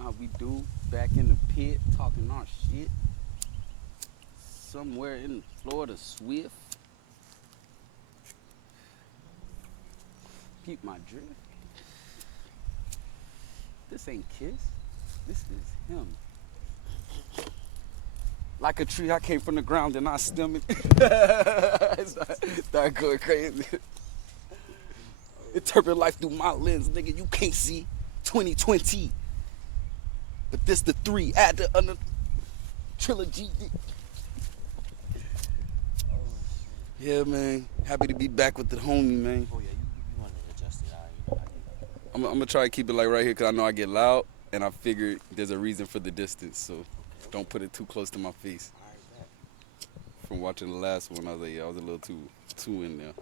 know how we do. Back in the pit, talking our shit. Somewhere in Florida, SWIF. Peep my drift. This ain't Kiss. This is him. Like a tree, I came from the ground and I stem it. Start going crazy. Interpret life through my lens, nigga. You can't see 2020. But this the 3. Add the under trilogy. Yeah, man. Happy to be back with the homie, man. Oh yeah, you want to adjust it. I'm gonna try to keep it like right here because I know I get loud, and I figured there's a reason for the distance, so don't put it too close to my face. From watching the last one, I was like, yeah, I was a little too in there.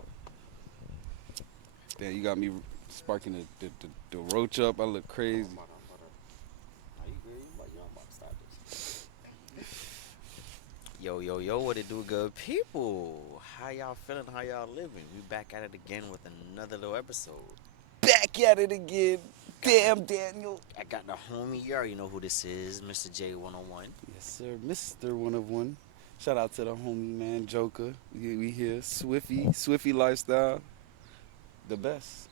Damn, you got me sparking the roach up. I look crazy. Yo, what it do, good people? How y'all feeling? How y'all living? We back at it again with another little episode. Back at it again. Damn, Daniel. I got the homie. You already know who this is, Mr. J101. Yes, sir. Mr. 101. Shout out to the homie, man, Joker. We here. Swifty lifestyle. The best.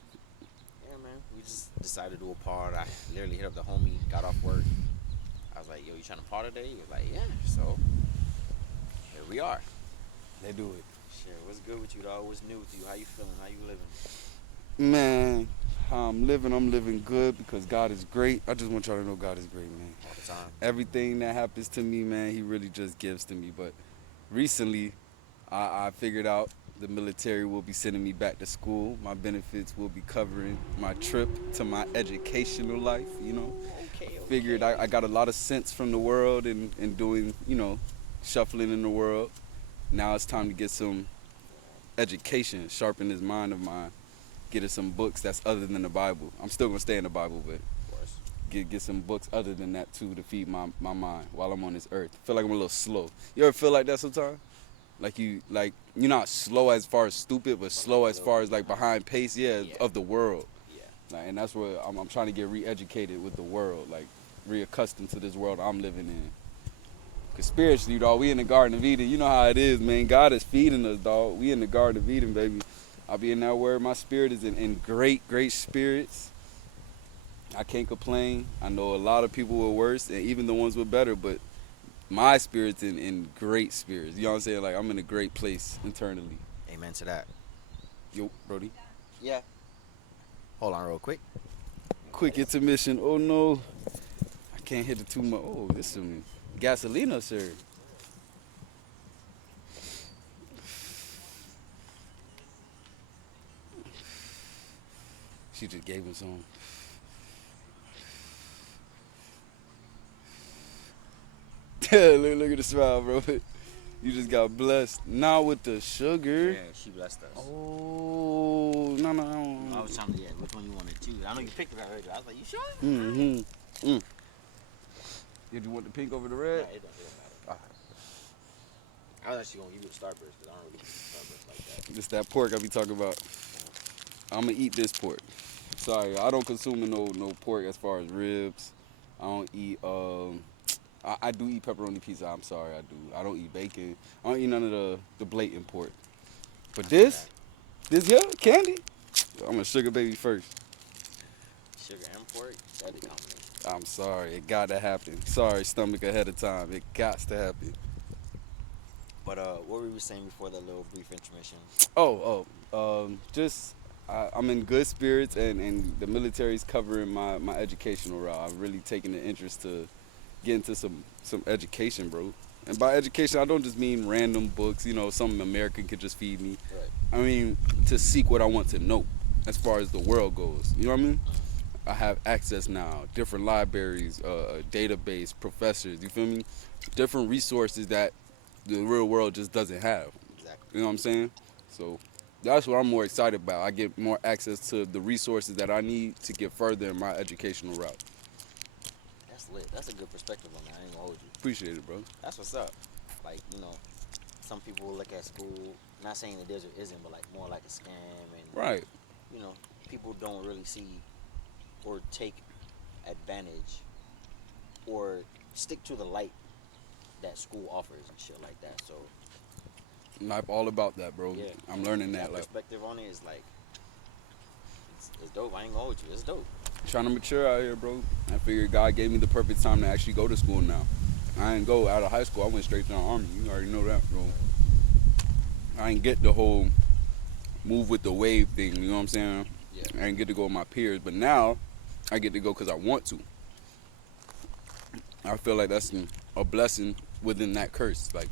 Yeah, man. We just decided to do a part. I literally hit up the homie, got off work. I was like, yo, you trying to part today? He was like, yeah. So, here we are. They do it. Shit, what's good with you, dog? What's new with you? How you feeling? How you living? Man, how I'm living good because God is great. I just want y'all to know God is great, man. All the time. Everything that happens to me, man, he really just gives to me. But recently, I figured out the military will be sending me back to school. My benefits will be covering my trip to my educational life, you know. Okay. Figured I got a lot of sense from the world and doing, you know, shuffling in the world. Now it's time to get some education, sharpen this mind of mine, get us some books that's other than the Bible. I'm still going to stay in the Bible, but get some books other than that too to feed my mind while I'm on this earth. I feel like I'm a little slow. You ever feel like that sometimes? Like you're not slow as far as stupid, but slow as far as like behind pace, of the world. Yeah. Like, and that's where I'm trying to get re-educated with the world, like reaccustomed to this world I'm living in. Cause spiritually, dog, we in the Garden of Eden. You know how it is, man. God is feeding us, dog. We in the Garden of Eden, baby. I'll be in that word. My spirit is in great spirits. I can't complain. I know a lot of people were worse, and even the ones were better, but my spirit's in great spirits. You know what I'm saying? Like, I'm in a great place internally. Amen to that. Yo, Brody. Yeah. Hold on real quick. Quick intermission. Oh, no. I can't hit it too much. Oh, this is some gasolina, sir. She just gave him some. look at the smile, bro. You just got blessed. Now with the sugar. Yeah, she blessed us. Oh, no. I was trying to get which one you wanted to choose. I know you picked it already. I was like, you sure? Mm-hmm. Did you want the pink over the red? Yeah, it don't matter. I was actually going to give you the Starburst because I don't really eat Starburst like that. This that pork I be talking about. I'm going to eat this pork. Sorry, I don't consume no pork as far as ribs. I don't eat, I do eat pepperoni pizza. I'm sorry, I do. I don't eat bacon. I don't eat none of the blatant pork. But this here, candy, I'm a sugar baby first. Sugar and pork, deadly combination. I'm sorry, it got to happen. Sorry, stomach ahead of time. It got to happen. But what were we saying before that little brief intermission? I'm in good spirits, and the military's covering my educational route. I've really taken an interest to get into some education, bro. And by education, I don't just mean random books, you know, something American could just feed me. Right. I mean, to seek what I want to know as far as the world goes. You know what I mean? I have access now, different libraries, database, professors, you feel me? Different resources that the real world just doesn't have. Exactly. You know what I'm saying? So that's what I'm more excited about. I get more access to the resources that I need to get further in my educational route. That's lit. That's a good perspective on that. I ain't gonna hold you. Appreciate it, bro. That's what's up. Like, you know, some people look at school, not saying that there isn't, but like more like a scam, and Right. you know, people don't really see or take advantage or stick to the light that school offers and shit like that. So I'm like all about that, bro. yeah, I'm learning that. that Like perspective on it is like it's dope. I ain't gonna hold you. It's dope. trying to mature out here, bro. I figured God gave me the perfect time to actually go to school now. I didn't go out of high school. I went straight to the army. You already know that, bro. I didn't get the whole move with the wave thing. You know what I'm saying? Yeah. I didn't get to go with my peers, but now I get to go because I want to. I feel like that's a blessing within that curse. Like,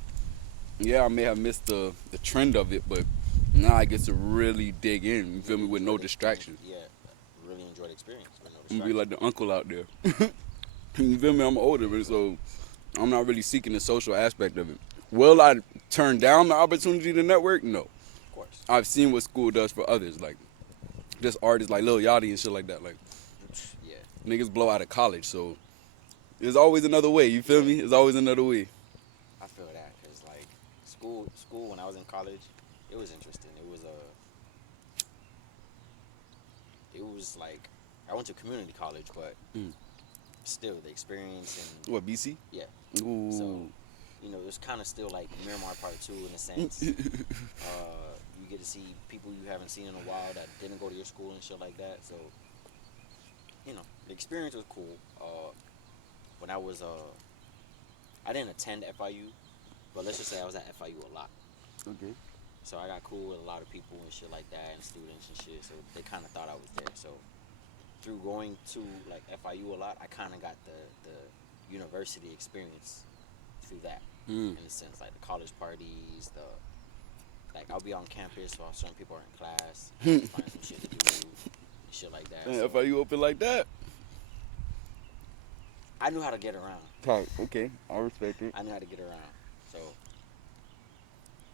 yeah, I may have missed the trend of it, but now I get to really dig in. You feel me? With no distractions. Yeah, really enjoyed the experience with no I'm gonna be distractions. like the uncle out there. You feel me? I'm older, but so I'm not really seeking the social aspect of it. Will I turn down the opportunity to network? No. Of course. I've seen what school does for others, like just artists like Lil Yachty and shit like that. Like Yeah. niggas blow out of college, so there's always another way. You feel me? There's always another way. I feel that because like school when I was in college, it was interesting. It was like I went to community college, but Mm. still the experience and What, BC? yeah. Ooh. So you know, it's kind of still like Miramar Part 2 in a sense. You get to see people you haven't seen in a while that didn't go to your school and shit like that. So, you know, the experience was cool. When I didn't attend FIU, but let's just say I was at FIU a lot. Okay. So I got cool with a lot of people and shit like that and students and shit. So they kind of thought I was there. So through going to like FIU a lot, I kind of got the university experience through that. In a sense, like the college parties, like I'll be on campus while certain people are in class, find some shit to do, shit like that. Man, So FIU open like that? I knew how to get around. Talk. Okay, I respect it. I knew how to get around. So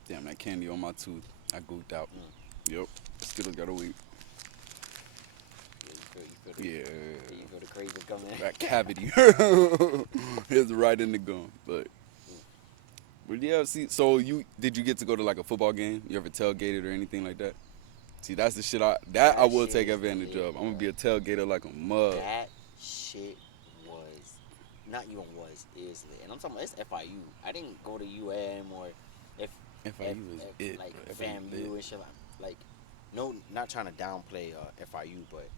Damn, that candy on my tooth. I goofed out. Yep. Still gotta wait. yeah, you feel the crazy coming. That cavity. It's right in the gum. But yeah, see, so did you get to go to like a football game? You ever tailgated or anything like that? See, that's the shit I will shit take is advantage lit, of. I'm gonna bro. be a tailgater like a mug. That shit was not even was is lit, and I'm talking about it's FIU. I didn't go to UM or if FIU is it, like bro. FIU FAMU and shit like no, not trying to downplay FIU, but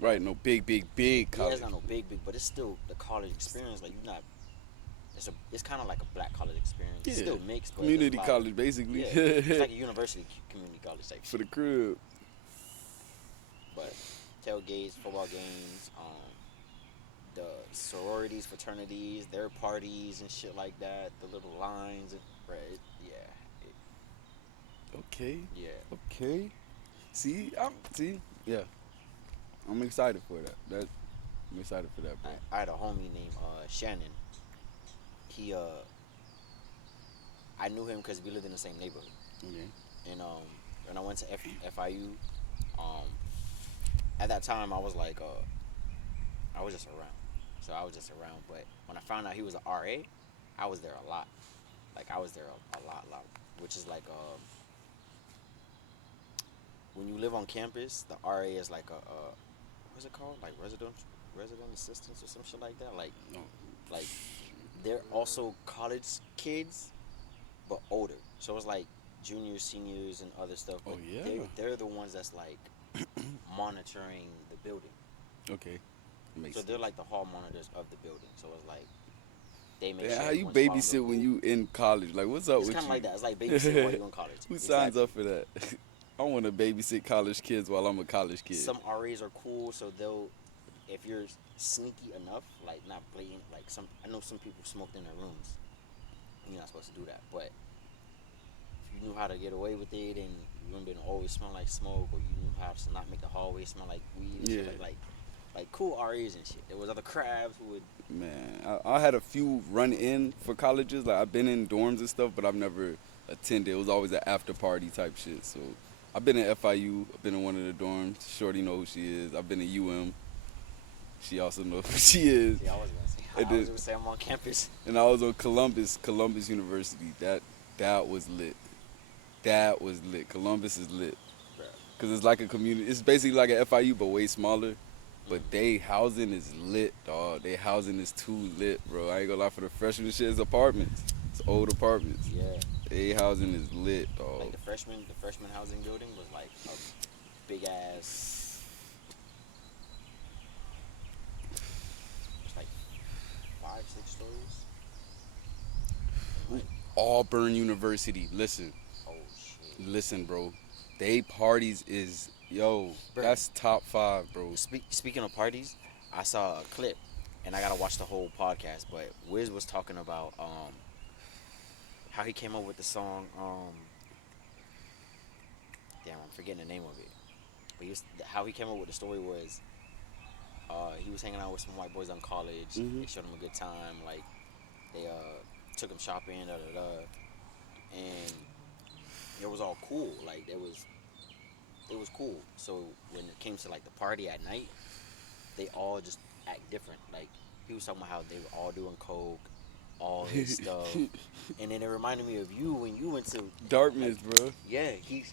Right, no big yeah, college. it's not no big, but it's still the college experience. Like you're not. It's kind of like a black college experience. It's Yeah. still mixed, but Community there's a lot college, basically. Yeah, it's like a university community college type For shit. the crib. But tailgates, football games, the sororities, fraternities, their parties and shit like that. The little lines and Okay. yeah. Okay. Yeah. I'm excited for that. I'm excited for that, bro. I had a homie named Shannon. He I knew him because we lived in the same neighborhood. Okay. And when I went to FIU, at that time I was like I was just around. So I was just around. But when I found out he was an RA, I was there a lot. Like I was there a lot. Which is like when you live on campus, the RA is like what's it called? Like resident assistants or some shit like that. Like No. like they're also college kids, but older. So it's like juniors, seniors, and other stuff. Oh, But yeah. they're the ones that's like monitoring the building. Okay. Makes So sense. they're like the hall monitors of the building. So it's like they make Yeah, sure. how you everyone's following babysit when you in college? Like, what's up It's with kind of you? like that. It's like babysitting while you're in college. Who signs up for that? I want to babysit college kids while I'm a college kid. Some RAs are cool, so they'll, if you're sneaky enough, like not blatant, like I know some people smoked in their rooms. You're not supposed to do that, but if you knew how to get away with it and your room didn't always smell like smoke, or you knew how to not make the hallway smell like weed, and shit, Yeah. like cool RAs and shit. There was other crabs who would. Man, I had a few run in for colleges. Like I've been in dorms and stuff, but I've never attended. It was always an after party type shit. So I've been in FIU. I've been in one of the dorms. Shorty know who she is. I've been in UM. She also knows who she is. Yeah, I was gonna say. It I was did. gonna say I'm on campus. And I was on Columbus University. That was lit. That was lit. Columbus is lit. Bruh. Cause it's like a community. It's basically like an FIU, but way smaller. but they housing is lit, dog. They housing is too lit, bro. I ain't gonna lie, for the freshmen and shit, it's apartments. It's old apartments. Yeah, They housing is lit, like dog. the freshman housing building was like a big ass. It's like 5, 6 stories. And like, Auburn University, listen, oh shit. listen, bro. They parties is, yo, Bruh. that's top 5, bro. Speaking of parties, I saw a clip, and I gotta watch the whole podcast. But Wiz was talking about how he came up with the song. Damn, I'm forgetting the name of it. But how he came up with the story was he was hanging out with some white boys on college. Mhm. They showed him a good time. Like they took him shopping, da da da, and it was all cool. Like it was cool. So when it came to like the party at night, they all just act different. Like he was talking about how they were all doing coke, all this stuff, and then it reminded me of you when you went to Dartmouth, like, bro. yeah, he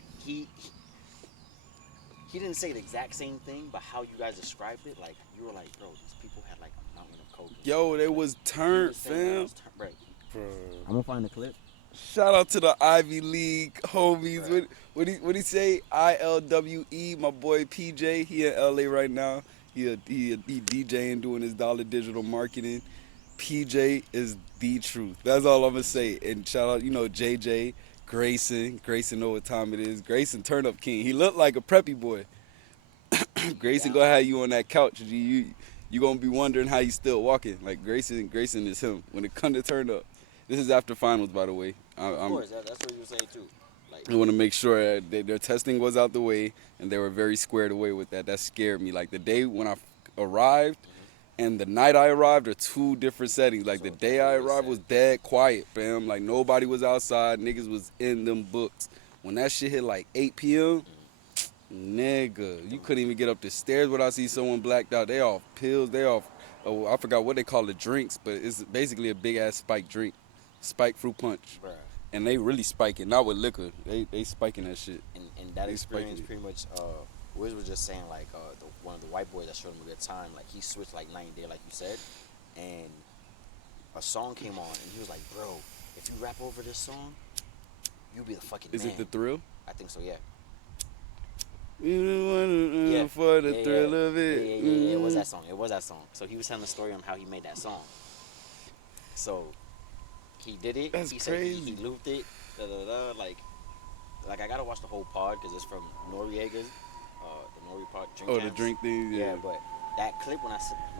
didn't say the exact same thing, but how you guys described it, like you were like, bro, these people had like a mountain of coke. Yo, they was turned, He was saying fam. was right. Bro. I'm gonna find the clip. Shout out to the Ivy League homies. Bruh. What he say? ILWE, my boy PJ. He in LA right now. He DJing, doing his dollar digital marketing. PJ is the truth. That's all I'm gonna say. And shout out, JJ, Grayson. Grayson know what time it is. Grayson, turn up king. He looked like a preppy boy. Grayson gonna have you on that couch. You gonna be wondering how you still walking. Like Grayson is him. When it come to turn up. This is after finals, by the way. Of course, that's what you were saying too. Like I want to make sure that their testing was out the way, and they were very squared away with that. That scared me. Like the day when I arrived, and the night I arrived are two different settings. Like the So day that's I what we arrived said. was dead quiet, fam. Like nobody was outside. Niggas was in them books. When that shit hit like 8 p.m., nigga, you couldn't even get up the stairs without see someone blacked out. They off pills. They off. Oh, I forgot what they call the drinks, but it's basically a big ass spiked drink, spiked fruit punch. bruh. And they really spike it, not with liquor. They spiking that shit. And that They experience spiked it. pretty much Wiz was just saying like one of the white boys that showed him a good time, like he switched like night and day like you said, and a song came on and he was like, bro, if you rap over this song, you be the fucking Is man. it the thrill? I think so, yeah. Yeah. For the thrill of it. Yeah, it was that song. It was that song. So he was telling the story on how he made that song. So he did it. That's he said crazy. he looped it. Like I gotta watch the whole pod because it's from Noriega's, the Nori pod. Drink Oh, the Champs. drink thing. Yeah, Yeah. but that clip when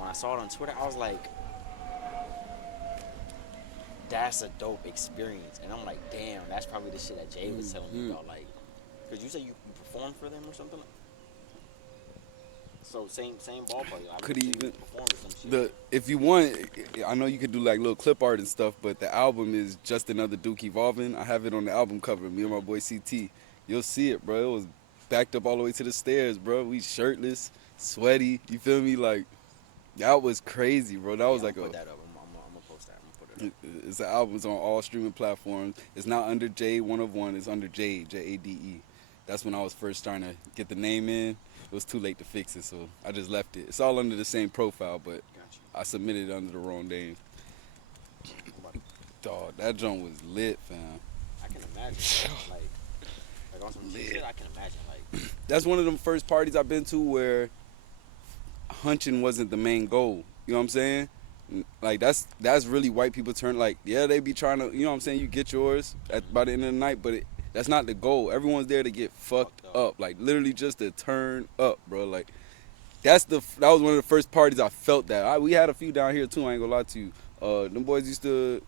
I saw it on Twitter, I was like, that's a dope experience. And I'm like, damn, that's probably the shit that Jay was telling me about. Like, because you said you performed for them or something. So same ballpark. I Could remember he you even- performed or some shit. If you want, I know you could do like little clip art and stuff, but the album is Just Another Duke Evolving. I have it on the album cover. Me and my boy CT. You'll see it, bro. It was backed up all the way to the stairs, bro. We shirtless, sweaty. You feel me? Like that was crazy, bro. That was Yeah, like I'm a. gonna put that up. I'm gonna post that. I'm gonna put it up. It's an album. It's on all streaming platforms. It's not under J One of One. It's under Jade, Jade. That's when I was first trying to get the name in. It was too late to fix it, so I just left it. It's all under the same profile, but Gotcha. I submitted it under the wrong name. Dog, that joint was lit, fam. I can imagine. Like on some shit, I can imagine. Like, That's one of them first parties I've been to where hunching wasn't the main goal. You know what I'm saying? Like that's really white people turn. Like yeah, they be trying to. You know what I'm saying? You get yours by the end of the night, but that's not the goal. Everyone's there to get fucked up. Like literally just to turn up, bro. Like that was one of the first parties I felt that. We had a few down here too. I ain't gonna lie to you. Them boys used to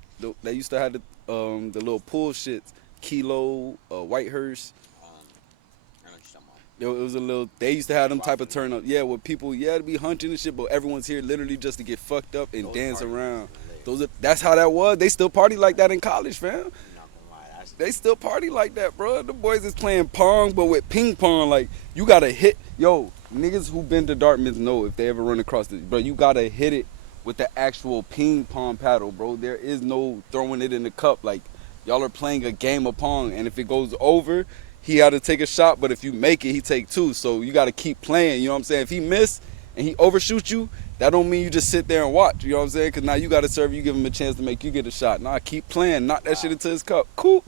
have the little pool shits. Kilo, Whitehurst. I know what you're talking about. It was a little. They used to have them type of turn up. Yeah, with people. Yeah, to be hunting and shit. But everyone's here literally just to get fucked up and Those dance parties around. was lit. That's how that was. They still party like that in college, fam. I'm not gonna lie. That's They still party like that, bro. The boys is playing pong, but with ping pong. Like you gotta hit. Yo, niggas who been to Dartmouth know if they ever run across this, bro. You gotta hit it with the actual ping pong paddle, bro. There is no throwing it in the cup. Like y'all are playing a game of pong, and if it goes over, he had to take a shot. But if you make it, he take two. So you gotta keep playing. You know what I'm saying? If he miss and he overshoots you, that don't mean you just sit there and watch. You know what I'm saying? Because now you got to serve, you give him a chance to make you get a shot. Nah, keep playing, knock that shit into his cup. Cool.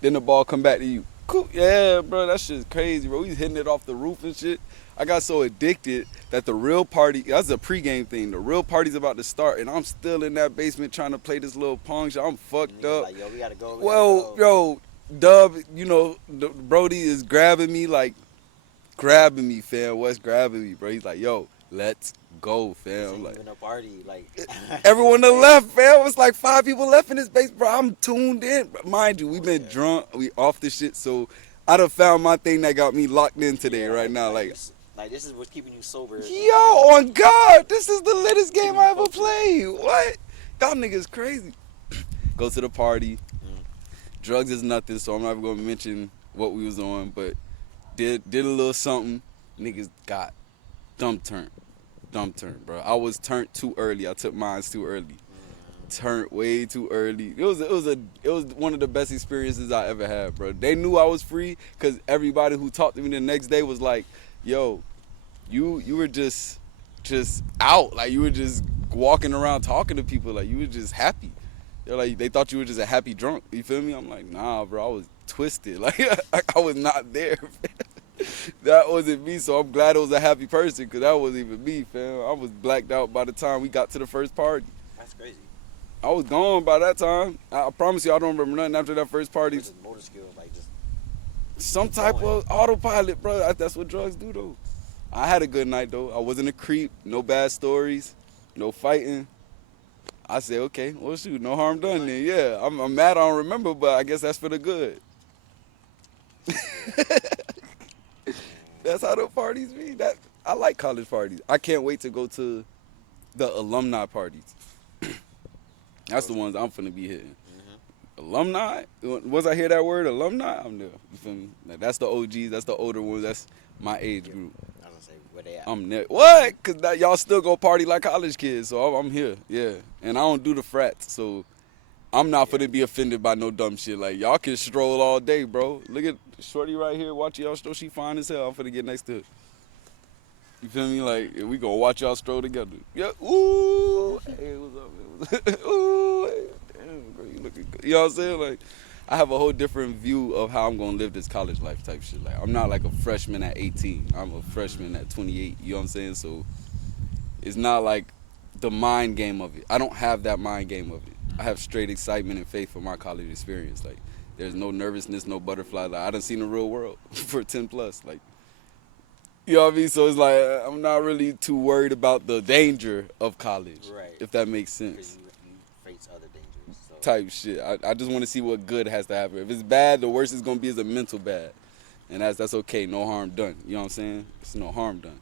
Then the ball come back to you. Cool. Yeah, bro, that shit's crazy, bro. He's hitting it off the roof and shit. I got so addicted that the real party, that's a pregame thing. The real party's about to start, and I'm still in that basement trying to play this little pong shit. I'm fucked up. Like, yo, we gotta go. Well, yo, Dub, you know, Brody is grabbing me, fam. What's grabbing me, bro? He's like, yo, let's go, fam. Like, even a party, like everyone to left, fam. It's like 5 people left in this base, bro. I'm tuned in. Mind you, we've been drunk, we off the shit, so I done found my thing that got me locked in today, right now. Like this is what's keeping you sober. Yo, on God, this is the littest game I ever played. What? Y'all niggas crazy. Go to the party. Drugs is nothing, so I'm not even gonna mention what we was on, but did a little something. Niggas got dumb turned, bro. I was turned too early. I took mine too early. Turned way too early. It was one of the best experiences I ever had, bro. They knew I was free because everybody who talked to me the next day was like, yo, you were just out, like you were just walking around talking to people, like you were just happy. They're like, they thought you were just a happy drunk. You feel me? I'm like, nah, bro, I was twisted. Like I was not there. That wasn't me. So I'm glad it was a happy person, because that wasn't even me, fam. I was blacked out by the time we got to the first party. That's crazy. I was gone by that time. I promise you, I don't remember nothing after that first party. Just motor skills, like just some type of autopilot, bro. That's what drugs do, though. I had a good night, though. I wasn't a creep. No bad stories. No fighting. I said, okay, well, shoot, no harm done then. Yeah, I'm mad I don't remember, but I guess that's for the good. That's how the parties be. I like college parties. I can't wait to go to the alumni parties. That's the ones I'm finna be hitting. Alumni? Once I hear that word, alumni, I'm there. You feel me? Like, that's the OGs. That's the older ones. That's my age group. I was gonna say, where they at? I'm there. What? Because y'all still go party like college kids, so I'm here. Yeah. And I don't do the frats, so I'm not finna be offended by no dumb shit. Like, y'all can stroll all day, bro. Look at Shorty right here. Watch y'all stroll. She fine as hell. I'm finna get next to her. You feel me? Like, we gonna watch y'all stroll together. Yeah. Ooh. Hey, what's up, man? Ooh. Hey. Damn, girl, you looking good. You know what I'm saying? Like, I have a whole different view of how I'm gonna live this college life type shit. Like, I'm not like a freshman at 18. I'm a freshman at 28. You know what I'm saying? So it's not like the mind game of it. I don't have that mind game of it. I have straight excitement and faith for my college experience. Like, there's no nervousness, no butterfly. Like, I done seen the real world for 10 plus. Like, you know what I mean? So it's like, I'm not really too worried about the danger of college, Right. if that makes Because sense. you face other dangers. So. Type shit. I just want to see what good has to happen. If it's bad, the worst it's gonna be is a mental bad, and that's okay. No harm done. You know what I'm saying? It's no harm done.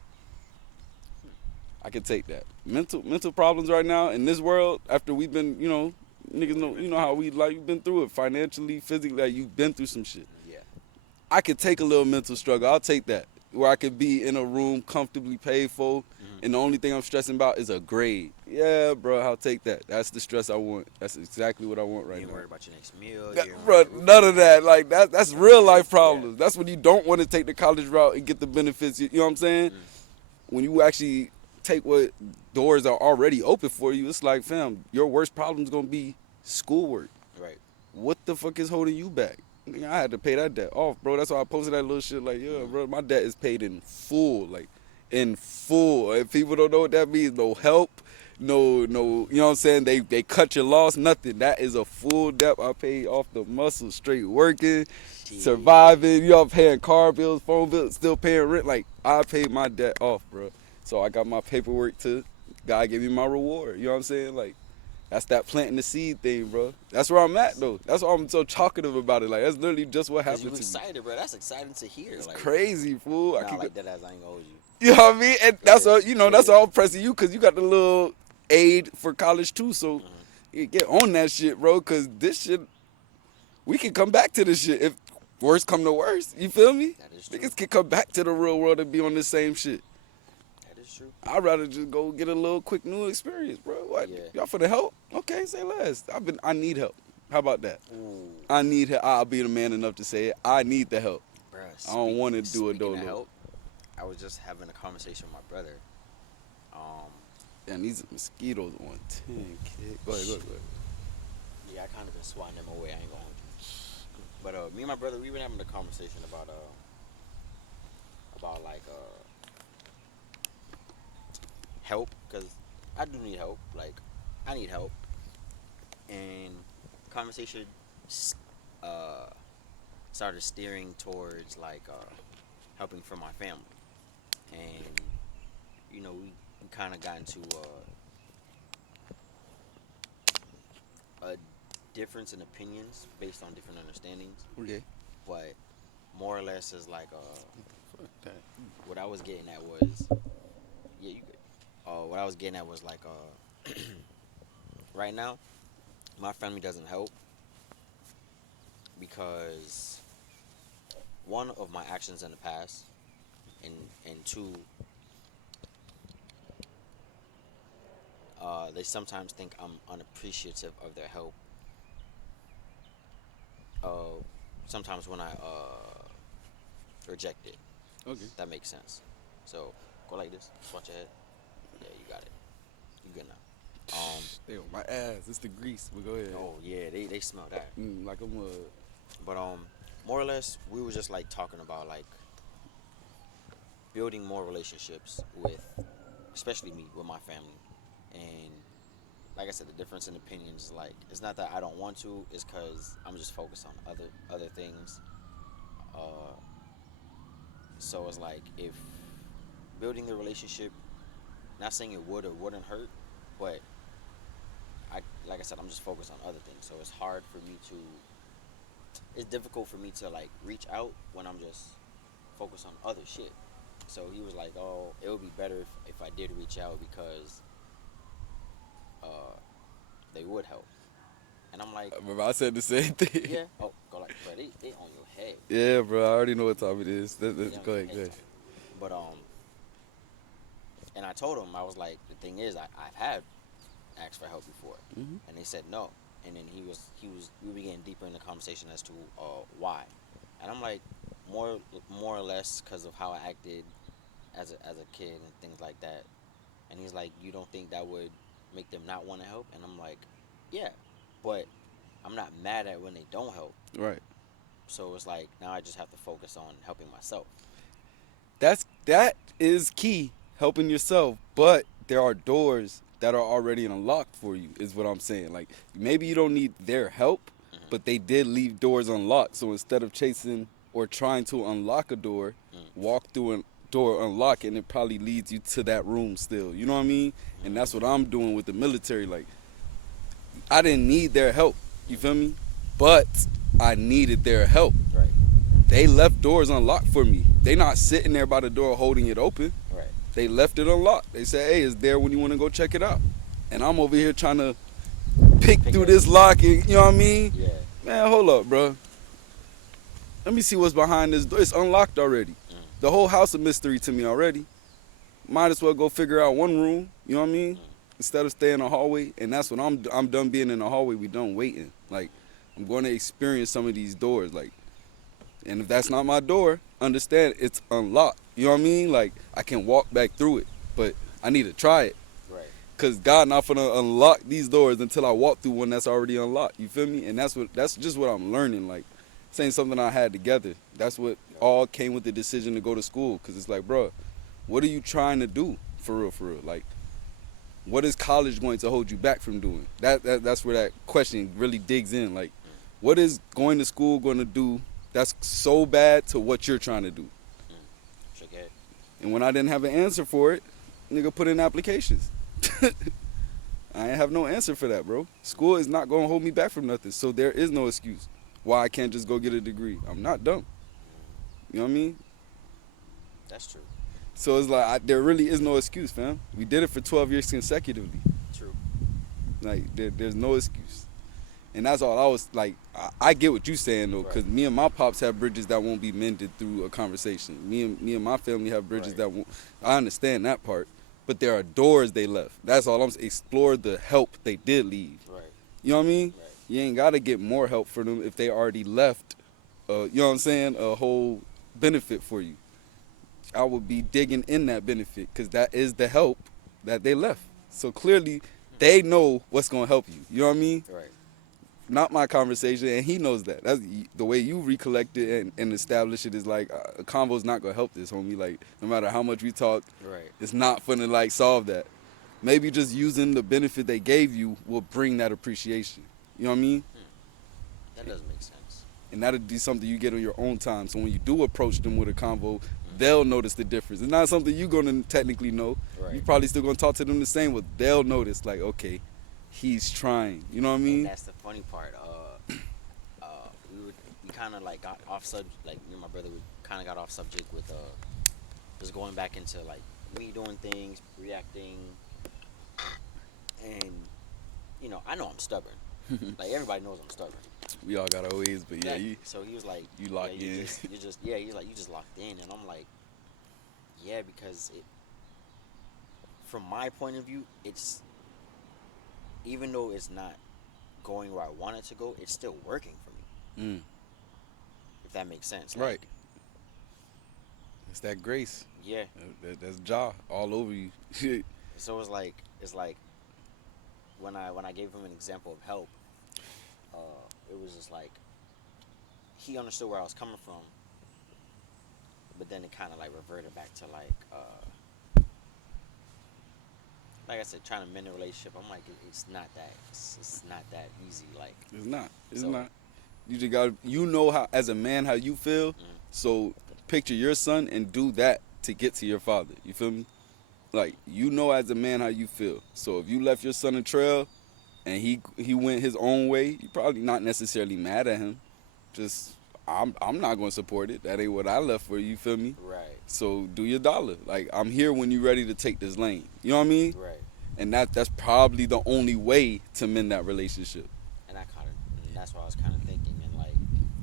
I can take that. Mental problems right now in this world. After we've been, niggas know, how we've been through it financially, physically. Like, you've been through some shit. Yeah. I could take a little mental struggle. I'll take that. Where I could be in a room comfortably paid for, and the only thing I'm stressing about is a grade. Yeah, bro, I'll take that. That's the stress I want. That's exactly what I want right You ain't now. worried about your next meal. Bro, none of that. Like, that's real life problems. Yeah. That's when you don't want to take the college route and get the benefits. You know what I'm saying? When you actually take what doors are already open for you, it's like, fam, your worst problem is gonna be schoolwork. Right. What the fuck is holding you back? I had to pay that debt off, bro. That's why I posted that little shit. Like, yeah, bro, my debt is paid in full. Like, in full. If people don't know what that means, no help, no, you know what I'm saying? They cut your loss, nothing. That is a full debt I paid off the muscle, straight working, surviving. You know, paying car bills, phone bills, still paying rent. Like, I paid my debt off, bro. So I got my paperwork to, God gave me my reward. You know what I'm saying? Like, that's that planting the seed thing, bro. That's where I'm at, though. That's why I'm so talkative about it. Like, that's literally just what happened to me. You excited, bro. That's exciting to hear. It's like, crazy, fool. Nah, like that as I ain't gonna hold you. You know what I mean? And that's all, that's all I'm pressing you, because you got the little aid for college, too. So you get on that shit, bro, because this shit, we can come back to this shit if worst come to worst. You feel me? That is true. Niggas can come back to the real world and be on the same shit. True. I'd rather just go get a little quick new experience, bro. What? Yeah. Y'all for the help? Okay, say less. I need help. How about that? Ooh. I need help. I'll be the man enough to say it. I need the help. Bruh, I don't want to do a speaking of dolo. help, I was just having a conversation with my brother, And these mosquitoes on 10, kid. Go ahead, go ahead, go ahead. Yeah, I kind of been swatting them away. I ain't gonna hold you. But me and my brother, we been having a conversation about like help, cause I do need help. Like, I need help, and conversation uh started steering towards like helping for my family, and we kind of got into a difference in opinions based on different understandings, Okay. but more or less is like Fuck that. what I was getting at was, yeah, you good. What I was getting at was like right now my family doesn't help because one of my actions in the past, and two, they sometimes think I'm unappreciative of their help. Uh, Sometimes when I reject it, Okay. that makes sense. So go like this, just watch your head. Yeah, you got it. You good now. They on my ass. It's the grease. But go ahead. Oh yeah, they smell that. Like a mud. But more or less, we were just like talking about like building more relationships with, especially me, with my family. And like I said, the difference in opinions is like, it's not that I don't want to, it's because I'm just focused on other things. Uh, so it's like, if building the relationship, not saying it would or wouldn't hurt, but like I said, I'm just focused on other things. So it's hard for me to, it's difficult for me to like reach out when I'm just focused on other shit. So he was like, "Oh, it would be better if I did reach out because uh, they would help." And I'm like, Remember, I said the same thing. "Yeah." Oh, go like, bro, they on your head. Yeah, bro. I already know what time it is. They on Go your ahead, go head, ahead. type. But and I told him, I was like, the thing is, I've had asked for help before, Mm-hmm. and they said no. And then we were getting deeper in the conversation as to why. And I'm like, more or less because of how I acted as a kid and things like that. And he's like, you don't think that would make them not want to help? And I'm like, yeah, but I'm not mad at when they don't help. Right. So it's like, now I just have to focus on helping myself. That is key, helping yourself. But there are doors that are already unlocked for you, is what I'm saying. Like, maybe you don't need their help, Mm-hmm. but they did leave doors unlocked. So instead of chasing or trying to unlock a door, walk through a door, unlock it, and it probably leads you to that room still. You know what I mean? And that's what I'm doing with the military. Like, I didn't need their help. You feel me? But I needed their help. Right. They left doors unlocked for me. They not sitting there by the door holding it open. Right. They left it unlocked. They said, hey, it's there when you want to go check it out. And I'm over here trying to pick through this lock and, you know what I mean? Yeah. Man, hold up, bro. Let me see what's behind this door. It's unlocked already. The whole house a mystery to me already. Might as well go figure out one room, you know what I mean? Instead of staying in the hallway. And that's what I'm done being in the hallway. We done waiting. Like, I'm going to experience some of these doors. Like, and if that's not my door, understand it's unlocked. You know what I mean? Like, I can walk back through it, but I need to try it. Right. Cause God not gonna unlock these doors until I walk through one that's already unlocked. You feel me? And that's just what I'm learning. Like, this ain't something I had together. That's what all came with the decision to go to school. Cause it's like, bro, what are you trying to do for real? For real? Like, what is college going to hold you back from doing? That's where that question really digs in. Like, what is going to school going to do that's so bad to what you're trying to do? Shake your head. And when I didn't have an answer for it, nigga put in applications. I ain't have no answer for that, bro. School is not gonna hold me back from nothing, so there is no excuse why I can't just go get a degree. I'm not dumb. You know what I mean? That's true. So it's like, there really is no excuse, fam. We did it for 12 years consecutively. True. Like, there's no excuse. And that's all I was like, I get what you're saying, though, because me and my pops have bridges that won't be mended through a conversation. Me and my family have bridges that won't. I understand that part. But there are doors they left. That's all I'm saying. Explore the help they did leave. Right. You know what I mean? Right. You ain't got to get more help for them if they already left, you know what I'm saying, a whole benefit for you. I would be digging in that benefit because that is the help that they left. So clearly, they know what's gonna help you. You know what I mean? Right. Not my conversation, and he knows that. That's the way you recollect it and establish it is like a convo's not gonna help this, homie. Like no matter how much we talk, Right. it's not gonna like solve that. Maybe just using the benefit they gave you will bring that appreciation. You know what I mean? That does make sense. And that'll be something you get on your own time. So when you do approach them with a convo, Mm. they'll notice the difference. It's not something you're gonna technically know. Right. You probably still gonna talk to them the same, but they'll notice like, okay, he's trying. You know what I And mean? that's the funny part. We kind of like got off subject. Like me and my brother, we kind of got off subject with just going back into like me doing things, reacting, and I know I'm stubborn. Like everybody knows I'm stubborn. We all got our ways, but yeah, So he was like, you locked yeah, in. he's like, you just locked in, and I'm like, yeah, because from my point of view, it's even though it's not going where I want it to go, it's still working for me. Mm, If that makes sense. right. Like, It's that grace. yeah. That's jaw all over you. So it's like when I gave him an example of help, it was just like he understood where I was coming from, but then it kind of like reverted back to like I said, trying to mend a relationship. I'm like, it's not that. It's not that easy. Like, It's not. It's So- not. You just got. You know how, as a man, how you feel. So picture your son and do that to get to your father. You feel me? Like you know, as a man, how you feel. So if you left your son a trail, and he went his own way, you probably not necessarily mad at him. Just I'm not gonna support it. That ain't what I left for. You feel me? right, So do your dollar. Like I'm here when you're ready to take this lane. You know what I mean? right. And that's probably the only way to mend that relationship. And that's what I was kind of thinking, and like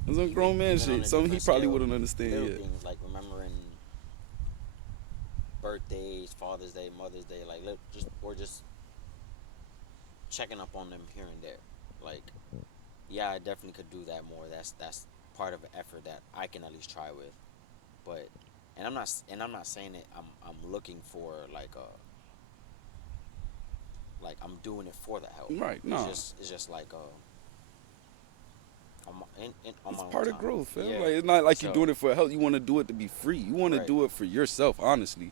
It's some grown man even on shit. a Something he different probably scale, wouldn't understand little yet. things like remembering birthdays, Father's Day, Mother's Day, like just checking up on them here and there. Like, yeah, I definitely could do that more. That's part of an effort that I can at least try with. But and I'm not saying that I'm looking for like I'm doing it for the help. Right, no. It's just like on It's my own part of time. growth, fam. Yeah. Like it's not like you're So- doing it for help. You want to do it to be free. You want to Right. do it for yourself, honestly.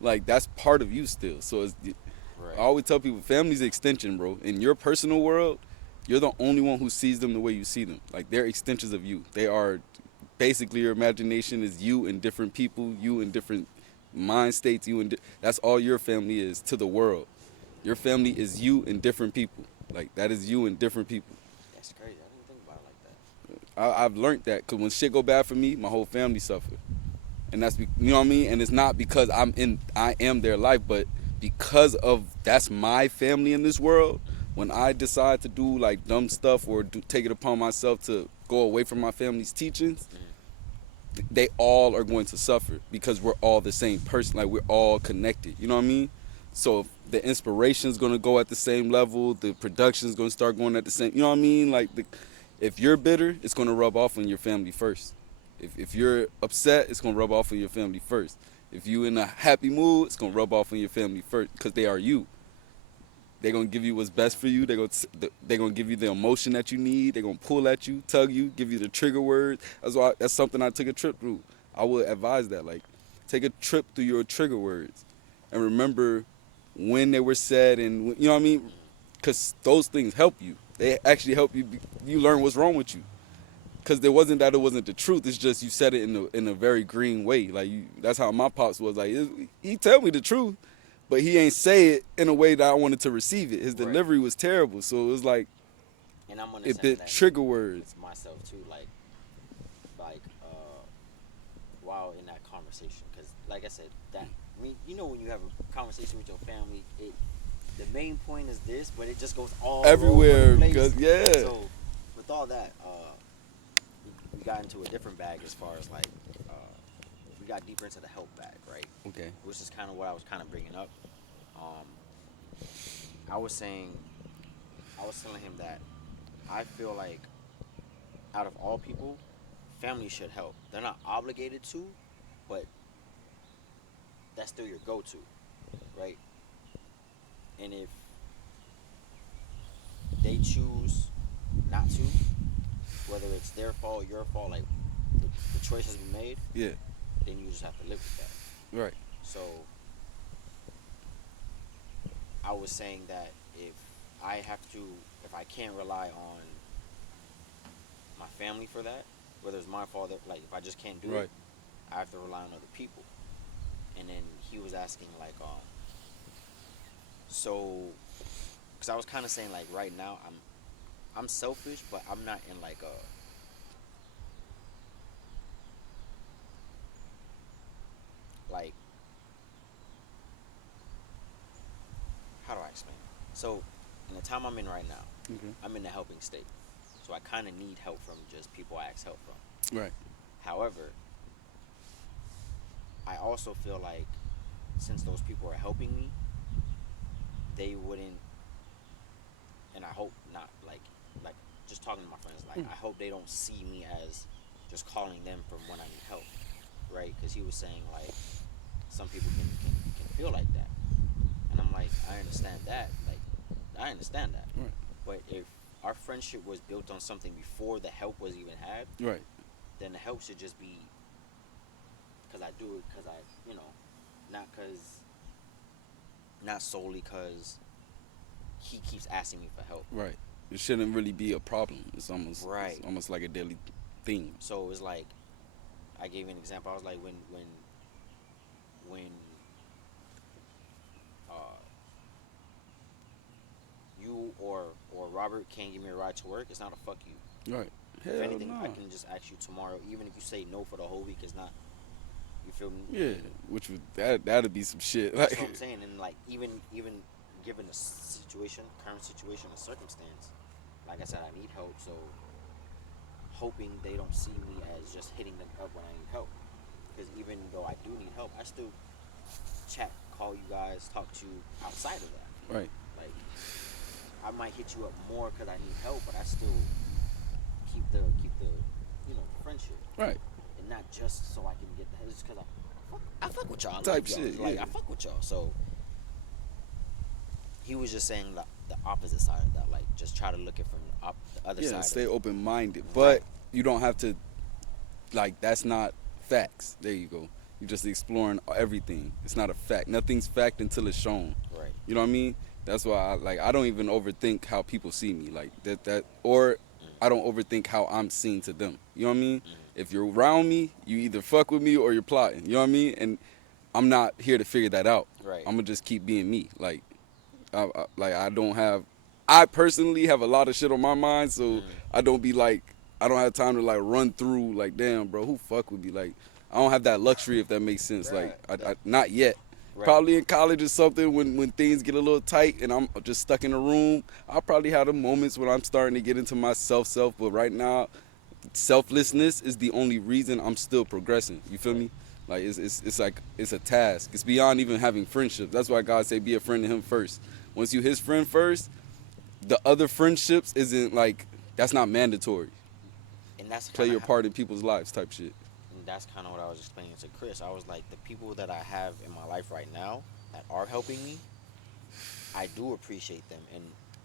Like that's part of you still. So Right. I always tell people, family's an extension, bro. In your personal world, you're the only one who sees them the way you see them. Like they're extensions of you. They are basically your imagination is you and different people, you in different mind states. That's all your family is to the world. Your family is you and different people. Like that is you and different people. That's crazy. I didn't think about it like that. I've learned that because when shit go bad for me, my whole family suffer, and you know what I mean. And it's not because I am their life, but because of that's my family in this world. When I decide to do like dumb stuff or take it upon myself to go away from my family's teachings, they all are going to suffer because we're all the same person. Like we're all connected. You know what I mean? So the inspiration's gonna go at the same level. The production's gonna start going at the same. You know what I mean? Like if you're bitter, it's gonna rub off on your family first. If you're upset, it's gonna rub off on your family first. If you in a happy mood, it's gonna rub off on your family first because they are you. They're gonna give you what's best for you. They're gonna give you the emotion that you need. They're gonna pull at you, tug you, give you the trigger words. That's something I took a trip through. I would advise that, like, take a trip through your trigger words, and remember when they were said, and you know what I mean, because those things help you. They actually help you. You learn what's wrong with you, because it wasn't the truth. It's just you said it in a very green way. Like that's how my pops was. Like he tell me the truth. But he ain't say it in a way that I wanted to receive it. His Right. delivery was terrible, so it was like And I'm it understanding bit that trigger words. it's myself too. Like while in that conversation, because like I said, that I mean, when you have a conversation with your family, the main point is this, but it just goes all Everywhere, over the place. because yeah. So with all that, we got into a different bag as far as like we got deeper into the help bag, right? Okay. Which is kind of what I was kind of bringing up. I was telling him that I feel like out of all people, family should help. They're not obligated to, but that's still your go-to, right? And if they choose not to, whether it's their fault, your fault, like the choice has been made, Yeah. then you just have to live with that. Right. So I was saying that if I can't rely on my family for that, whether it's my fault, like if I just can't do Right. it, I have to rely on other people. And then he was asking like, so, because I was kind of saying like right now I'm selfish, but I'm not in like a like how do I explain it? So in the time I'm in right now, Okay. I'm in the helping state. So I kind of need help from just people I ask help from. Right. However, I also feel like since those people are helping me, they wouldn't, and I hope not, like just talking to my friends, like I hope they don't see me as just calling them from when I need help, right? Because he was saying like some people can feel like that, and I'm like, I understand that, like I understand that, Right. but if our friendship was built on something before the help was even had, Right. then the help should just be because I do it because I, not solely because he keeps asking me for help. Right. It shouldn't really be a problem. It's almost Right. It's almost like a daily thing. So it's like I gave an example. I was like when uh, you or Robert can't give me a ride to work, it's not a fuck you. Right. Hell If anything, no. I can just ask you tomorrow, even if you say no for the whole week. It's not. You feel me? Yeah. Which would that'd be some shit. That's Like. what I'm saying. And like even given the situation, current situation, and circumstance, like I said, I need help. So hoping they don't see me as just hitting them up when I need help. Because even though I do need help, I still chat, call you guys, talk to you outside of that. Right. Like I might hit you up more because I need help, but I still keep the friendship. Right. And not just so I can get the head, just because I fuck with y'all. I Type like y'all. shit, Like yeah. I fuck with y'all. So he was just saying the opposite side of that, like just try to look it from the other side. Yeah. Stay of it. open minded, but Right. you don't have to. Like that's not facts. There you go. You're just exploring everything. It's not a fact. Nothing's fact until it's shown. Right. You know what I mean? That's why I don't even overthink how people see me like that or I don't overthink how I'm seen to them. You know what I mean? If you're around me, you either fuck with me or you're plotting. You know what I mean? And I'm not here to figure that out. Right. I'm gonna just keep being me. Like I personally have a lot of shit on my mind, so I don't have time to like run through like, damn, bro, who fuck with me? Like I don't have that luxury, if that makes sense. Right. Like I not yet. Right. Probably in college or something when things get a little tight and I'm just stuck in a room, I'll probably have the moments when I'm starting to get into my self, but right now, selflessness is the only reason I'm still progressing. You feel me? Like it's like it's a task. It's beyond even having friendships. That's why God say be a friend to him first. Once you his friend first, the other friendships isn't like that's not mandatory. And that's Play your kinda part in people's lives type shit. and that's kind of what I was explaining to Chris. I was like, the people that I have in my life right now that are helping me, I do appreciate them,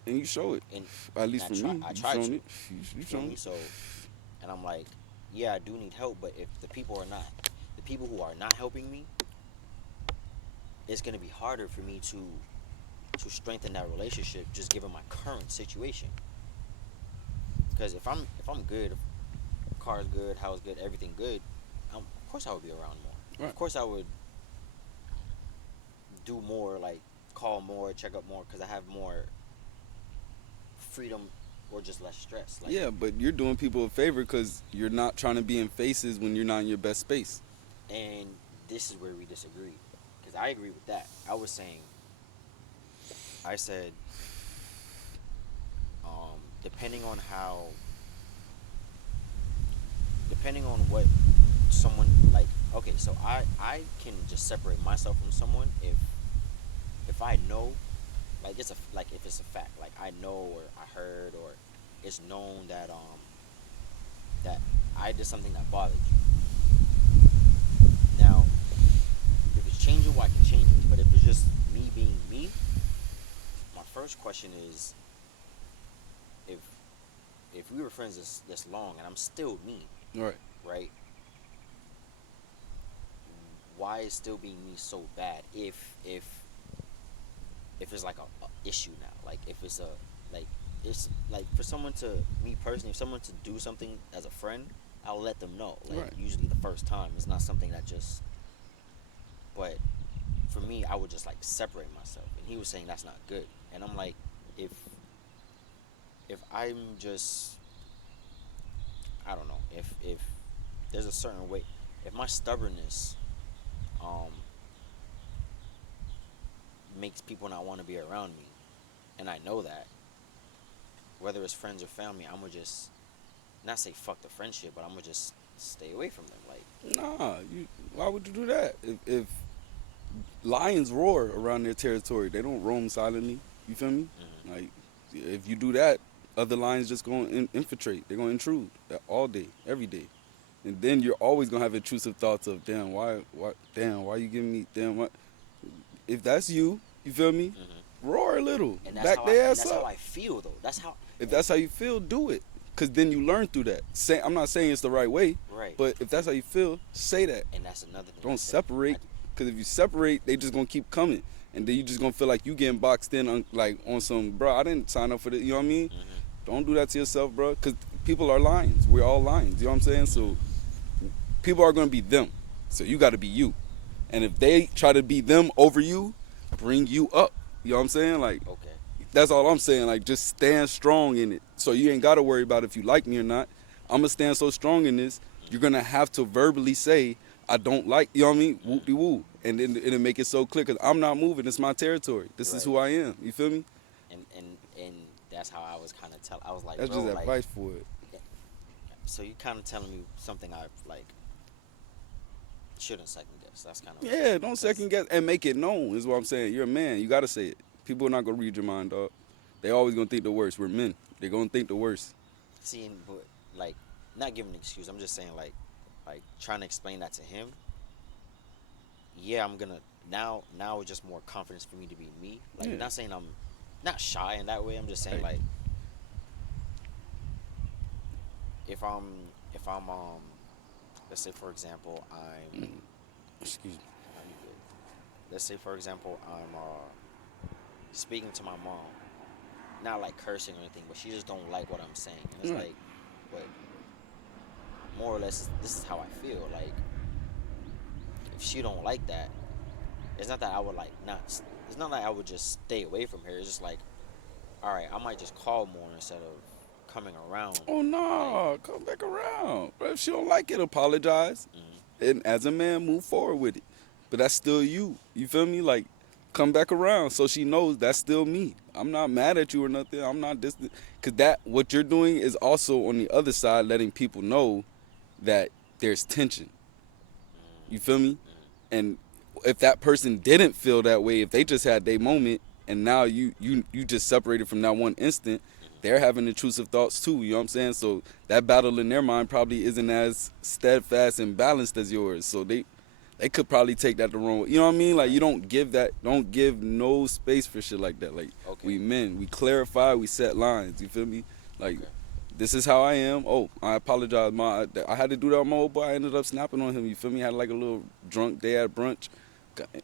And you show it. and At least for and me. I You try shown to. it. You You feel shown me? it. So, and I'm like, yeah, I do need help, but if the people who are not helping me, it's gonna be harder for me to strengthen that relationship, just given my current situation. Because if I'm good, if car's good, house good, everything good, of course I would be around more. Right. Of course I would do more, like call more, check up more, because I have more freedom or just less stress. Like, Yeah, but you're doing people a favor because you're not trying to be in faces when you're not in your best space. and this is where we disagree, because I agree with that. I said, depending on what someone like. Okay, so I can just separate myself from someone if I know, like if it's a fact, like I know or I heard or it's known that that I did something that bothered you. Now, if it's changeable, I can change it. But if it's just me being me, first question is, if if we were friends this long and I'm still me, Right. right? Why is still being me so bad? If it's like a issue now, like if it's a like it's like for someone to me personally, if someone to do something as a friend, I'll let them know. Like Right. usually the first time, it's not something that just. But for me, I would just like separate myself, and he was saying that's not good, and I'm like, if if I'm just I don't know if there's a certain way, if my stubbornness um makes people not want to be around me, and I know that, whether it's friends or family, I'm gonna just not say fuck the friendship, but I'm gonna just stay away from them. Like, Nah, why would you do that? If lions roar around their territory, they don't roam silently. You feel me? mm-hmm. Like, if you do that, other lions just gonna infiltrate. They're gonna intrude all day, every day, and then you're always gonna have intrusive thoughts of, damn, why you giving me, damn, what? If that's you feel me? Mm-hmm. Roar a little, And that's back how their and ass that's up. how I feel though. That's how. If that's how you feel, do it. Cause then you learn through that. I'm not saying it's the right way, Right. but if that's how you feel, say that. And that's another thing. Don't separate. Cause if you separate, they just gonna keep coming, and then you just gonna feel like you getting boxed in on like on some, bro, I didn't sign up for this. You know what I mean? Mm-hmm. Don't do that to yourself, bro. Cause people are lions. We're all lions. You know what I'm saying? So people are gonna be them. So you got to be you. And if they try to be them over you, bring you up. You know what I'm saying? Like, Okay. that's all I'm saying. Like, just stand strong in it. So you ain't got to worry about if you like me or not. I'm going to stand so strong in this, you're going to have to verbally say, I don't like, you know what I mean? Whoop-de-woo. And then it'll make it so clear because I'm not moving. It's my territory. This is Right. who I am. You feel me? And that's how I was kind of I was like, That's bro, just like, advice for it. so you kind of telling me something I like shouldn't second guess. That's kind of Yeah, don't second guess and make it known is what I'm saying. You're a man. You got to say it. People are not going to read your mind, dog. They always going to think the worst. We're men. They're going to think the worst. seeing, but like not giving an excuse. I'm just saying like trying to explain that to him. Yeah, I'm gonna now. Now it's just more confidence for me to be me. Like Yeah. not saying I'm not shy in that way. I'm just saying Right. like if I'm let's say for example I'm Excuse me. no, you good. Let's say for example I'm speaking to my mom, not like cursing or anything, but she just don't like what I'm saying, and it's Right. like, but more or less this is how I feel. Like if she don't like that, it's not that I would like not. It's not like I would just stay away from her. It's just like, all right, I might just call more instead of coming around. Oh, no. Come back around. But if she don't like it, apologize. Mhm. And as a man, move forward with it. But that's still you. You feel me? Like, come back around so she knows that's still me. I'm not mad at you or nothing. I'm not distant. Because what you're doing is also on the other side letting people know that there's tension. You feel me? And if that person didn't feel that way, if they just had their moment and now you just separated from that one instant, they're having intrusive thoughts too. You know what I'm saying? So that battle in their mind probably isn't as steadfast and balanced as yours. So they could probably take that the wrong way. You know what I mean? Like, you don't give no space for shit like that. Like, Okay. we men, we clarify, we set lines. You feel me? Like, Okay. this is how I am. Oh, I apologize, I had to do that on my old boy. I ended up snapping on him. You feel me? Had like a little drunk day at brunch.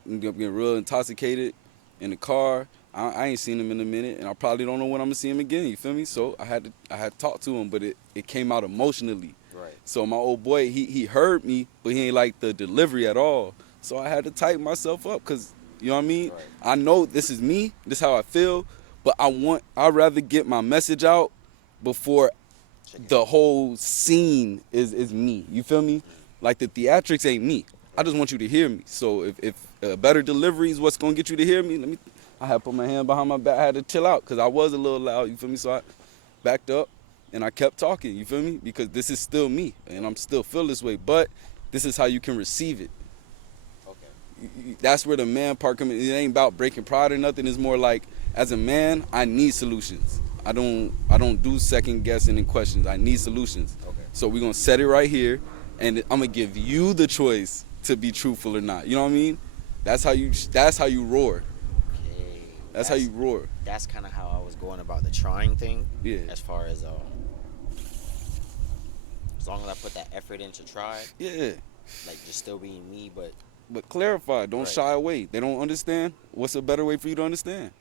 Ended up getting real intoxicated in the car. I ain't seen him in a minute, and I probably don't know when I'm gonna see him again. You feel me? So I had to talk to him, but it came out emotionally. Right. So my old boy, he heard me, but he ain't like the delivery at all. So I had to tighten myself up, cause you know what I mean. Right. I know this is me. This is how I feel, but I'd rather get my message out before the whole scene is me. You feel me? Like, the theatrics ain't me. I just want you to hear me. So if a better delivery is what's gonna get you to hear me, I had to put my hand behind my back. I had to chill out because I was a little loud. You feel me? So I backed up and I kept talking. You feel me? Because this is still me and I'm still feel this way. But this is how you can receive it. Okay. That's where the man part comes in. It ain't about breaking pride or nothing. It's more like, as a man, I need solutions. I don't do second guessing and questions. I need solutions. Okay. So we're gonna set it right here, and I'm gonna give you the choice to be truthful or not. You know what I mean? That's how you roar. Okay. That's how you roar. that's kind of how I was going about the trying thing. Yeah. As far as long as I put that effort in to try, Yeah. like just still being me, But clarify. Don't Right. shy away. They don't understand. What's a better way for you to understand?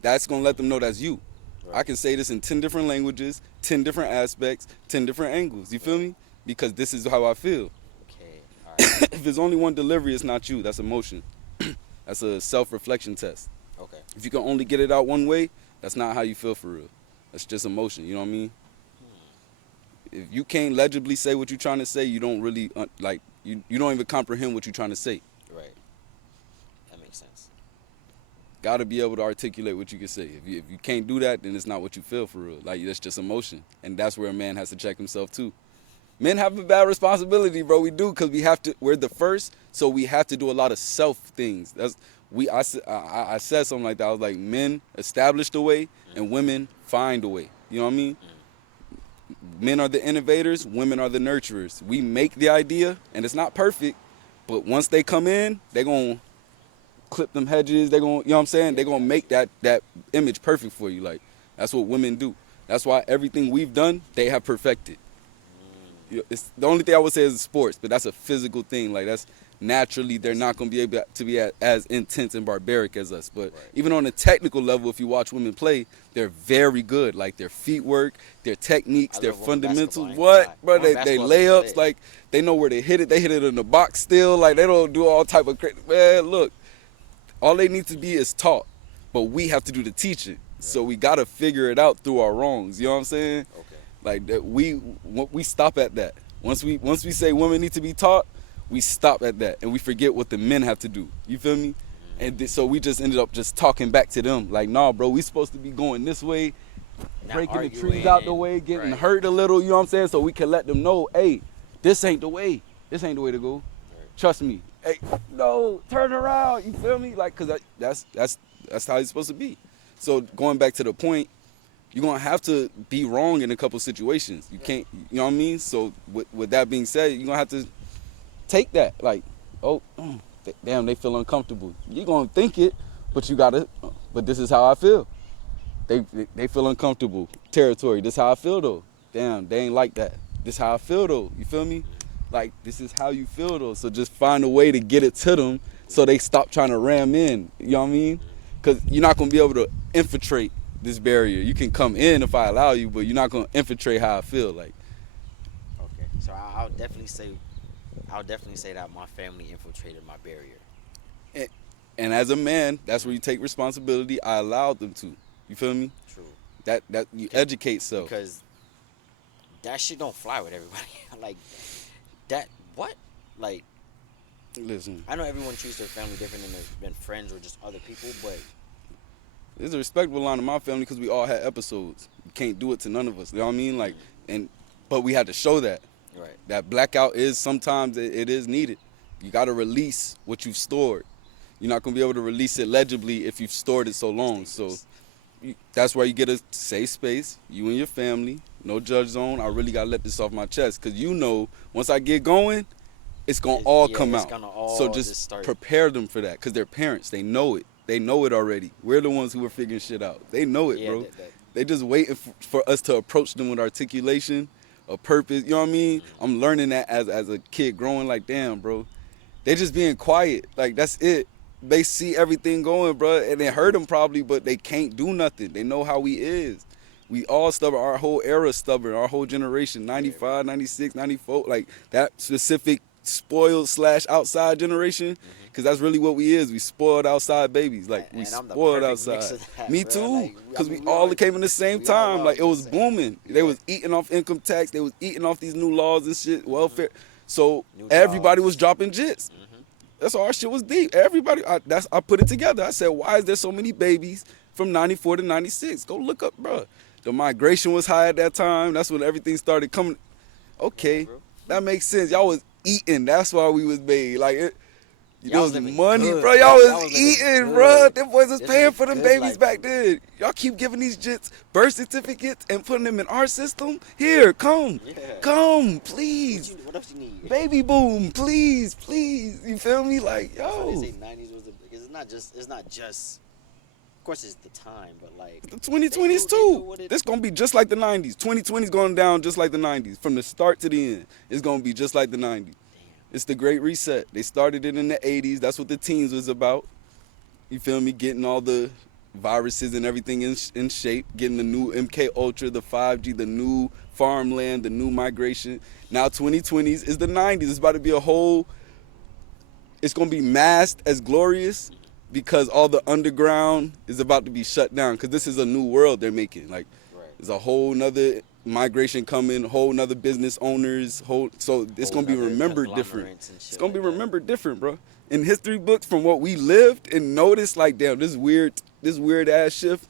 That's going to let them know that's you. right. I can say this in 10 different languages, 10 different aspects, 10 different angles. You feel me? Because this is how I feel. Okay, all right, If there's only one delivery, it's not you. That's emotion. That's a self-reflection test. okay. If you can only get it out one way, that's not how you feel for real. That's just emotion. You know what I mean? If you can't legibly say what you're trying to say, you don't really you don't even comprehend what you're trying to say. Right. That makes sense. Got to be able to articulate what you can say. If you can't do that, then it's not what you feel for real. Like, that's just emotion. And that's where a man has to check himself too. Men have a bad responsibility, bro. We do, because we're the first, so we have to do a lot of self things. I said something like that. I was like, men establish the way and women find a way. You know what I mean? Men are the innovators, women are the nurturers. We make the idea, and it's not perfect, but once they come in, they're going to clip them hedges. They're going to, you know what I'm saying? They're going to make that image perfect for you. Like, that's what women do. That's why everything we've done, they have perfected. It's, the only thing I would say is sports, but that's a physical thing. Like, that's naturally, they're not going to be able to be as intense and barbaric as us. But even on a technical level, if you watch women play, they're very good. Like, their feet work, their techniques, their fundamentals. What, bro? They layups, like, they know where they hit it. They hit it in the box still. Like, they don't do all type of crazy. Man, look, all they need to be is taught, but we have to do the teaching. So we got to figure it out through our wrongs. You know what I'm saying? Okay. Like, that we stop at that. Once we say women need to be taught, we stop at that and we forget what the men have to do. You feel me? And so we just ended up just talking back to them. Like, nah, bro, we supposed to be going this way, Not breaking the arguing trees out the and- way, getting right. hurt a little. You know what I'm saying? So we can let them know, hey, this ain't the way. This ain't the way to go. Right. Trust me. Hey, no, turn around. You feel me? Like, cause that's how it's supposed to be. So going back to the point, you're gonna have to be wrong in a couple situations. You can't, you know what I mean? So with that being said, you're gonna have to take that. Like, damn, they feel uncomfortable. You're gonna think it, but but this is how I feel. They feel uncomfortable. Territory. This is how I feel though. Damn, they ain't like that. This is how I feel though. You feel me? Like, this is how you feel though. So just find a way to get it to them so they stop trying to ram in. You know what I mean? Because you're not gonna be able to infiltrate this barrier. You can come in if I allow you, but you're not gonna infiltrate how I feel. Like, Okay. So I'll definitely say that my family infiltrated my barrier. and as a man, that's where you take responsibility. I allowed them to. You feel me? True. That you educate self. Because that shit don't fly with everybody. Like that. What? Like, Listen, I know everyone treats their family different than friends or just other people, but there's a respectable line of my family because we all had episodes. You can't do it to none of us. You know what I mean? Like, but we had to show that. right. That blackout is sometimes it is needed. You got to release what you've stored. You're not going to be able to release it legibly if you've stored it so long. So that's why you get a safe space, you and your family, no judge zone. I really got to let this off my chest because once I get going, it's going to all come out. So just prepare them for that because they're parents. They know it. They know it already. We're the ones who are figuring shit out. They know it, bro. They just waiting for us to approach them with articulation, a purpose. You know what I mean? I'm learning that as a kid growing. Like, damn, bro. They just being quiet. Like, that's it. They see everything going, bro, and it hurt them probably, but they can't do nothing. They know how we is. We all stubborn. Our whole era stubborn. Our whole generation, 95, 96, 94, like that specific spoiled / outside generation, because that's really what we is. We spoiled outside babies. Like, we spoiled outside. Me too, because we all came in the same time. Like, it was booming. They was eating off income tax. They was eating off these new laws and shit, welfare. So everybody was dropping jits. That's why our shit was deep. Everybody, I put it together. I said, why is there so many babies from 94 to 96? Go look up, bro. The migration was high at that time. That's when everything started coming. Okay, that makes sense. Y'all was eating. That's why we was made. Like, there was money, good, bro. Y'all was eating, bro. Them boys was paying for them babies back then. Y'all keep giving these jits birth certificates and putting them in our system. Here, come, please. What else you need? Baby boom, please. You feel me? Like, yo. They say 90s was because it's not just of course, it's the time, but like The they 2020s knew too. what it. This gonna be just like the 90s. 2020's going down just like the 90s. From the start to the end, it's gonna be just like the 90s. Damn. It's the Great Reset. They started it in the 80s. That's what the teens was about. You feel me? Getting all the viruses and everything in shape. Getting the new MK Ultra, the 5G, the new farmland, the new migration. Now 2020s is the 90s. It's about to be a whole. It's gonna be masked as glorious because all the underground is about to be shut down. Because this is a new world they're making. Like Right. there's a whole nother migration coming, whole nother business owners, so it's Whole gonna be nother remembered different. conglomerates and It's shit gonna be like that. remembered different, bro. In history books, from what we lived and noticed, like damn, this weird ass shift.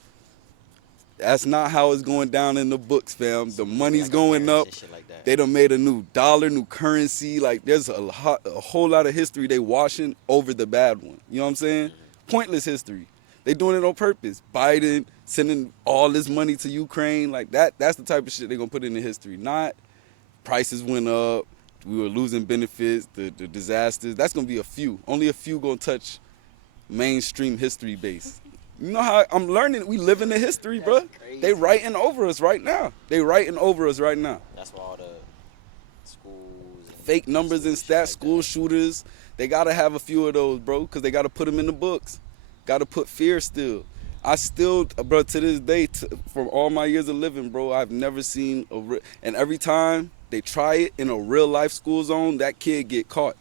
That's not how it's going down in the books, fam. The money's Like our going parents up. and shit like that. They done made a new dollar, new currency. Like there's a whole lot of history they washing over the bad one. You know what I'm saying? Pointless history. They doing it on purpose. Biden sending all this money to Ukraine, like that. That's the type of shit they gonna put in the history. Not prices went up. We were losing benefits. The disasters. That's gonna be a few. Only a few gonna touch mainstream history base. You know how I'm learning? We live in the history, That's bro. crazy. They writing over us right now. They writing over us right now. That's why all the schools and Fake numbers and shit stats, like school that. shooters. They gotta have a few of those, bro, because they gotta put them in the books. Gotta put fear still. I still, bro, to this day, from all my years of living, bro, I've never seen and every time they try it in a real life school zone, that kid get caught.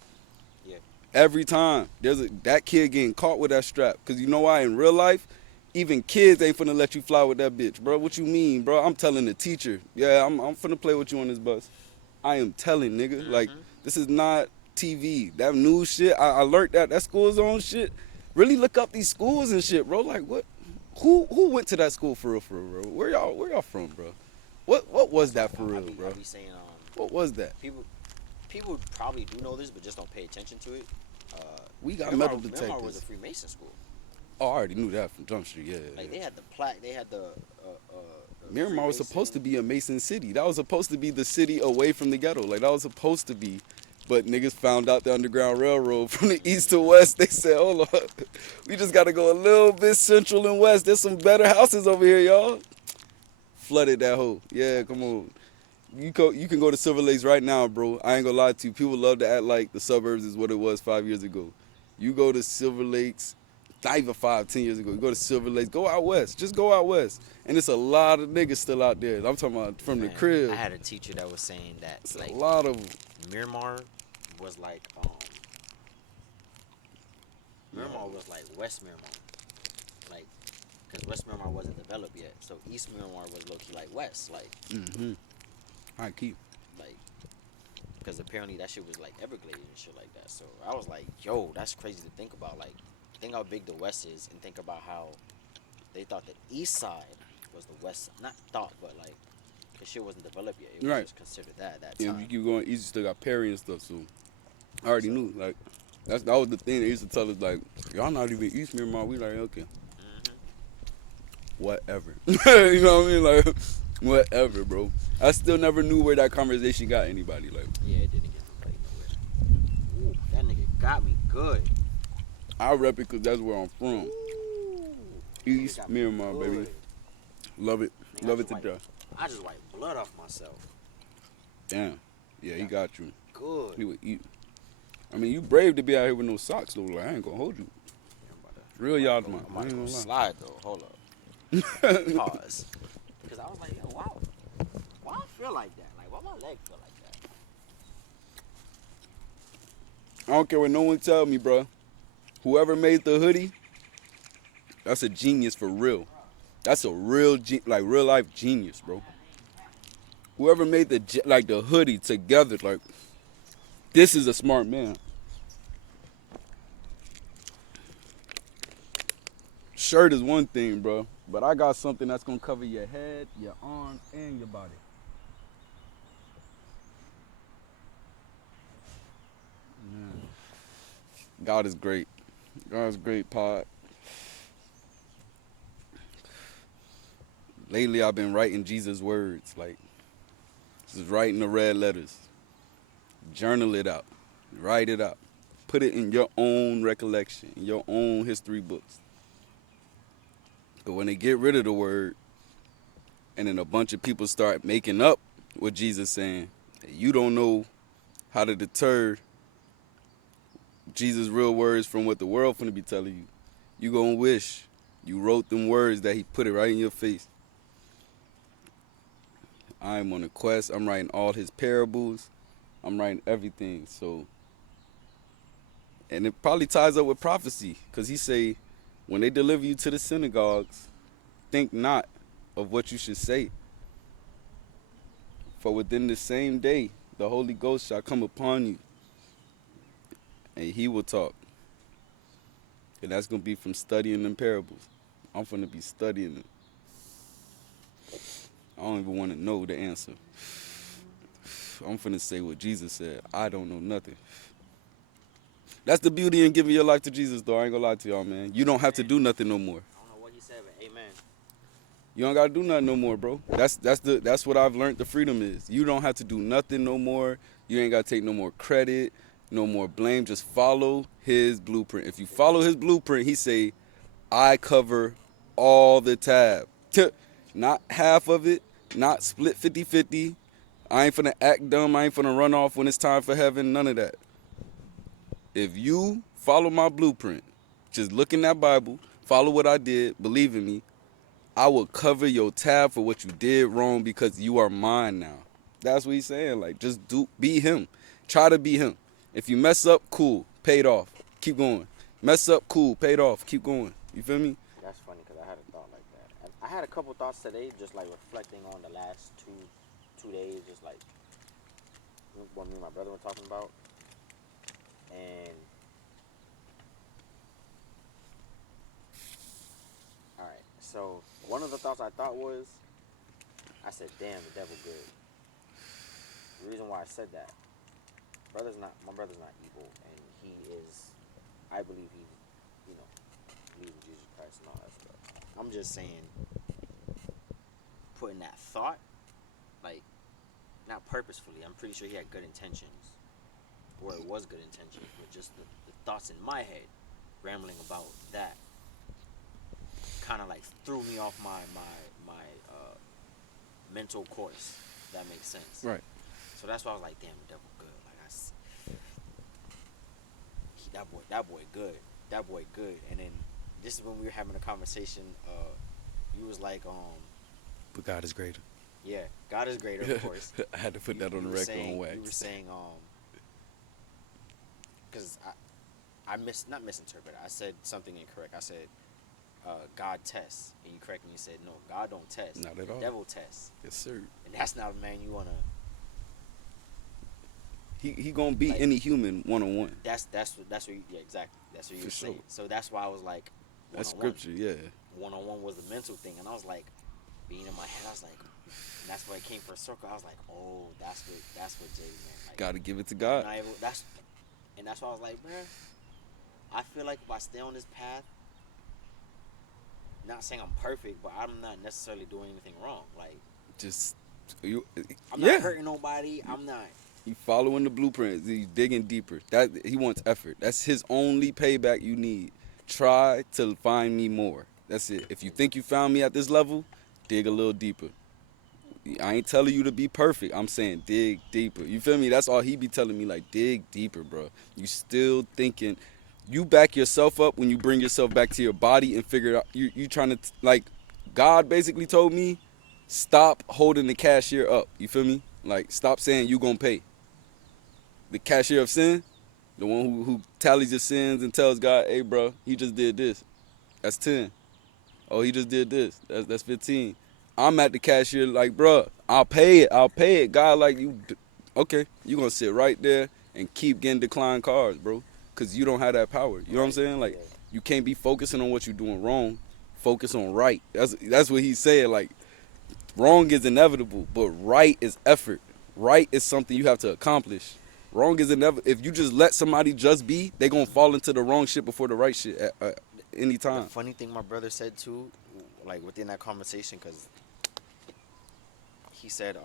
Yeah. Every time that kid getting caught with that strap, because you know why? In real life, even kids ain't finna let you fly with that bitch, bro. What you mean, bro? I'm telling the teacher, yeah, I'm finna play with you on this bus. I am telling, nigga, like this is not TV. That news shit, I learned that school zone shit. Really look up these schools and shit, bro. Like what? Who went to that school for real, bro? Where y'all from, bro? What was that for real, I bro? be saying What was that? people probably do know this, but just don't pay attention to it. We got Miramar, metal Miramar was a detectors. Freemason school. Oh, I already knew that from Jump Street. Yeah. Like they had the plaque, they had the. Miramar was Freemason- supposed to be a Mason city. That was supposed to be the city away from the ghetto. Like that was supposed to be. But niggas found out the Underground Railroad from the east to west. They said, hold on, we just gotta go a little bit central and west. There's some better houses over here, y'all. Flooded that hole. Yeah, come on. You can go to Silver Lakes right now, bro. I ain't gonna lie to you. People love to act like the suburbs is what it was 5 years ago. You go to Silver Lakes, not even 10 years ago. You go to Silver Lakes, go out west. Just go out west. And it's a lot of niggas still out there. I'm talking about from the Man, crib. I had a teacher that was saying that It's like a lot of them. Miramar was like Miramar was like West Miramar, like because West Miramar wasn't developed yet, so East Miramar was low key like West, like I keep. like because apparently that shit was like Everglades and shit like that. So I was like, yo, that's crazy to think about. Like, think how big the West is, and think about how they thought the East side was the West. Not thought, but like, the shit wasn't developed yet. It was Right. just considered that at that Yeah, time. you keep going east, you still got Perry and stuff, so I already knew. Like, that was the thing they used to tell us, like, y'all not even East Miramar. We like, okay. Whatever. You know what I mean? Like, whatever, bro. I still never knew where that conversation got anybody. Like, Yeah, it didn't get nobody nowhere. Ooh, that nigga got me good. I rep it because that's where I'm from. Ooh, East that nigga got me Miramar, baby. good. Love it. Nigga, Love it to I death. I just wiped blood off myself. Damn. Yeah, he got you. Good. He would eat. I mean, you brave to be out here with no socks, though. Like, I ain't gonna hold you. Real y'all, man. I'm I about to ain't go gonna slide though. Hold up. Pause. Because I was like, yo, wow. Why I feel like that? Like, why my leg feel like that? I don't care what no one tell me, bro. Whoever made the hoodie, that's a genius for real. That's a real, real life genius, bro. Whoever made the hoodie together, like, this is a smart man. Shirt is one thing, bro, but I got something that's gonna cover your head, your arms, and your body. God is great. God is great, Pod. Lately, I've been writing Jesus' words, like, just writing the red letters. Journal it out. Write it out. Put it in your own recollection, in your own history books. But when they get rid of the word, and then a bunch of people start making up what Jesus saying, you don't know how to deter Jesus' real words from what the world finna be telling you. You gonna wish you wrote them words that he put it right in your face. I'm on a quest. I'm writing all his parables. I'm writing everything. So, and it probably ties up with prophecy, because he say, when they deliver you to the synagogues, think not of what you should say. For within the same day, the Holy Ghost shall come upon you, and he will talk. And that's going to be from studying them parables. I'm going to be studying them. I don't even want to know the answer. I'm finna say what Jesus said. I don't know nothing. That's the beauty in giving your life to Jesus, though. I ain't gonna lie to y'all, man. You don't have to do nothing no more. I don't know what he said, but amen. You don't gotta do nothing no more, bro. That's what I've learned. The freedom is you don't have to do nothing no more. You ain't gotta take no more credit, no more blame. Just follow his blueprint. If you follow his blueprint, he say, I cover all the tab. Not half of it, not split 50-50. I ain't finna act dumb. I ain't finna run off when it's time for heaven. None of that. If you follow my blueprint, just look in that Bible, follow what I did, believe in me, I will cover your tab for what you did wrong because you are mine now. That's what he's saying. Like, just be him. Try to be him. If you mess up, cool, paid off. Keep going. Mess up, cool, paid off. Keep going. You feel me? That's funny because I had a thought like that. And I had a couple thoughts today, just like reflecting on the last two days, just like what me and my brother were talking about. And all right, so one of the thoughts I thought was, I said, "Damn, the devil good." The reason why I said that, my brother's not evil, and he is, I believe he, you know, believes in Jesus Christ and all that stuff. I'm just saying, putting that thought, like, not purposefully. I'm pretty sure he had good intentions, or it was good intentions, but just the thoughts in my head, rambling about that, kind of like threw me off my mental course. If that makes sense. Right. So that's why I was like, damn, the devil good. Like that boy good. That boy good. And then this is when we were having a conversation. You was like, But God is greater. yeah, God is greater, of course. I had to put that on the record on wax. You were saying, because I not misinterpreted. I said something incorrect. I said, God tests, and you corrected me and said, no, God don't test. Not at all. The devil tests. Yes, sir. And that's not a man you wanna. He gonna beat like, any human one-on-one. That's what you, yeah, exactly. That's what you For were saying. sure. So that's why I was like, That's scripture, yeah. One-on-one was the mental thing, and I was like, being in my head, I was like, and that's why it came for a circle. I was like, oh, that's what Jay meant. Like, Gotta give it to God. that's why I was like, man, I feel like if I stay on this path, not saying I'm perfect, but I'm not necessarily doing anything wrong. Like, Just you. I'm not hurting nobody. I'm not. He following the blueprint. He's digging deeper. That he wants effort. That's his only payback you need. Try to find me more. That's it. If you think you found me at this level, dig a little deeper. I ain't telling you to be perfect. I'm saying dig deeper. You feel me? That's all he be telling me. Like, dig deeper, bro. You still thinking. You back yourself up when you bring yourself back to your body and figure out. You trying to, like, God basically told me, stop holding the cashier up. You feel me? Like, stop saying you gonna pay. The cashier of sin, the one who tallies your sins and tells God, hey, bro, he just did this. That's 10. Oh, he just did this. That's 15. I'm at the cashier like, bro, I'll pay it. God, like, okay, you going to sit right there and keep getting declined cards, bro, because you don't have that power. You know what I'm saying? Like, you can't be focusing on what you're doing wrong. Focus on right. That's what he's saying. Like, wrong is inevitable, but right is effort. Right is something you have to accomplish. Wrong is inevitable. If you just let somebody just be, they going to fall into the wrong shit before the right shit at any time. The funny thing my brother said too, like within that conversation, because he said,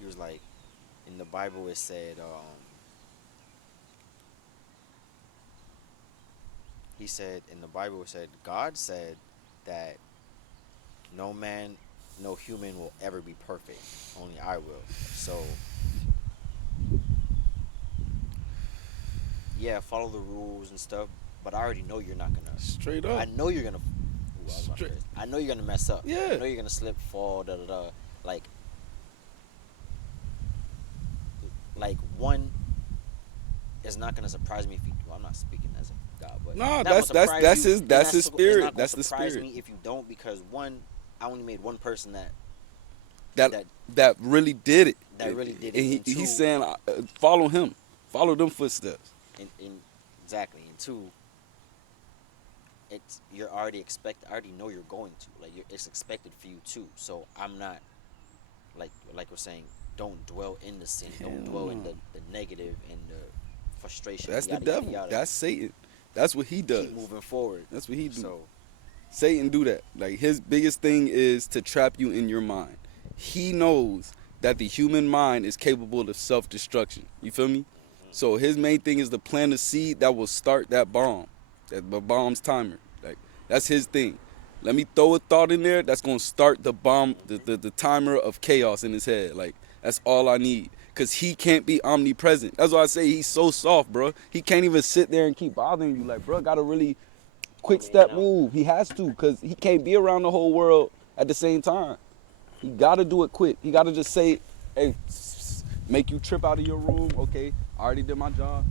he was like, in the Bible it said, He said in the Bible, it said God said that no man, no human will ever be perfect. Only I will. So yeah, follow the rules and stuff. But I already know you're not gonna. Straight I up. know you're gonna. Ooh, I was about to Straight. curse. I know you're gonna mess up. I Yeah. know you're gonna slip, fall, da da da. Like, one is not gonna surprise me if you. Well, I'm not speaking as a God, but No, not gonna surprise you. that's his It's spirit. not gonna That's the surprise spirit me if you don't, because one, I only made one person that that that really did it. that really did And it, and he's two, saying, follow him, follow them footsteps. in exactly, and two, it's you're already expect. I already know you're going to like. It's expected for you too. So I'm not like we're saying. Don't dwell in the sin. Hell Don't dwell in no. the negative and the frustration. That's the Yada yada devil. yada. That's Satan. That's what he does. Keep moving forward. That's what he do. So Satan do that. Like his biggest thing is to trap you in your mind. He knows that the human mind is capable of self-destruction. You feel me? So his main thing is to plant a seed that will start that bomb, that the bomb's timer. Like that's his thing. Let me throw a thought in there that's gonna start the bomb, the timer of chaos in his head. Like that's all I need. Cause he can't be omnipresent. That's why I say he's so soft, bro. He can't even sit there and keep bothering you. Like, bro, gotta really quick come in and step out. move. He has to, cause he can't be around the whole world at the same time. He gotta do it quick. He gotta just say, hey, make you trip out of your room. Okay, I already did my job.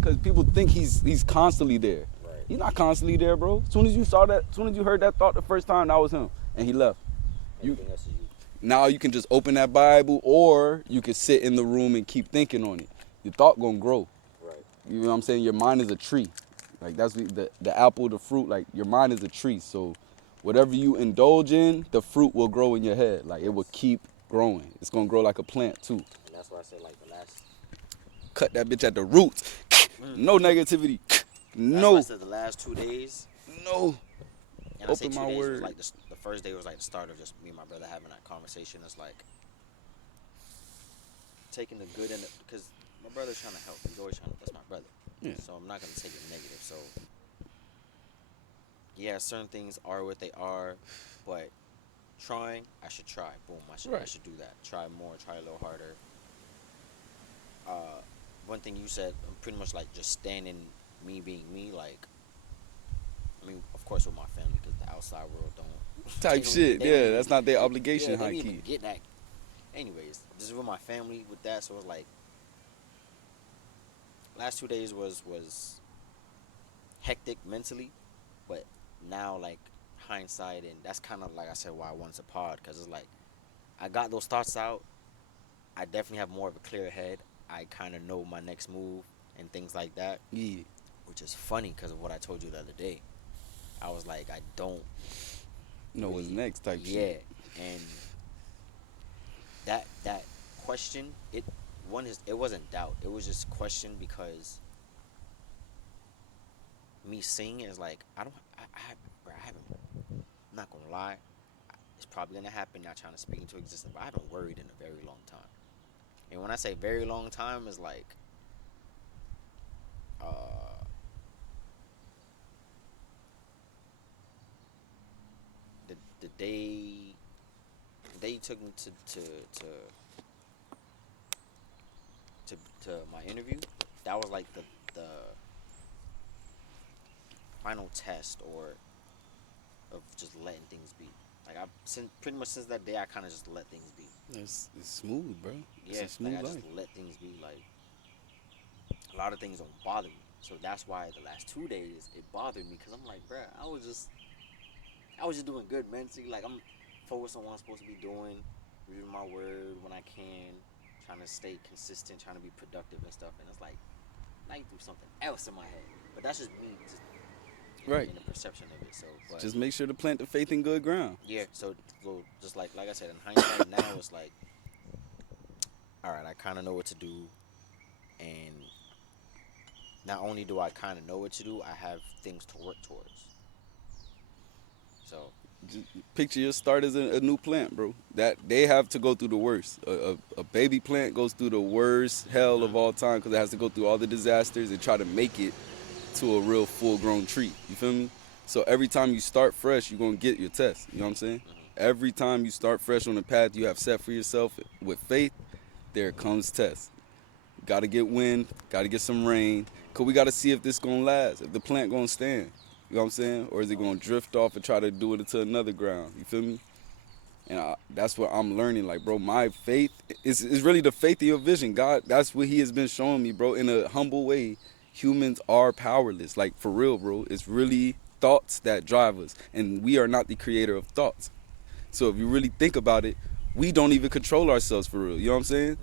Cause people think he's constantly there. Right. He's not constantly there, bro. As soon as you saw that, as soon as you heard that thought the first time, that was him, and he left. You Everything else is you. now you can just open that Bible, or you can sit in the room and keep thinking on it. Your thought gonna grow. Right. You know what I'm saying? Your mind is a tree. Like that's the apple, the fruit. Like your mind is a tree. So whatever you indulge in, the fruit will grow in your head. Like it will keep growing. It's gonna grow like a plant too. And that's why I said like the last. Cut that bitch at the roots. No negativity. That's why I No. said the last 2 days. No. And I say Open 2 my days was word. like the first day was like the start of just me and my brother having that conversation. It's like taking the good in it, because my brother's trying to help. He's always trying to. That's my brother. Yeah. So I'm not gonna take it negative. So yeah, certain things are what they are, but trying, I should try. Boom, I Right. should do that. Try more. Try a little harder. One thing you said, pretty much like just standing, me being me. Like, I mean, of course with my family, because the outside world don't Type they don't- shit. they Yeah, don't that's even- not their they- obligation, Yeah, they high don't key. even get that. Anyways, just with my family with that, so it was like last 2 days was hectic mentally, but now like hindsight, and that's kind of like I said why I wanted to pod, because it's like I got those thoughts out. I definitely have more of a clear head. I kind of know my next move and things like that, Yeah. which is funny because of what I told you the other day. I was like, I don't Know what's really- next type yeah, shit. and that question, it wasn't doubt. It was just question, because me seeing it is like bro, I haven't. I'm not gonna lie. It's probably gonna happen. Not trying to speak into existence, but I haven't worried in a very long time. And when I say very long time, is like uh, the day you took me to my interview. That was like the final test, or of just letting things be. Like pretty much since that day, I kind of just let things be. It's smooth, bro. It's Yeah, a smooth like I life. just let things be. Like a lot of things don't bother me, so that's why the last 2 days it bothered me, because I'm like, bruh, I was just doing good mentally. Like I'm focused on what I'm supposed to be doing, reading my word when I can, trying to stay consistent, trying to be productive and stuff. And it's like now you do something else in my head, but that's just me, just Right. in the perception of it. So, but Just make sure to plant the faith in good ground. yeah, so just like I said, in hindsight, now it's like, all right, I kind of know what to do, and not only do I kind of know what to do, I have things to work towards. So Just picture your start as a new plant, bro. That they have to go through the worst. A baby plant goes through the worst hell of all time because it has to go through all the disasters and try to make it to a real full-grown tree. You feel me? So every time you start fresh, you're gonna get your test. You know what I'm saying? Every time you start fresh on the path you have set for yourself with faith, there comes test. Got to get wind, got to get some rain, cause we got to see if this gonna last, if the plant gonna stand. You know what I'm saying? Or is it gonna drift off and try to do it into another ground? You feel me? And that's what I'm learning. Like, bro, my faith is really the faith of your vision. God, that's what He has been showing me, bro. In a humble way, humans are powerless. Like, for real, bro. It's really thoughts that drive us, and we are not the creator of thoughts. So if you really think about it, we don't even control ourselves for real. You know what I'm saying?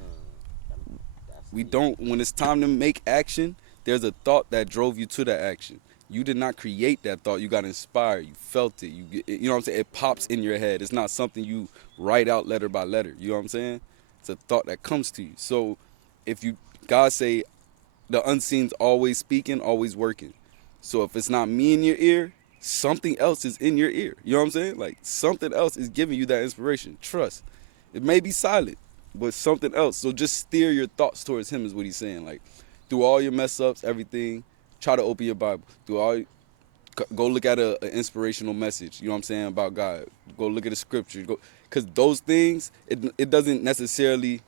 We don't. When it's time to make action, there's a thought that drove you to that action. You did not create that thought. You got inspired. You felt it. You know what I'm saying? It pops in your head. It's not something you write out letter by letter. You know what I'm saying? It's a thought that comes to you. So if you, God say, the unseen's always speaking, always working. So if it's not me in your ear, something else is in your ear. You know what I'm saying? Like, something else is giving you that inspiration. Trust. It may be silent, but something else. So just steer your thoughts towards Him is what He's saying. Like, through all your mess ups, everything, try to open your Bible. Go look at an inspirational message, you know what I'm saying, about God. Go look at the scripture. Because those things, it doesn't necessarily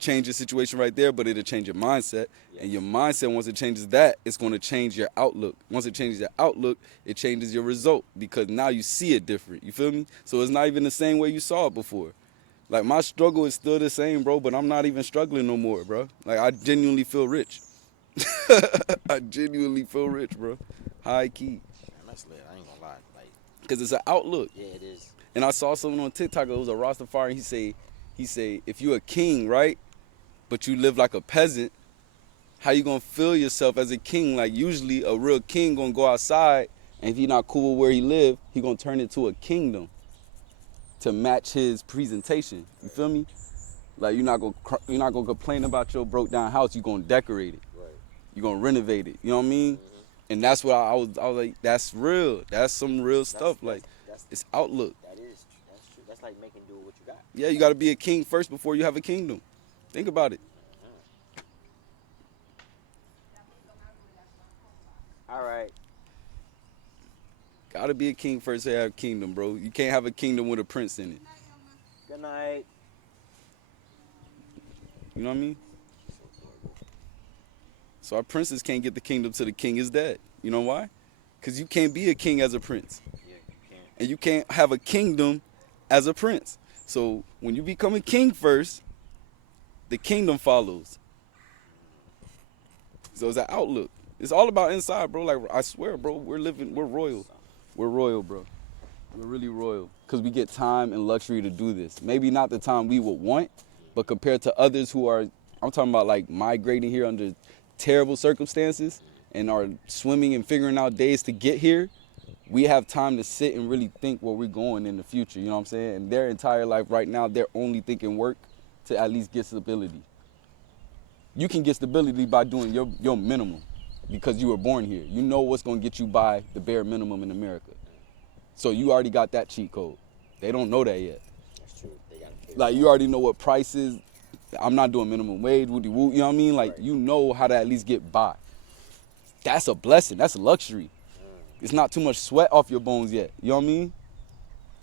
change your situation right there, but it'll change your mindset. Yes. And your mindset, once it changes that, it's going to change your outlook. Once it changes your outlook, it changes your result, because now you see it different. You feel me? So it's not even the same way you saw it before. Like, my struggle is still the same, bro, but I'm not even struggling no more, bro. Like, I genuinely feel rich. I genuinely feel rich, bro. High key. Man, that's lit. I ain't gonna lie. Like, because it's an outlook. Yeah, it is. And I saw someone on TikTok. It was a Rastafari. He say, if you a king, right, but you live like a peasant, how you gonna feel yourself as a king? Like, usually a real king gonna go outside, and if he not cool with where he live, he gonna turn it to a kingdom to match his presentation. You feel me? Like, you're not gonna complain about your broke down house. You gonna decorate it. Right. You gonna renovate it. You know what I mean? Mm-hmm. And that's what I was like, that's real. That's some real stuff. Like, it's outlook. That's true. That's like making do with what you got. Yeah, you got to be a king first before you have a kingdom. Think about it. All right. Got to be a king first to have a kingdom, bro. You can't have a kingdom with a prince in it. Good night. You know what I mean? So our princes can't get the kingdom till the king is dead. You know why? Because you can't be a king as a prince. Yeah, you can't. And you can't have a kingdom as a prince. So when you become a king first, the kingdom follows. So it's an outlook. It's all about inside, bro. Like, I swear, bro, we're royal. We're royal, bro. We're really royal. Because we get time and luxury to do this. Maybe not the time we would want, but compared to others who are, I'm talking about like migrating here under terrible circumstances and are swimming and figuring out days to get here, we have time to sit and really think where we're going in the future. You know what I'm saying? And their entire life right now, they're only thinking work to at least get stability. You can get stability by doing your minimum because you were born here. You know what's going to get you by the bare minimum in America. So you already got that cheat code. They don't know that yet. That's true. They got like, you already know what price is. I'm not doing minimum wage, woody woo, you know what I mean? Like, right. You know how to at least get by. That's a blessing. That's a luxury. It's not too much sweat off your bones yet. You know what I mean?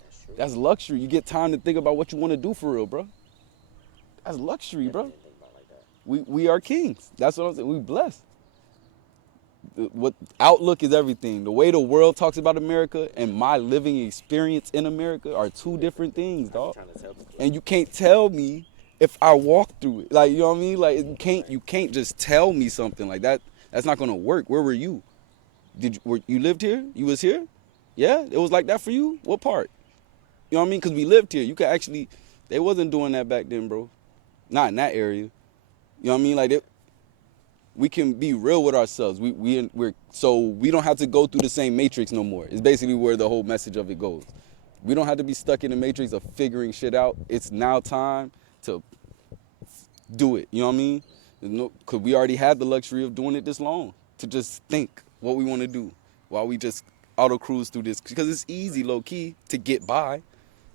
That's true. That's luxury. You get time to think about what you want to do for real, bro. That's luxury, bro. Think about it like that. We are kings. That's what I'm saying. We blessed. What outlook is everything. The way the world talks about America and my living experience in America are two different things, dog. And you can't tell me if I walk through it. Like, you know what I mean? Like, you can't just tell me something like that. That's not gonna work. Where were you? You lived here? You was here? Yeah? It was like that for you? What part? You know what I mean? Because we lived here. You could actually, they wasn't doing that back then, bro. Not in that area. You know what I mean? Like, we can be real with ourselves. So we don't have to go through the same matrix no more. It's basically where the whole message of it goes. We don't have to be stuck in the matrix of figuring shit out. It's now time to do it. You know what I mean? Because we already had the luxury of doing it this long, to just think what we want to do while we just auto cruise through this. Because it's easy, low key, to get by.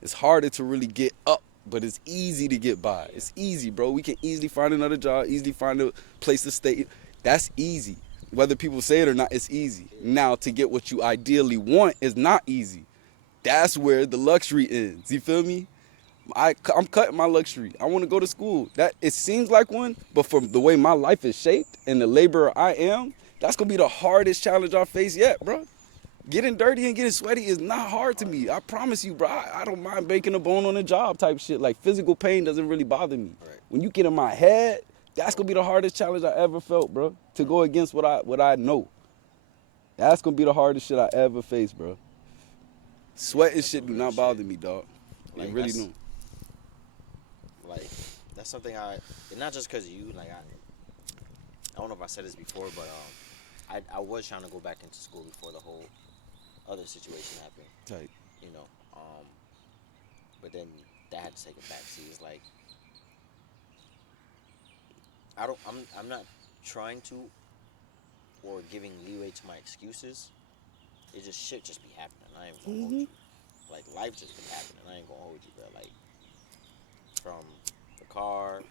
It's harder to really get up, but it's easy to get by. It's easy, bro. We can easily find another job, easily find a place to stay. That's easy. Whether people say it or not, it's easy. Now, to get what you ideally want is not easy. That's where the luxury ends. You feel me? I'm cutting my luxury. I want to go to school. That it seems like one, but from the way my life is shaped and the laborer I am, that's gonna be the hardest challenge I face yet, bro. Getting dirty and getting sweaty is not hard to me. I promise you, bro. I don't mind breaking a bone on a job type shit. Like, physical pain doesn't really bother me. Right. When you get in my head, that's gonna be the hardest challenge I ever felt, bro. To go against what I know. That's gonna be the hardest shit I ever faced, bro. Sweat and shit do not bother me, dog. It Like, really don't. Like, that's something and not just because of you, like, I don't know if I said this before, but I was trying to go back into school before the whole other situation happened, Tight. you know, but then that had to take a backseat. It's like, I'm not trying to or giving leeway to my excuses. It just shit just be happening. I ain't gonna hold you. Like, life just been happening. I ain't gonna hold you, bro. Like, from the car,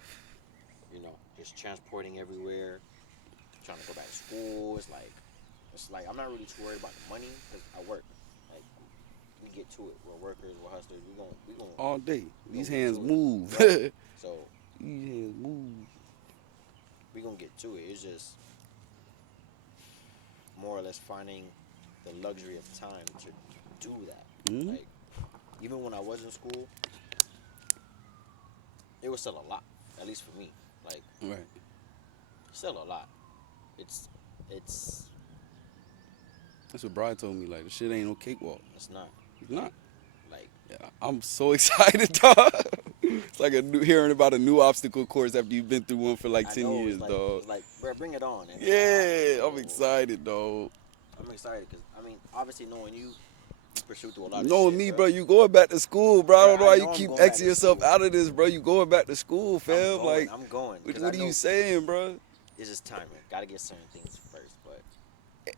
you know, just transporting everywhere, trying to go back to school. It's like I'm not really too worried about the money because I work. Like, we get to it. We're workers. We're hustlers. We gon' All day. These we hands do it. move. Right. So These hands move. we gonna get to it. It's just more or less finding the luxury of time to do that. Mhm. Like, even when I was in school, it was still a lot. At least for me, like, Right. still a lot. That's what Brian told me. Like, the shit ain't no cakewalk. It's not. It's not. Like, Yeah, I'm so excited, dog. It's like hearing about a new obstacle course after you've been through one for like 10 years, it's like, dog. It's like, bro, bring it on. And Yeah, I'm excited, dog. I'm excited because, I mean, obviously knowing you pursue through a lot of Knowing shit, me, bro. bro, you going back to school, bro. I don't know I why know you I'm keep going back Xing to yourself school. out of this, bro. You going back to school, fam. Like, I'm going. what 'Cause I are you know saying, bro? It's just timing. Gotta get certain things first, but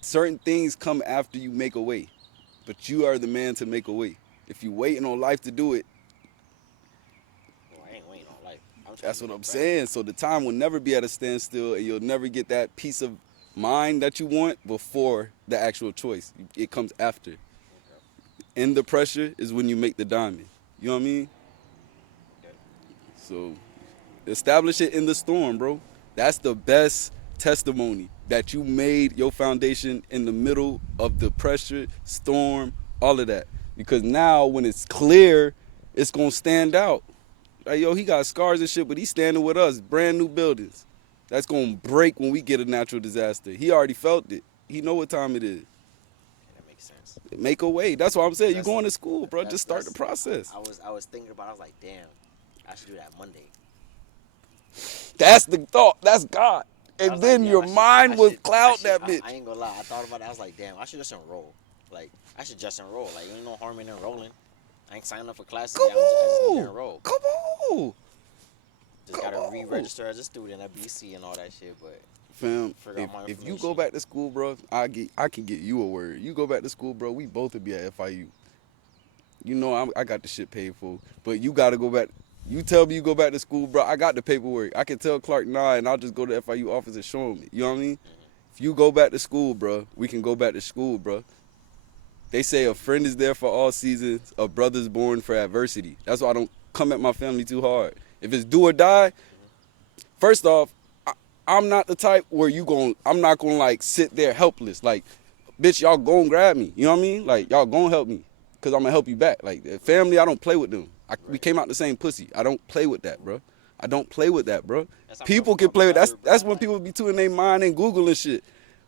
Certain things come after you make a way, but you are the man to make a way. If you waiting on life to do it, well, I ain't waiting on life. that's what I'm saying. So the time will never be at a standstill, and you'll never get that peace of mind that you want before the actual choice. It comes after. Okay. In the pressure is when you make the diamond. You know what I mean? Okay. So establish it in the storm, bro. That's the best testimony that you made your foundation in the middle of the pressure, storm, all of that. Because now when it's clear, it's gonna stand out. Like, yo, he got scars and shit, but he's standing with us, brand new buildings. That's gonna break when we get a natural disaster. He already felt it. He know what time it is. Yeah, that makes sense. Make a way. That's what I'm saying. You That's- going to school, bro. that's- Just start the that's- process. I was thinking about it. I was like, damn, I should do that Monday. That's the thought. That's God. I And was then like, your damn, mind was I cloud should- that bitch. I ain't gonna lie. I thought about it. I was like, damn, I should just enroll. Like, I should just enroll. Like, ain't no harm in enrolling. I ain't signing up for classes. Come yet. I just need to on. enroll. Come on. Just Come gotta on. re-register as a student at BC and all that shit. But Fam, Figure out my if you go information. back to school, bro, I can get you a word. You go back to school, bro, we both will be at FIU. You know I got the shit paid for. But you got to go back. You tell me you go back to school, bro, I got the paperwork. I can tell Clark nah, and I'll just go to the FIU office and show him. You know what I mean? If you go back to school, bro, we can go back to school, bro. They say a friend is there for all seasons, a brother's born for adversity. That's why I don't come at my family too hard. If it's do or die, first off, I'm not the type where I'm not gonna like sit there helpless. Like, bitch, y'all gon' grab me. You know what I mean? Like, y'all gon' help me. Cause I'm gonna help you back. Like, family, I don't play with them. We came out the same pussy. I don't play with that, bro. I don't play with that, bro. That's how People my can play with brother, that's bro. when people be too in their mind and Google and shit.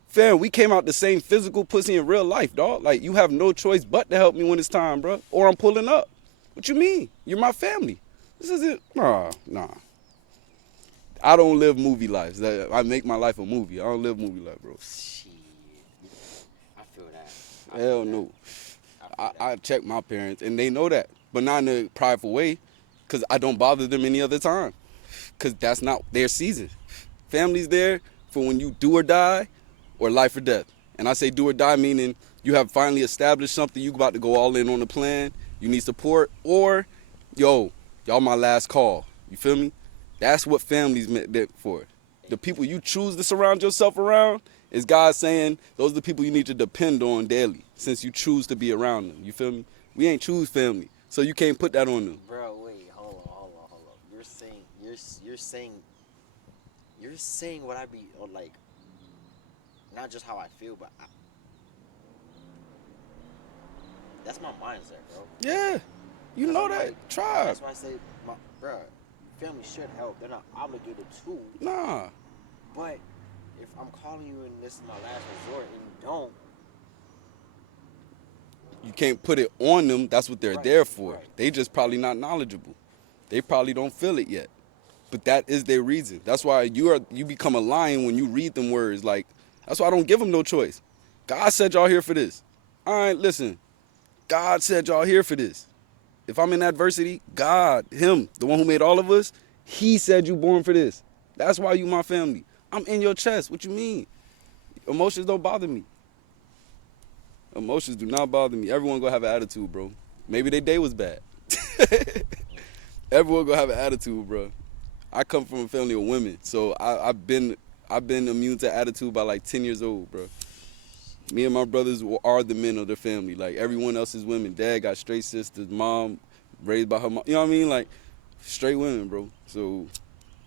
Fam, we came out the same physical pussy in real life, dog. Like, you have no choice but to help me when it's time, bro. Or I'm pulling up. What you mean? You're my family. This isn't, nah. I don't live movie lives. I make my life a movie. I don't live movie life, bro. shit, I feel that. Hell no. I check my parents, and they know that. But not in a prideful way, because I don't bother them any other time. Because that's not their season. Family's there for when you do or die or life or death. And I say do or die meaning you have finally established something, you about to go all in on the plan, you need support, or, yo, y'all my last call. You feel me? That's what family's meant for. The people you choose to surround yourself around is God saying those are the people you need to depend on daily since you choose to be around them. You feel me? We ain't choose family, so you can't put that on them. Bro, wait, hold on. You're saying what I be or like, not just how I feel, but that's my mindset, bro. Yeah, you know that. Like, Tribe. that's why I say, bro, family should help. They're not obligated to. Nah. But if I'm calling you and this is my last resort and you don't, You can't put it on them. That's what they're Right, there for. right. They just probably not knowledgeable. They probably don't feel it yet. But that is their reason. That's why you become a lion when you read them words. Like, that's why I don't give them no choice. God said y'all here for this. All right, listen. God said y'all here for this. If I'm in adversity, God, him, the one who made all of us, he said you born for this. That's why you my family. I'm in your chest. What you mean? Emotions don't bother me. Emotions do not bother me. Everyone gonna have an attitude, bro. Maybe their day was bad. Everyone gonna have an attitude, bro. I come from a family of women, so I've been immune to attitude by like 10 years old, bro. Me and my brothers are the men of the family. Like everyone else is women. Dad got straight sisters. Mom raised by her mom. You know what I mean? Like straight women, bro. So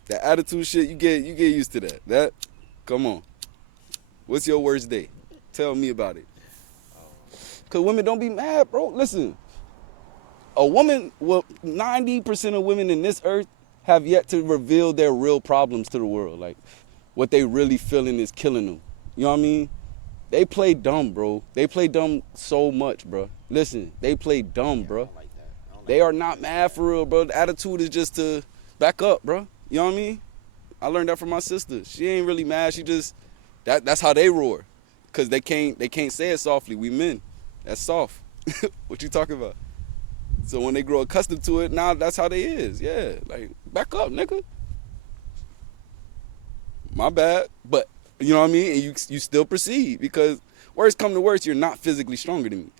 that attitude shit, you get used to that. Come on. What's your worst day? Tell me about it. Cause women don't be mad, bro. Listen, a woman, well, 90% of women in this earth have yet to reveal their real problems to the world. Like what they really feeling is killing them. You know what I mean? They play dumb, bro. They play dumb so much, bro. Listen, they play dumb, bro. I don't like that. I don't like They that. are not mad for real, bro. The attitude is just to back up, bro. You know what I mean? I learned that from my sister. She ain't really mad. She just that's how they roar, cause they can't say it softly. We men, that's soft. What you talking about? So when they grow accustomed to it, now that's how they is. Yeah, like back up, nigga. My bad, but you know what I mean. And you still proceed because worst come to worst, you're not physically stronger than me.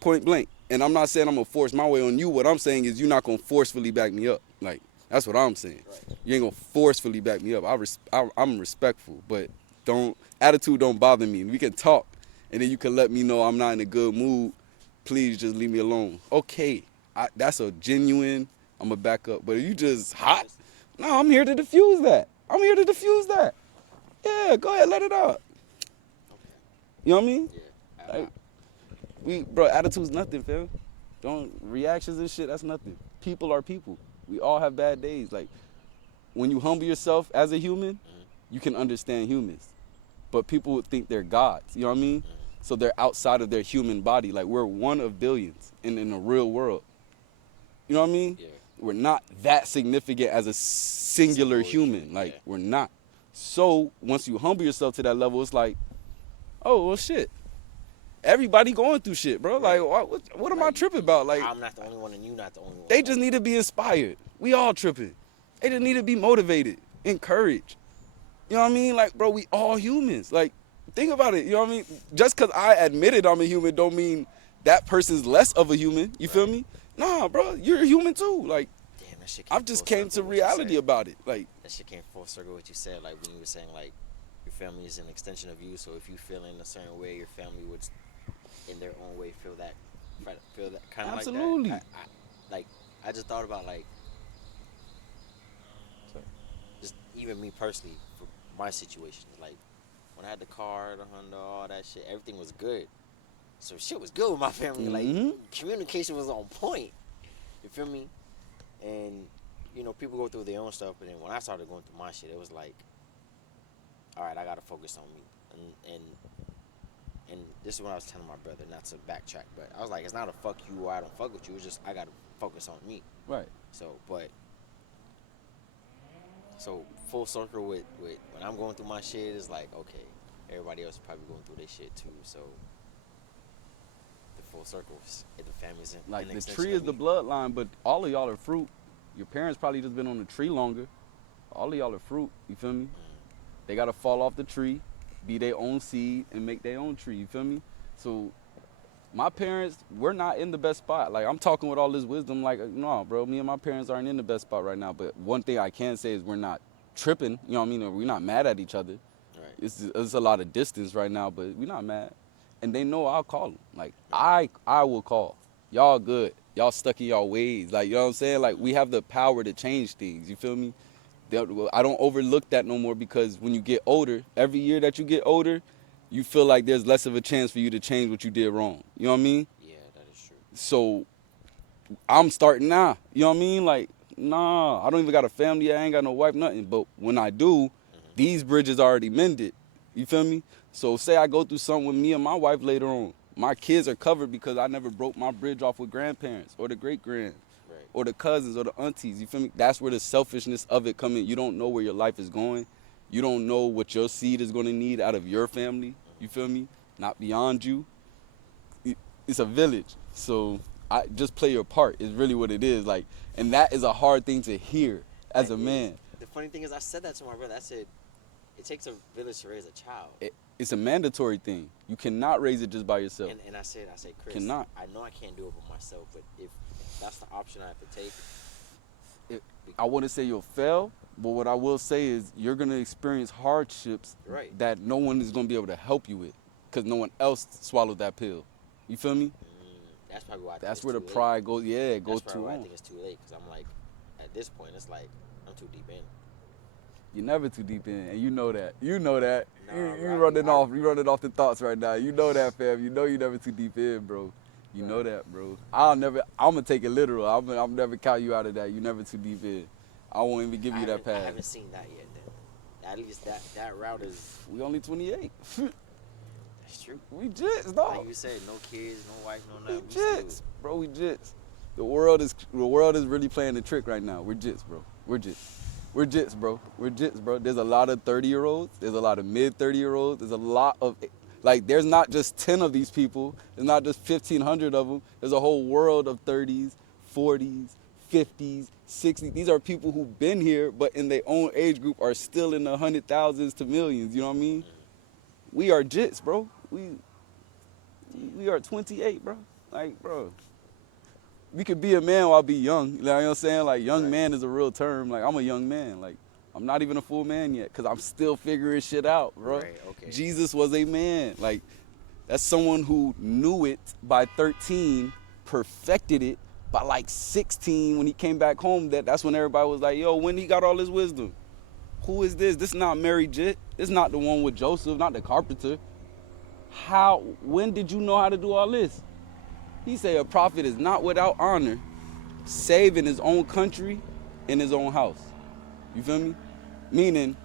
Point blank. And I'm not saying I'm gonna force my way on you. What I'm saying is you're not gonna forcefully back me up. Like that's what I'm saying. Right. You ain't gonna forcefully back me up. I'm respectful, but attitude don't bother me. We can talk, and then you can let me know I'm not in a good mood. Please just leave me alone. Okay, that's a genuine. I'm gonna back up. But if you just hot, no, I'm here to diffuse that. Yeah, go ahead, let it out. Okay. You know what I mean? Yeah. Like, bro, attitude's nothing, fam. Don't reactions and shit. That's nothing. People are people. We all have bad days. Like when you humble yourself as a human, you can understand humans. But people would think they're gods. You know what I mean? So they're outside of their human body. Like we're one of billions in the real world. You know what I mean? Yeah. We're not that significant as a singular human. Like yeah. we're not. So once you humble yourself to that level, it's like, oh well, shit. Everybody going through shit, bro. Right. Like, what am I tripping about? Like, I'm not the only one, and you not the only one. they just need to be inspired. We all tripping. They just need to be motivated, encouraged. You know what I mean? Like, bro, we all humans. Like, think about it. You know what I mean? Just because I admitted I'm a human don't mean that person's less of a human. You feel me? Nah, bro, you're a human too. Like, Damn, that shit came I've just full came to circle what you reality said. about it. Like, That shit came full circle what you said. Like when you were saying like your family is an extension of you. So if you feel in a certain way, your family would, in their own way, feel that kind of absolutely. like that. I just thought about like, just even me personally for my situation. Like when I had the car, the Honda, all that shit, everything was good. So shit was good with my family. Mhm. Like communication was on point. You feel me? And you know, people go through their own stuff, but then when I started going through my shit, it was like, all right, I gotta focus on me. And this is what I was telling my brother, not to backtrack, but I was like, it's not a fuck you or I don't fuck with you. It's just I gotta focus on me. Right. So full circle with when I'm going through my shit, it's like, okay, everybody else is probably going through their shit too. So the full circle, the family's in. Like, an the extension tree of is the me. bloodline, but all of y'all are fruit. Your parents probably just been on the tree longer. All of y'all are fruit. You feel me? They got to fall off the tree, be their own seed, and make their own tree. You feel me? So my parents, we're not in the best spot. Like, I'm talking with all this wisdom. Like, no, bro, me and my parents aren't in the best spot right now. But one thing I can say is we're not tripping, you know what I mean? Or we're not mad at each other. Right. It's a lot of distance right now, but we're not mad. And they know I'll call them. Like, Right. I will call. Y'all good. Y'all stuck in y'all ways. Like, you know what I'm saying? Like, we have the power to change things. You feel me? I don't overlook that no more because when you get older, every year that you get older, you feel like there's less of a chance for you to change what you did wrong. You know what I mean? Yeah, that is true. So I'm starting now. You know what I mean? Like, nah, I don't even got a family. I ain't got no wife, nothing. But when I do, these bridges already mended. You feel me? So say I go through something with me and my wife later on. My kids are covered because I never broke my bridge off with grandparents or the great grands Right. or the cousins or the aunties. You feel me? That's where the selfishness of it come in. You don't know where your life is going. You don't know what your seed is going to need out of your family. You feel me? Not beyond you. It's a village. So I just play your part is really what it is. Like, and that is a hard thing to hear as a That is. man. The funny thing is, I said that to my brother. I said, it takes a village to raise a child. It's a mandatory thing. You cannot raise it just by yourself. And I said, Chris, Cannot. I know I can't do it by myself, but if that's the option I have to take, I wouldn't say you'll fail, but what I will say is you're going to experience hardships right. that no one is going to be able to help you with because no one else swallowed that pill. You feel me? That's probably why I think That's it's where the too late. pride goes. Yeah, it goes That's too probably why I long. think it's too late, because I'm like, at this point, it's like, I'm too deep in. You're never too deep in, and you know that. You know that. Nah, You right. running off. You running off the thoughts right now. You know that, fam. You know you never too deep in, bro. You know that, bro. I'm gonna take it literal. I'm never count you out of that. You never too deep in. I won't even give you that I pass. haven't seen that yet, then. At least that route is, We only 28. that's true. We jits, dog. Like you said, no kids, no wife, no We nothing. We still, jits, bro. We jits. The world is really playing the trick right now. We're jits, bro. We're jits. We're jits, bro. We're jits, bro. There's a lot of 30-year-olds. There's a lot of mid 30-year-olds. There's a lot of, like, there's not just 10 of these people. There's not just 1,500 of them. There's a whole world of 30s, 40s, 50s, 60s. These are people who've been here, but in their own age group are still in the hundred thousands to millions. You know what I mean? We are jits, bro. We are 28, bro. Like, bro. We could be a man while be young. You know what I'm saying? Like, young Right. man is a real term. Like, I'm a young man. Like, I'm not even a full man yet because I'm still figuring shit out, bro. Right, okay. Jesus was a man. Like, that's someone who knew it by 13, perfected it by like 16 when he came back home. That's when everybody was like, yo, when he got all his wisdom? Who is this? This is not Mary Jit. This is not the one with Joseph, not the carpenter. When did you know how to do all this? He said a prophet is not without honor, save in his own country, in his own house. You feel me? Meaning,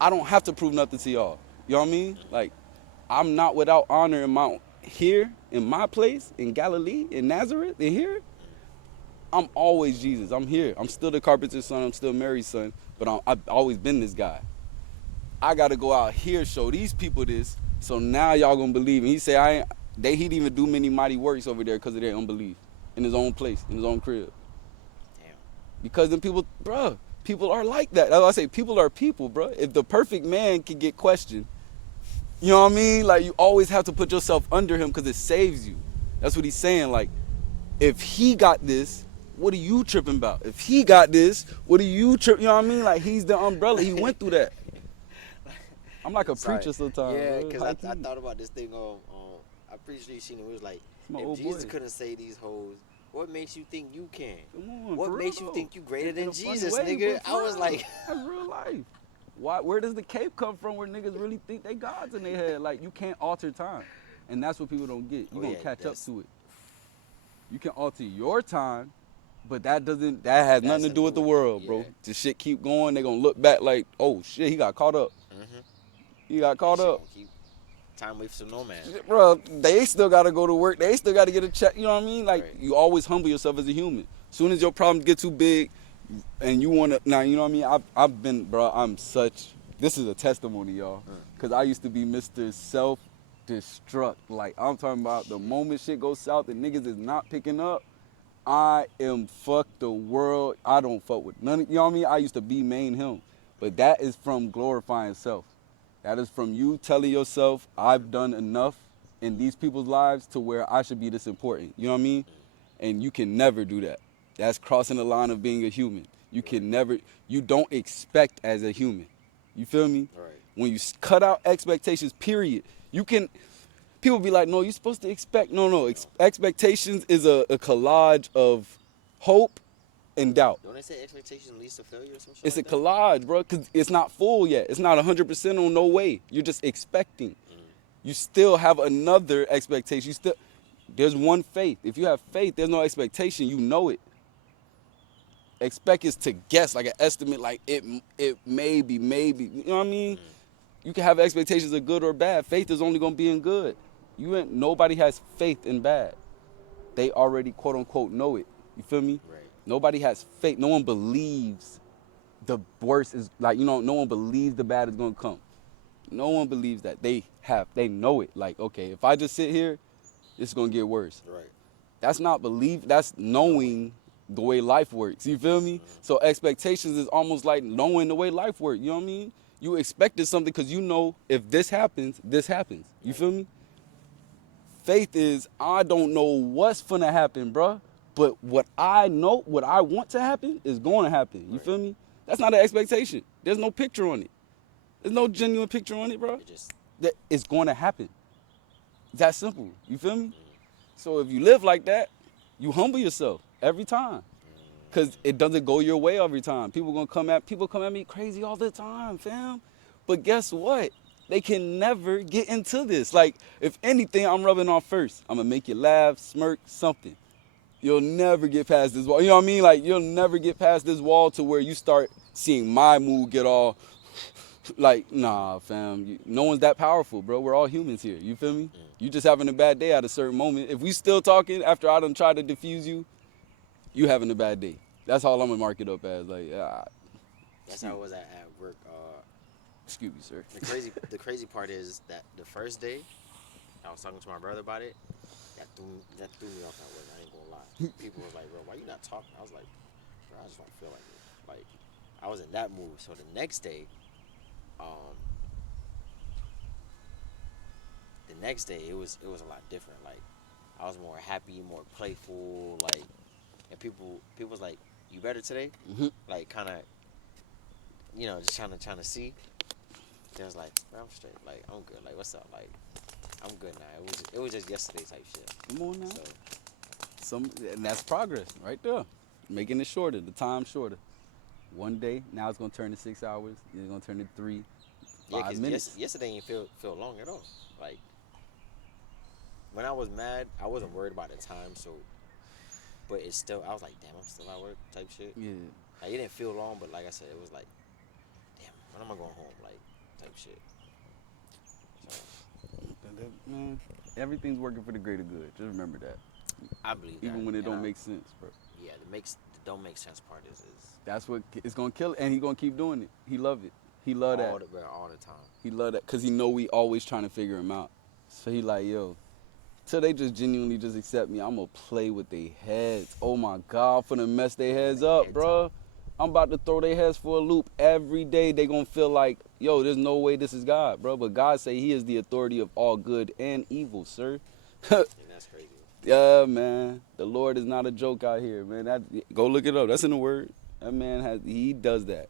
I don't have to prove nothing to y'all. You know what I mean? Like, I'm not without honor here, in my place, in Galilee, in Nazareth, in here. I'm always Jesus. I'm here. I'm still the carpenter's son. I'm still Mary's son. But I've always been this guy. I got to go out here, show these people this, so now y'all going to believe. And he said, he didn't even do many mighty works over there because of their unbelief. In his own place, in his own crib. Damn. Because then people are like that. That's why I say people are people, bro. If the perfect man can get questioned, you know what I mean? Like, you always have to put yourself under him because it saves you. That's what he's saying. Like, if he got this, what are you tripping about? If he got this, what are you tripping? You know what I mean? Like, he's the umbrella. He went through that. I'm like a Sorry. preacher sometimes. Yeah, bro. because I thought about this thing on I'm pretty sure you seen it. It was like, My if old Jesus boy. couldn't say these hoes, what makes you think you can? Come on, What for makes real, you think you greater In than a funny Jesus, way, nigga? but for I was real. like, That's real life. Where does the cape come from where niggas really think they gods in their head? Like, you can't alter time. And that's what people don't get. You Oh, gonna yeah, catch up that's- to it. You can alter your time, but that has nothing to do with the world, bro. yeah. The shit keep going, they gonna look back like, oh shit, he got caught up. Mm-hmm. He got caught Shit up. gonna keep time waits for no man. Bro, they still gotta go to work. They still gotta get a check. You know what I mean? Like, Right. you always humble yourself as a human. Soon as your problems get too big, and you wanna, now you know what I mean? I've been, bro. This is a testimony, y'all, because I used to be Mr. Self-Destruct. Like, I'm talking about the moment shit goes south and niggas is not picking up. I am fuck the world. I don't fuck with none of, you know what I mean? I used to be main him. But that is from glorifying self. That is from you telling yourself, I've done enough in these people's lives to where I should be this important. You know what I mean? And you can never do that. That's crossing the line of being a human. You can never, you don't expect as a human. You feel me? Right. When you cut out expectations, period, you can, people be like, no, you're supposed to expect. No. Expectations is a collage of hope and doubt. Don't they say expectation leads to failure or some shit It's a like that? collage, bro, because it's not full yet. It's not 100% on no way. You're just expecting. Mm. You still have another expectation. You still, there's one faith. If you have faith, there's no expectation. You know it. Expect is to guess, like an estimate, like it maybe. You know what I mean? Mm. You can have expectations of good or bad. Faith is only gonna be in good. Nobody has faith in bad. They already quote unquote know it. You feel me? Right. Nobody has faith. No one believes the worst is like, no one believes the bad is gonna come. No one believes that. They know it. Like, okay, if I just sit here, it's gonna get worse. Right. That's not belief, that's knowing the way life works. You feel me? Mm-hmm. So expectations is almost like knowing the way life works. You know what I mean? You expected something because you know if this happens, this happens. You feel me? Faith is, I don't know what's finna happen, bruh. But what I know, what I want to happen is going to happen. You feel me? That's not an expectation. There's no picture on it. There's no genuine picture on it, bro. That it's going to happen. It's that simple. You feel me? So if you live like that, you humble yourself every time. Because it doesn't go your way every time. People come at me crazy all the time, fam. But guess what? They can never get into this. Like, if anything, I'm rubbing off first. I'm going to make you laugh, smirk, something. You'll never get past this wall. You know what I mean? Like, you'll never get past this wall to where you start seeing my mood get all like, nah, fam. No one's that powerful, bro. We're all humans here. You feel me? You just having a bad day at a certain moment. If we still talking after I done tried to diffuse you, you having a bad day. That's all I'm gonna mark it up as. Like, That's how I was at work. Excuse me, sir. The crazy part is that the first day I was talking to my brother about it, that threw me off at work. I ain't gonna lie. People was like, bro, why you not talking? I was like, bro, I just don't feel like it. Like, I was in that mood. So the next day, it was a lot different. Like, I was more happy, more playful. Like, and people was like, you better today? Mm-hmm. Like, kind of, just trying to see. They was like, bro, I'm straight. Like, I'm good. Like, what's up? Like, I'm good now. It was just yesterday type shit. Come on now. So, And that's progress right there. Making it shorter, the time shorter. One day, now it's gonna turn to 6 hours. It's gonna turn to 3, 5 minutes. Yesterday didn't feel long at all. Like, when I was mad, I wasn't worried about the time. So, but it's still, I was like, damn, I'm still at work type shit. Yeah. Like, it didn't feel long, but like I said, it was like, damn, when am I going home? Like, type shit. So, Man, everything's working for the greater good. Just remember that. I believe that. Even when it don't make sense, bro. Yeah, the don't make sense part is That's what it's gonna kill it, and he gonna keep doing it. He love it. He love that. all the time. He love that because he know we always trying to figure him out. So he like, yo, till they just genuinely just accept me, I'm gonna play with their heads. Oh my God, I'm finna mess their heads up, bro. I'm about to throw their heads for a loop every day. They gonna feel like, yo, there's no way this is God, bro. But God say he is the authority of all good and evil, sir. And that's crazy. Yeah, man. The Lord is not a joke out here, man. Go look it up. That's in the Word. That man he does that.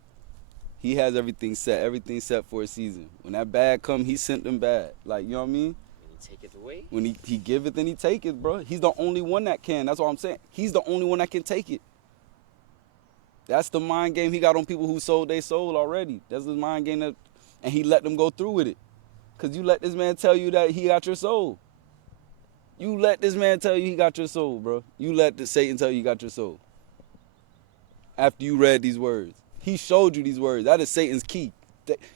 He has everything set for a season. When that bad come, he sent them bad. Like, you know what I mean? When he take it away. When he give it, then he take it, bro. He's the only one that can. That's what I'm saying. He's the only one that can take it. That's the mind game he got on people who sold their soul already. That's the mind game and he let them go through with it. Because you let this man tell you that he got your soul. You let this man tell you he got your soul, bro. You let Satan tell you he got your soul. After you read these words. He showed you these words. That is Satan's key.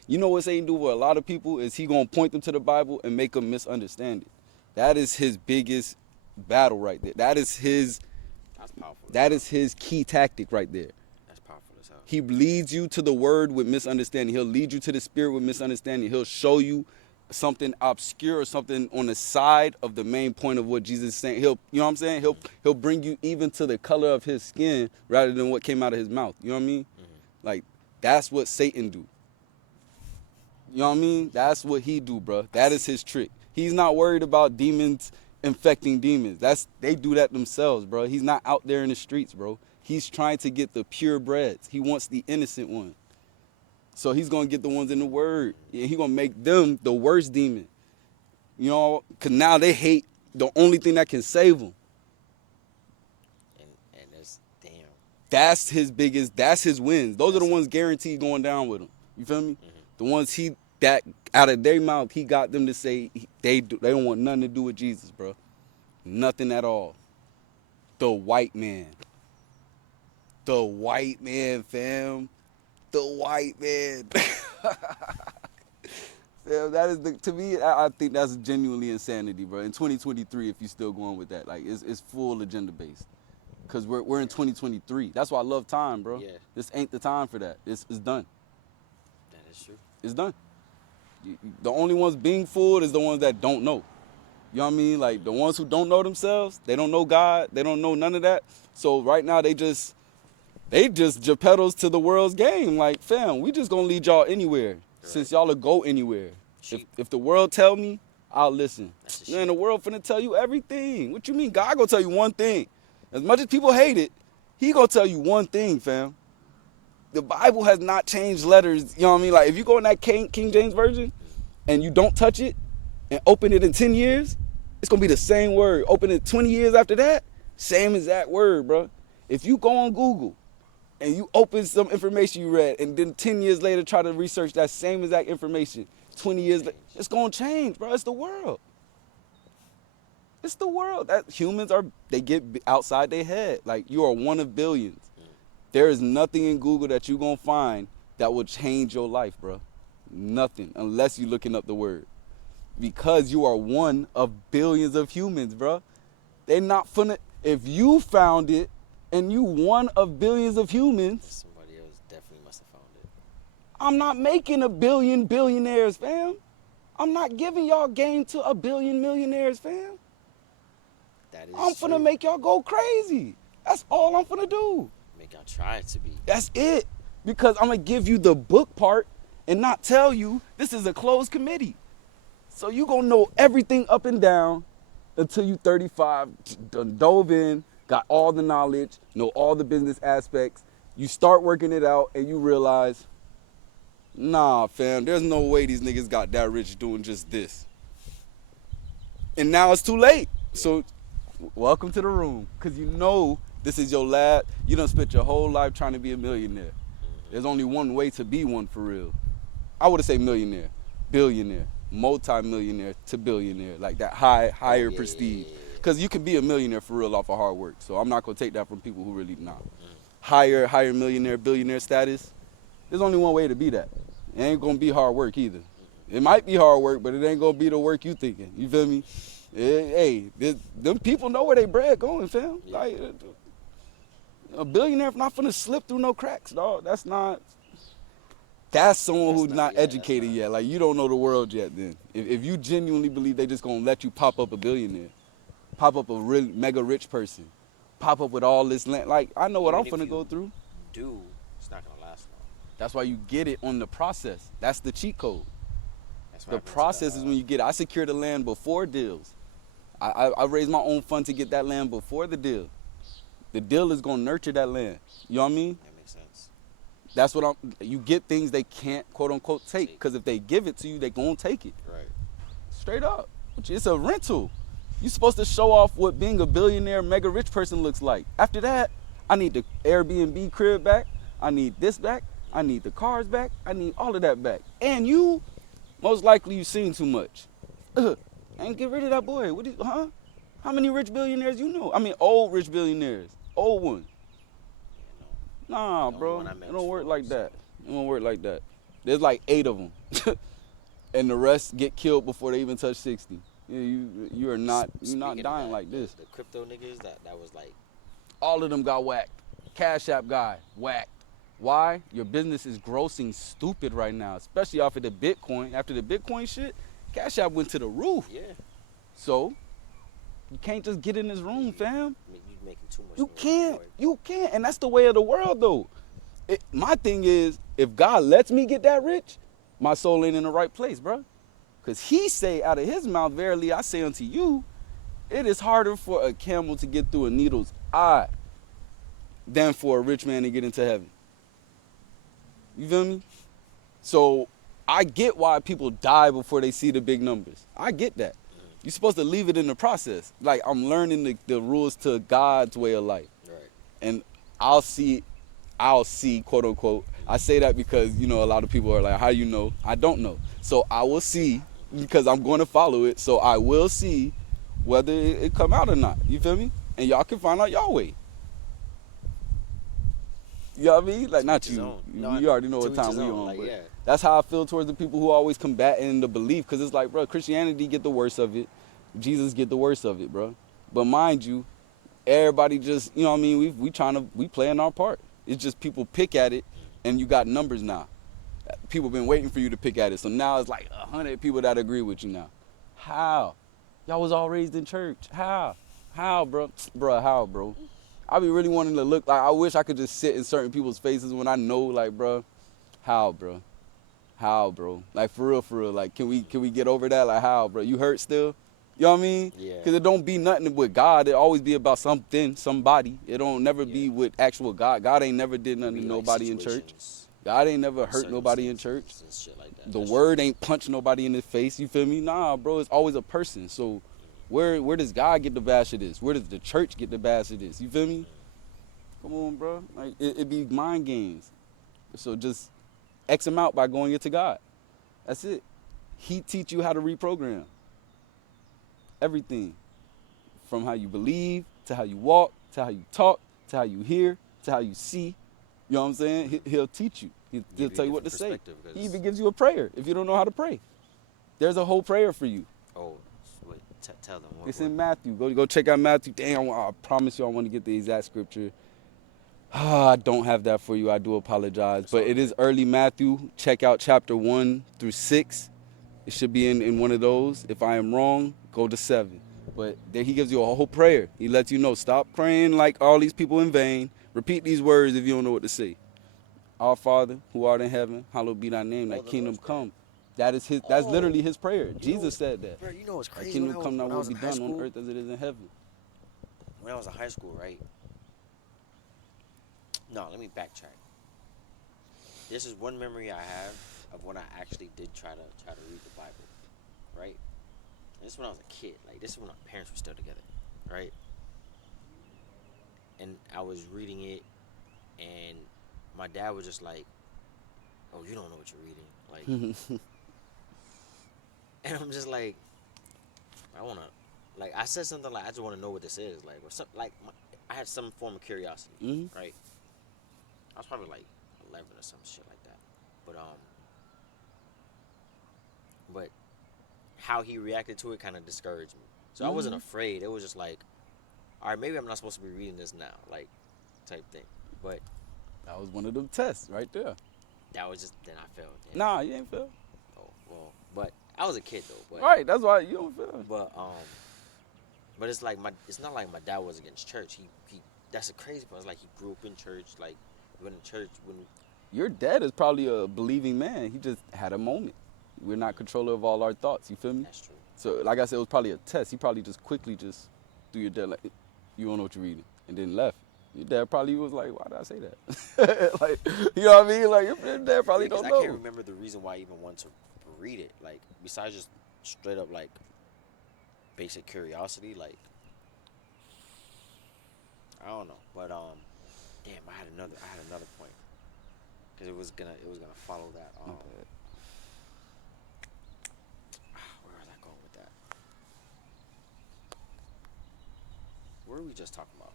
You know what Satan do with a lot of people is he going to point them to the Bible and make them misunderstand it. That is his biggest battle right there. That's powerful. That is his key tactic right there. That's powerful as hell. He leads you to the word with misunderstanding. He'll lead you to the spirit with misunderstanding. He'll show you something obscure or something on the side of the main point of what Jesus is saying. You know what I'm saying? He'll bring you even to the color of his skin rather than what came out of his mouth. You know what I mean? Mm-hmm. Like, that's what Satan do. You know what I mean? That's what he do, bro. That is his trick. He's not worried about demons infecting demons. They do that themselves, bro. He's not out there in the streets, bro. He's trying to get the purebreds. He wants the innocent one. So he's going to get the ones in the word. And he's going to make them the worst demon. You know, because now they hate the only thing that can save them. And it's damn. That's his biggest, that's his wins. Those are the ones guaranteed going down with him. You feel me? Mm-hmm. The ones that out of their mouth, he got them to say they don't want nothing to do with Jesus, bro. Nothing at all. The white man. The white man, fam. The white man. Fam, that is to me, I think that's genuinely insanity, bro. In 2023, if you're still going with that, like it's full agenda based. Cause we're in 2023. That's why I love time, bro. Yeah. This ain't the time for that. It's done. That is true. It's done. The only ones being fooled is the ones that don't know. You know what I mean? Like the ones who don't know themselves, they don't know God, they don't know none of that. So right now they just Geppettos to the world's game. Like, fam, we just gonna lead y'all anywhere. Right. Since y'all will go anywhere. If the world tell me, I'll listen. Man, the world finna tell you everything. What you mean? God gonna tell you one thing. As much as people hate it, he gonna tell you one thing, fam. The Bible has not changed letters. You know what I mean? Like, if you go in that King James Version and you don't touch it and open it in 10 years, it's going to be the same word. Open it 20 years after that, same exact word, bro. If you go on Google and you open some information you read and then 10 years later try to research that same exact information, 20 years later, it's going to change, bro. It's the world. It's the world. That humans they get outside their head. Like, you are one of billions. There is nothing in Google that you're going to find that will change your life, bro. Nothing, unless you're looking up the word. Because you are one of billions of humans, bro. They're not finna, if you found it and you one of billions of humans. Somebody else definitely must have found it. I'm not making a billion billionaires, fam. I'm not giving y'all game to a billion millionaires, fam. That is I'm finna make y'all go crazy. That's all I'm finna do. Make y'all try to be. That's it. Because I'm going to give you the book part and not tell you this is a closed committee. So you going to know everything up and down until you 35, done dove in, got all the knowledge, know all the business aspects. You start working it out and you realize, nah, fam, there's no way these niggas got that rich doing just this. And now it's too late. So welcome to the room. Because you know this is your lab. You done spent your whole life trying to be a millionaire. There's only one way to be one for real. I would say millionaire, billionaire, multi-millionaire to billionaire, like that higher prestige. Because you can be a millionaire for real off of hard work. So I'm not going to take that from people who really not. Higher millionaire, billionaire status, there's only one way to be that. It ain't going to be hard work either. It might be hard work, but it ain't going to be the work you thinking. You feel me? Hey, them people know where they bread going, fam. Like, a billionaire not finna slip through no cracks, dog. That's someone who's not educated yet. Like, you don't know the world yet then. If you genuinely believe they just gonna let you pop up a billionaire, pop up a real mega rich person, pop up with all this land, like, I know what I'm finna go through. It's not gonna last long. That's why you get it on the process. That's the cheat code. The process is when you get it. I secured the land before deals. I raised my own fund to get that land before the deal. The deal is gonna nurture that land. You know what I mean? That makes sense. That's what you get things they can't quote unquote take. Because if they give it to you, they gonna take it. Right. Straight up. It's a rental. You're supposed to show off what being a billionaire, mega rich person looks like. After that, I need the Airbnb crib back. I need this back. I need the cars back. I need all of that back. And you, most likely you've seen too much. And get rid of that boy. How many rich billionaires you know? I mean, old rich billionaires. Old ones. Nah, bro. It don't work like that. It don't work like that. There's like 8 of them. And the rest get killed before they even touch 60. You're not dying like this. The crypto niggas, that was like... All of them got whacked. Cash App guy, whacked. Why? Your business is grossing stupid right now, especially off of the Bitcoin. After the Bitcoin shit, Cash App went to the roof. Yeah. So, you can't just get in this room, fam. You making too much. You can't. And that's the way of the world, though. My thing is, if God lets me get that rich, my soul ain't in the right place, bro. Because he say out of his mouth, verily I say unto you, it is harder for a camel to get through a needle's eye than for a rich man to get into heaven. You feel me? So I get why people die before they see the big numbers. I get that. You're supposed to leave it in the process. Like, I'm learning the rules to God's way of life. Right. And I'll see, quote unquote. I say that because, you know, a lot of people are like, how you know? I don't know. So I will see, because I'm going to follow it. So I will see whether it come out or not. You feel me? And y'all can find out y'all way. You know what I mean? Like, not you. No, You already know what to each time his we own, on. like, But yeah. that's how I feel towards the people who always combating the belief. Because it's like, bro, Christianity get the worst of it. Jesus get the worst of it, bro. But mind you, everybody just, you know what I mean? We playing our part. It's just people pick at it, and you got numbers now. People been waiting for you to pick at it. So now it's like 100 people that agree with you now. How? Y'all was all raised in church. How? How, bro? Bro, how, bro? I be really wanting to look like, I wish I could just sit in certain people's faces when I know, like, bro, how, bro? How, bro? Like, for real, like, can we get over that? Like, how, bro? You hurt still? You know what I mean? Yeah. Because it don't be nothing with God. It always be about something, somebody. It don't never be with actual God. God ain't never did nothing to nobody in church. God ain't never hurt nobody in church. And shit like that. The word ain't punch nobody in the face. You feel me? Nah, bro. It's always a person. So where does God get the bash of this? Where does the church get the bash of this? You feel me? Come on, bro. Like, it be mind games. So just X them out by going into God. That's it. He teach you how to reprogram. Everything. From how you believe, to how you walk, to how you talk, to how you hear, to how you see. You know what I'm saying? He'll teach you. He'll tell you what to say. He even gives you a prayer if you don't know how to pray. There's a whole prayer for you. Oh, wait, tell them. It's in Matthew. Go check out Matthew. Damn, I promise you I want to get the exact scripture. I don't have that for you. I do apologize. But it is early Matthew. Check out chapter 1 through 6. It should be in one of those. If I am wrong, go to 7. But then he gives you a whole prayer. He lets you know, stop praying like all these people in vain. Repeat these words if you don't know what to say. Our Father, who art in heaven, hallowed be thy name. Thy kingdom come. That's literally his prayer. Jesus said that. Bro, you know what's crazy? Thy kingdom come, thy will be done on earth as it is in heaven. When I was in high school, right? No, let me backtrack. This is one memory I have of when I actually did try to read the Bible, right? This is when I was a kid. Like, this is when my parents were still together, right? And I was reading it, and my dad was just like, "Oh, you don't know what you're reading," like. And I'm just like, I wanna, like, I said something like, I just want to know what this is, like, or something like. I had some form of curiosity, right? I was probably like 11 or some shit like that, but how he reacted to it kind of discouraged me. So I wasn't afraid. It was just like, all right, maybe I'm not supposed to be reading this now, like, type thing. But that was one of them tests right there. That was just, then I failed. Yeah. Nah, you ain't failed. Oh well, but I was a kid though. But, right, that's why you don't fail. But it's like it's not like my dad was against church. He that's a crazy part. It's like he grew up in church, like went to church when. Your dad is probably a believing man. He just had a moment. We're not controller of all our thoughts. You feel me? That's true. So, like I said, it was probably a test. He probably just quickly just threw your dad like, you don't know what you're reading, and then left. Your dad probably was like, why did I say that? Like, you know what I mean? Like, your dad probably don't know. I can't remember the reason why I even wanted to read it. Like, besides just straight up like basic curiosity, like, I don't know. But damn, I had another point because it was gonna follow that. Where was I going with that? What were we just talking about?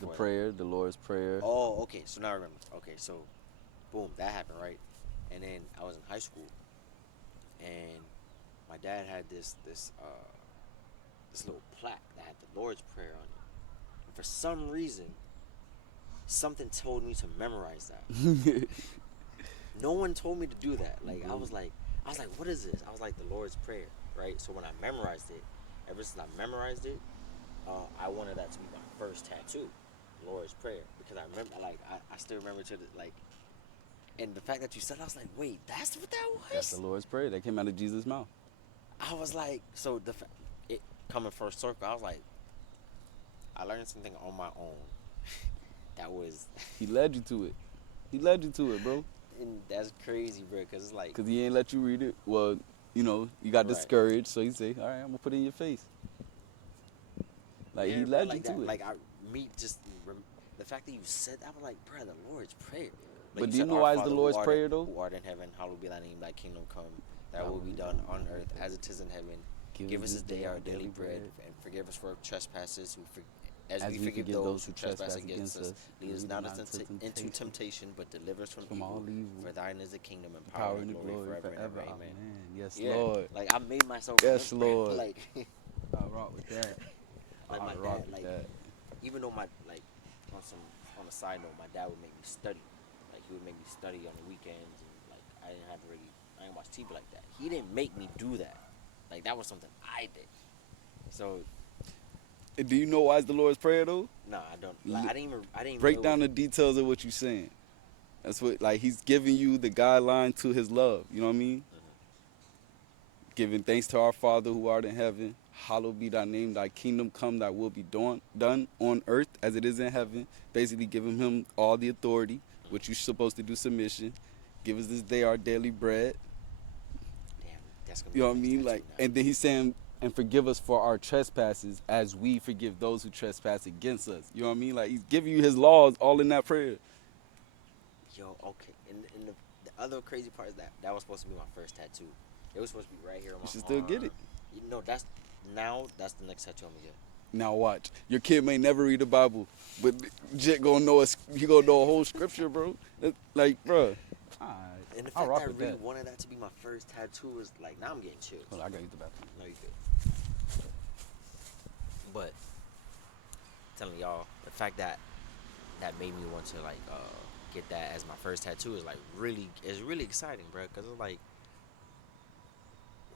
The prayer, the Lord's Prayer. Oh, okay. So now I remember. Okay, so boom, that happened, right? And then I was in high school, and my dad had this little plaque that had the Lord's Prayer on it. And for some reason, something told me to memorize that. No one told me to do that. Like, I was like, what is this? I was like, the Lord's Prayer, right? So when I memorized it, ever since I memorized it, I wanted that to be my first tattoo, Lord's Prayer, because I remember, like, I still remember and the fact that you said, I was like, wait, that's what that was? That's the Lord's Prayer that came out of Jesus' mouth. I was like, so it coming first circle, I was like, I learned something on my own That was, He led you to it. He led you to it, bro. and that's crazy, bro. Cause it's like, Cause he ain't let you read it. Well, you got right. discouraged, so he say, "All right, I'm gonna put it in your face." Like Yeah, he bro, led you like that. to it. Like the fact that you said that, I was like, bro, the Lord's prayer. Like But you do you said, know Our why it's the Father Lord's prayer who though? art in heaven, hallowed be thy name, thy kingdom come, thy will be done on earth as it is in heaven. Give us this day our daily bread, and forgive us for our trespasses, as we forgive those who trespass against us. Lead us not into temptation, but deliver us from evil. For thine is the kingdom and power and glory forever and ever. Amen. Yes, Yeah, Lord. like I made myself Yes, remember, Lord. like, I rock with that. like I my rock dad, with like that. even though my like on a side note, my dad would make me study. Like he would make me study on the weekends, and like I didn't watch TV like that. He didn't make me do that. Like that was something I did. So Do you know why it's the Lord's prayer though? no, I don't. Like I didn't even Break know down the details of what you're saying. That's what like he's giving you the guideline to his love. You know what I mean? Giving thanks to our Father who art in heaven. Hallowed be thy name, thy kingdom come, thy will be done on earth as it is in heaven. Basically giving him all the authority, which you're supposed to do submission. Give us this day our daily bread. Damn, that's gonna be You know my what I next mean? tattoo Like, now. and then he's saying, and forgive us for our trespasses as we forgive those who trespass against us. You know what I mean? Like he's giving you his laws all in that prayer. Yo, okay. And the other crazy part is that was supposed to be my first tattoo. It was supposed to be right here on You my should still arm. get it. You know, that's the next tattoo I'm gonna get. Now watch. Your kid may never read the Bible, but Jet gonna know he gonna know a whole scripture, bro. Like, bro. Alright. And the I fact rock that I with really that. wanted that to be my first tattoo is like, now I'm getting chills. Hold on, I gotta use the bathroom. No, you good. But telling y'all, the fact that made me want to like get that as my first tattoo is like really exciting, bro. Cause it's like,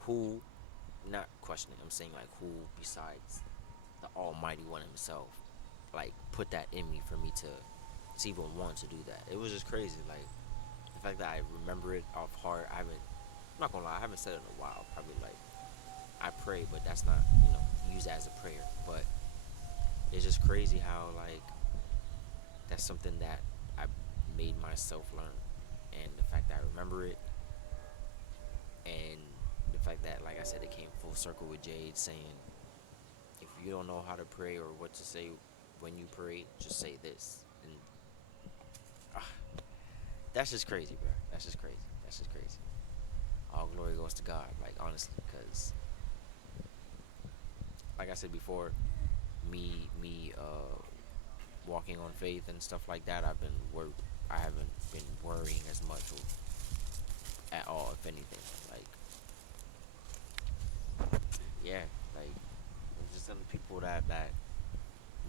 who, not questioning, I'm saying like, who besides the Almighty One Himself, like put that in me for me to even want to do that. It was just crazy. Like the fact that I remember it off heart. I'm not gonna lie, I haven't said it in a while. Probably like I pray, but that's not used as a prayer. But it's just crazy how like that's something that I made myself learn, and the fact that I remember it, and the fact that, like I said, it came full circle with Jade saying, if you don't know how to pray or what to say when you pray, just say this. And that's just crazy, bro. That's just crazy. That's just crazy. All glory goes to God, like honestly, because like I said before, me walking on faith and stuff like that, I haven't been worrying as much at all, if anything. Like, yeah, like I'm just telling people that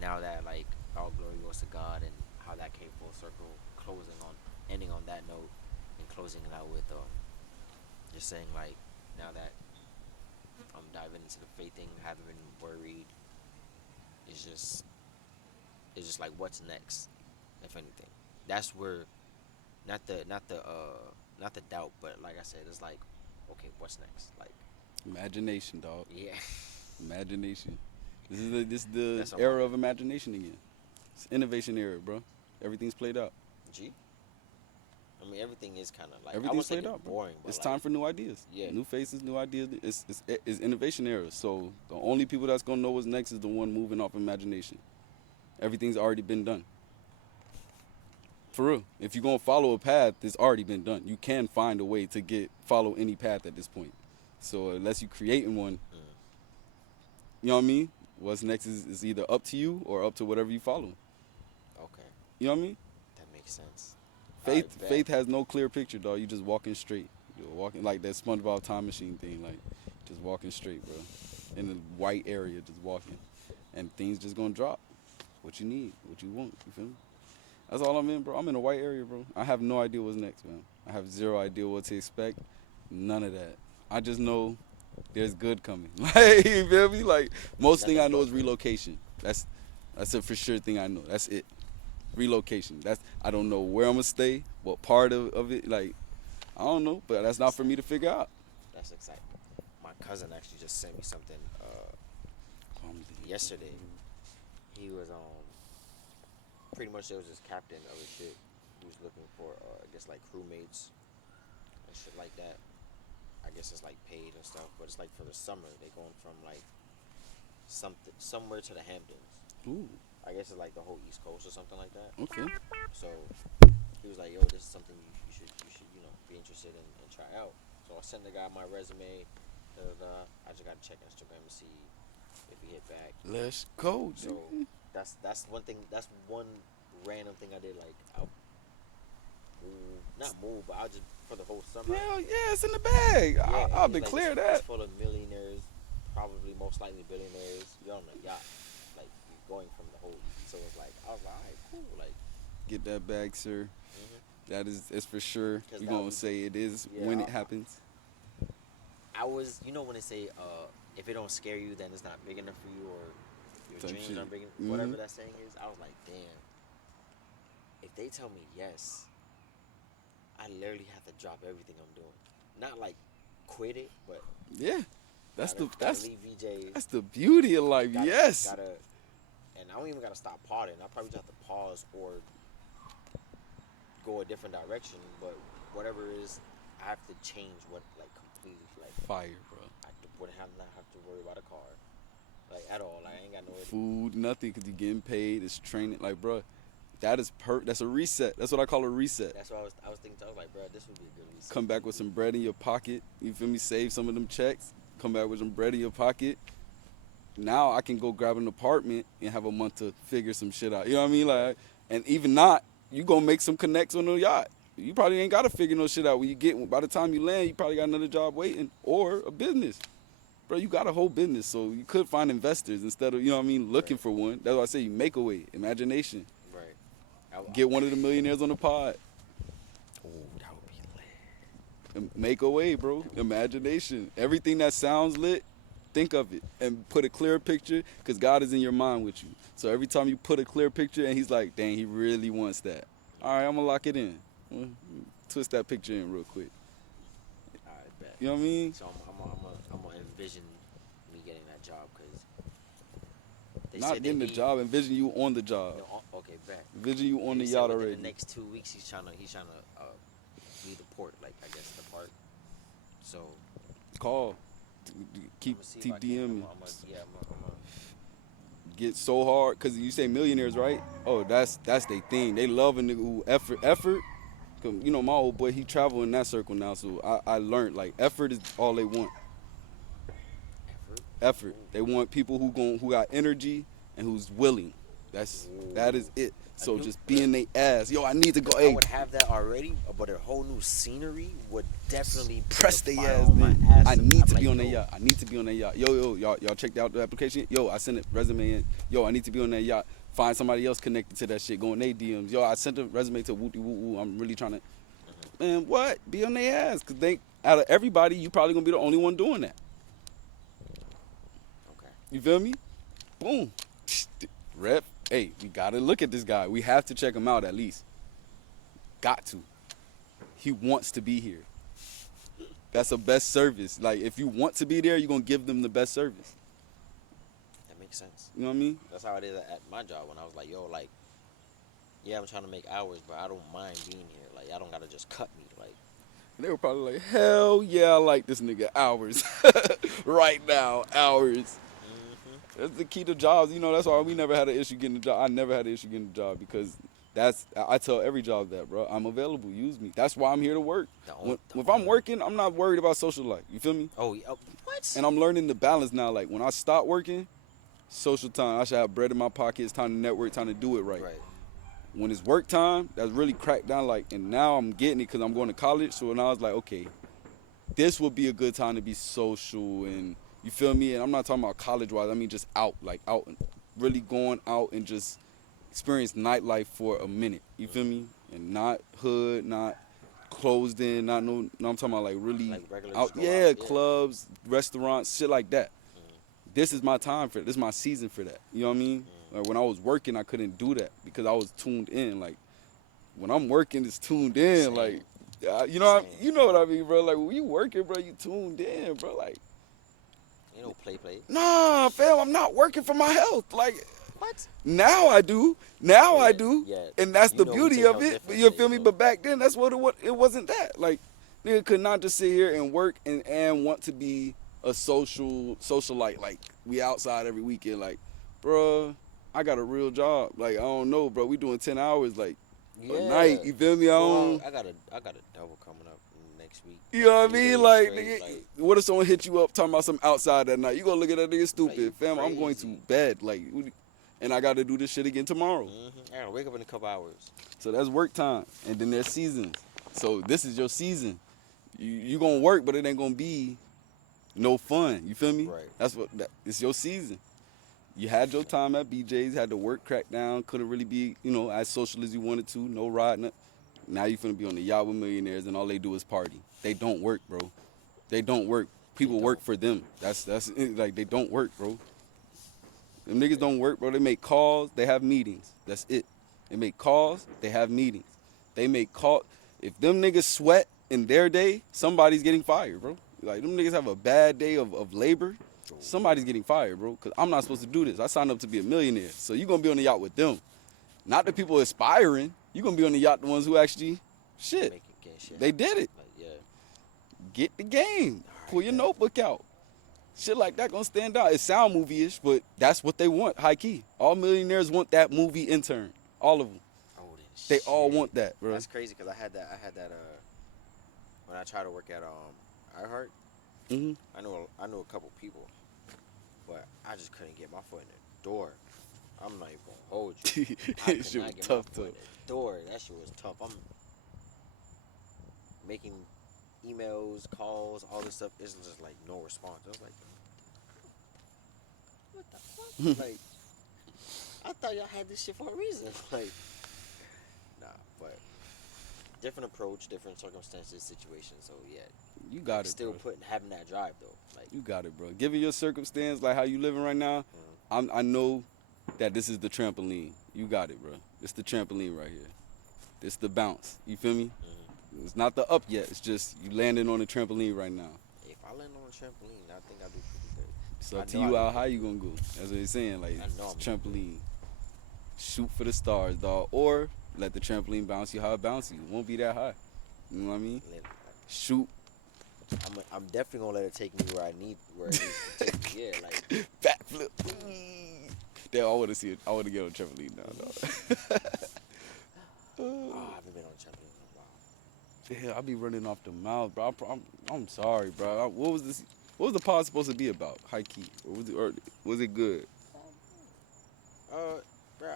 now that like all glory goes to God, and how that came full circle, ending on that note, and closing it out with just saying like, now that I'm diving into the faith thing, haven't been worried. It's just like, what's next, if anything. That's where not the doubt, but like I said, it's like, okay, what's next? Like, Imagination, dog. yeah. Imagination. This is the That's all era right. of imagination again. It's innovation era, bro. Everything's played out. G. I mean, everything is kind of like, I Everything's wouldn't say played it's out, bro. boring, but It's like, time for new ideas. Yeah. New faces, new ideas. It's innovation era. So the only people that's gonna know what's next is the one moving off imagination. Everything's already been done. For real. If you're gonna follow a path, it's already been done. You can find a way to follow any path at this point. So unless you're creating one, you know what I mean? What's next is either up to you or up to whatever you follow. okay, You know what I mean? that makes sense. Faith has no clear picture, dog. You just walking straight. You're walking like that SpongeBob time machine thing, like just walking straight, bro. In the white area, just walking, and things just gonna drop. What you need, what you want. You feel me? That's all I'm in, bro. I'm in a white area, bro. I have no idea what's next, man. I have zero idea what to expect. None of that. I just know there's good coming. Like, you feel me? Like, most thing I know is relocation. That's a for sure thing I know. That's it. Relocation. I don't know where I'm gonna stay, what part of it. Like, I don't know, but that's not for me to figure out. That's exciting. My cousin actually just sent me something yesterday. He was pretty much there was this captain of a ship who was looking for, I guess, like crewmates and shit like that. I guess it's like paid and stuff, but it's like for the summer they going from like something somewhere to the Hamptons. Ooh. I guess it's like the whole East Coast or something like that. Okay. So he was like, "Yo, this is something you should be interested in and try out." So I sent the guy my resume. I just gotta check Instagram to see if he hit back. Let's go. So that's one thing. That's one random thing I did. Like I'll not move, but I'll just for the whole summer. Hell yeah, it's in the bag. Yeah, I'll it's declare like, that. It's full of millionaires, probably most likely billionaires. You're on a yacht, like you're going from the whole. So it's like I was like, all right, cool, like Get that bag, sir. That is, it's for sure. 'Cause You're that gonna was- say it is yeah, when it happens. I was, when they say, if it don't scare you, then it's not big enough for you, or your Type dreams shit. aren't big enough, Mhm. whatever that saying is. I was like, damn. If they tell me yes, I literally have to drop everything I'm doing. Not like quit it, but Yeah, that's gotta leave VJs. that's the beauty of life. Gotta- Yes. Gotta, and I don't even gotta stop partying. I probably just have to pause or go a different direction. But whatever it is, I have to change what like completely like. Fire, bro. I wouldn't have not have to worry about a car, like at all. Like I ain't got no. Food, nothing, cause you're getting paid. It's training. Like, bro, that is that's a reset. That's what I call a reset. That's what I was thinking. I was like, bro, this would be a good reason. Come back with some bread in your pocket. You feel me? Save some of them checks. Come back with some bread in your pocket. Now I can go grab an apartment and have a month to figure some shit out. You know what I mean? Like, and even not, you gonna make some connects on the yacht. You probably ain't gotta figure no shit out. When you get, by the time you land, you probably got another job waiting or a business. Bro, you got a whole business, so you could find investors instead of, you know what I mean, looking for one. That's why I say you make a way, imagination. Right. Get one of the millionaires on the pod. Oh, that would be lit. And make a way, bro. Imagination. Everything that sounds lit, think of it and put a clear picture, because God is in your mind with you. So every time you put a clear picture and he's like, dang, he really wants that. All right, I'm going to lock it in. Twist that picture in real quick. All right, bet. You know what I mean? So I'm gonna envision me getting that job because they Not said they getting the need- job, envision you on the job. No, okay, bet. Envision you on He the said yacht within already. The next 2 weeks, he's trying to leave the port, like I guess the park. So Call. Keep I'ma see if I can. DMing. I'm gonna Get so hard, because you say millionaires, right? Oh, that's their thing. They love a nigga who effort. 'Cause, you know, my old boy, he travel in that circle now, so I learned, like, effort is all they want. Effort. They want people who got energy and who's willing. That is it. So knew- just being they ass. Yo, I need to go. I Hey, would have that already, but a whole new scenery would definitely put press the their fire ass, on my man. ass. I I'm need to like, be on that yo, yacht. I need to be on that yacht. Yo, y'all checked out the application? Yo, I sent a resume in. Yo, I need to be on that yacht. Find somebody else connected to that shit. Go in their DMs. Yo, I sent a resume to woo woo woo. I'm really trying to. Man, what? Be on their ass. Because they, out of everybody, you probably going to be the only one doing that. Okay. You feel me? Boom. Rep. Hey, we got to look at this guy. We have to check him out at least. Got to. He wants to be here. That's the best service. Like, if you want to be there, you're going to give them the best service. That makes sense. You know what I mean? That's how it is at my job. When I was like, yo, like, yeah, I'm trying to make hours, but I don't mind being here. Like, y'all don't gotta just cut me. Like, They were probably like, hell yeah, I like this nigga. Hours. Right now, hours. That's the key to jobs. You know, that's why we never had an issue getting a job. I never had an issue getting a job because I tell every job that, bro. I'm available. Use me. That's why I'm here to work. If I'm working, I'm not worried about social life. You feel me? oh, yeah, what? And I'm learning the balance now. Like, when I stop working, social time. I should have bread in my pocket. It's time to network, time to do it right. Right. When it's work time, that's really cracked down. Like, and now I'm getting it because I'm going to college. So now I was like, okay, this would be a good time to be social and you feel me? And I'm not talking about college-wise. I mean just out, and really going out and just experience nightlife for a minute. You feel me? And not hood, not closed in, not no. I'm talking about like really Like regular out. just go Yeah, out, yeah. clubs, restaurants, shit like that. This is my time for it. This is my season for that. You know what I mean? Like when I was working, I couldn't do that because I was tuned in. Like when I'm working, it's tuned in. Same. Like you know, Same. you know what I mean, bro. Like when you working, bro, you tuned in, bro. Like You know, play. nah, fam, I'm not working for my health. Like What? Now I do. Now Yeah, I do. yeah. And that's You the know, we beauty take of health it. different, You like, feel me? But back then, that's what it wasn't that. Like, nigga could not just sit here and work and want to be a socialite. Like, we outside every weekend. Like, bruh, I got a real job. Like, I don't know, bro. We doing 10 hours, like, a yeah. night. You feel me? Well, I got a double coming up next week. You know Like, what I 3 mean? days Like, straight. nigga, Like, what if someone hit you up talking about some outside that night? You gonna look at that nigga like, stupid, you fam. I'm going to crazy. bed, like, and I got to do this shit again tomorrow. I gotta wake up in a couple hours. So that's work time, and then there's seasons. So this is your season. You gonna work, but it ain't gonna be no fun. You feel me? Right. It's your season. You had your time at BJ's, had to work crack down, couldn't really be, as social as you wanted to, no riding. Now you finna be on the yacht with millionaires, and all they do is party. They don't work, bro. They don't work. People They work don't. for them. That's it. Like, they don't work, bro. Them niggas don't work, bro. They make calls, they have meetings. That's it. They make calls, they have meetings. They make call. If them niggas sweat in their day, somebody's getting fired, bro. Like, them niggas have a bad day of labor, somebody's getting fired, bro. Cause I'm not supposed to do this. I signed up to be a millionaire. So you gonna be on the yacht with them. Not the people aspiring. You gonna be on the yacht the ones who actually shit. Making get shit. They did it. Like, yeah. Get the game. All Pull right, your man. notebook out. Shit like that gonna stand out. It sound movie-ish, but that's what they want, high key. All millionaires want that movie intern. All of them. Oh, then They shit. all want that, bro. That's crazy because I had that. When I tried to work at iHeart. hmm I knew a couple people, but I just couldn't get my foot in the door. I'm not even gonna hold you. I could Shit not was get tough, my foot too. in the door. That shit was tough. I'm making emails, calls, all this stuff. It's just like no response. I was like, what the fuck? Like, I thought y'all had this shit for a reason. Like, nah, but different approach, different circumstances, situations. So yeah, You got it, still bro. having that drive though. Like, You got it, bro. Given your circumstance, like how you living right now, I know that this is the trampoline. You got it, bro. It's the trampoline right here. It's the bounce. You feel me? It's not the up yet. It's just you landing on the trampoline right now. if I land on a trampoline, I think I do pretty good. It's I up to know I you do how pretty high you gonna go. That's what he's saying. Like, I know it's I'm trampoline. Shoot for the stars, dog. Or let the trampoline bounce you how it bounce you. It won't be that high. You know what I mean? Live. Shoot. I'm definitely gonna let it take me where it needs to take me. Yeah, like Backflip. Damn, I want to see it. I want to get on a trampoline now, dog. I haven't been on a trampoline in a while. Damn, I be running off the mouth, bro. I'm sorry, bro. What was this? What was the pod supposed to be about? High key, or was it good? Bro,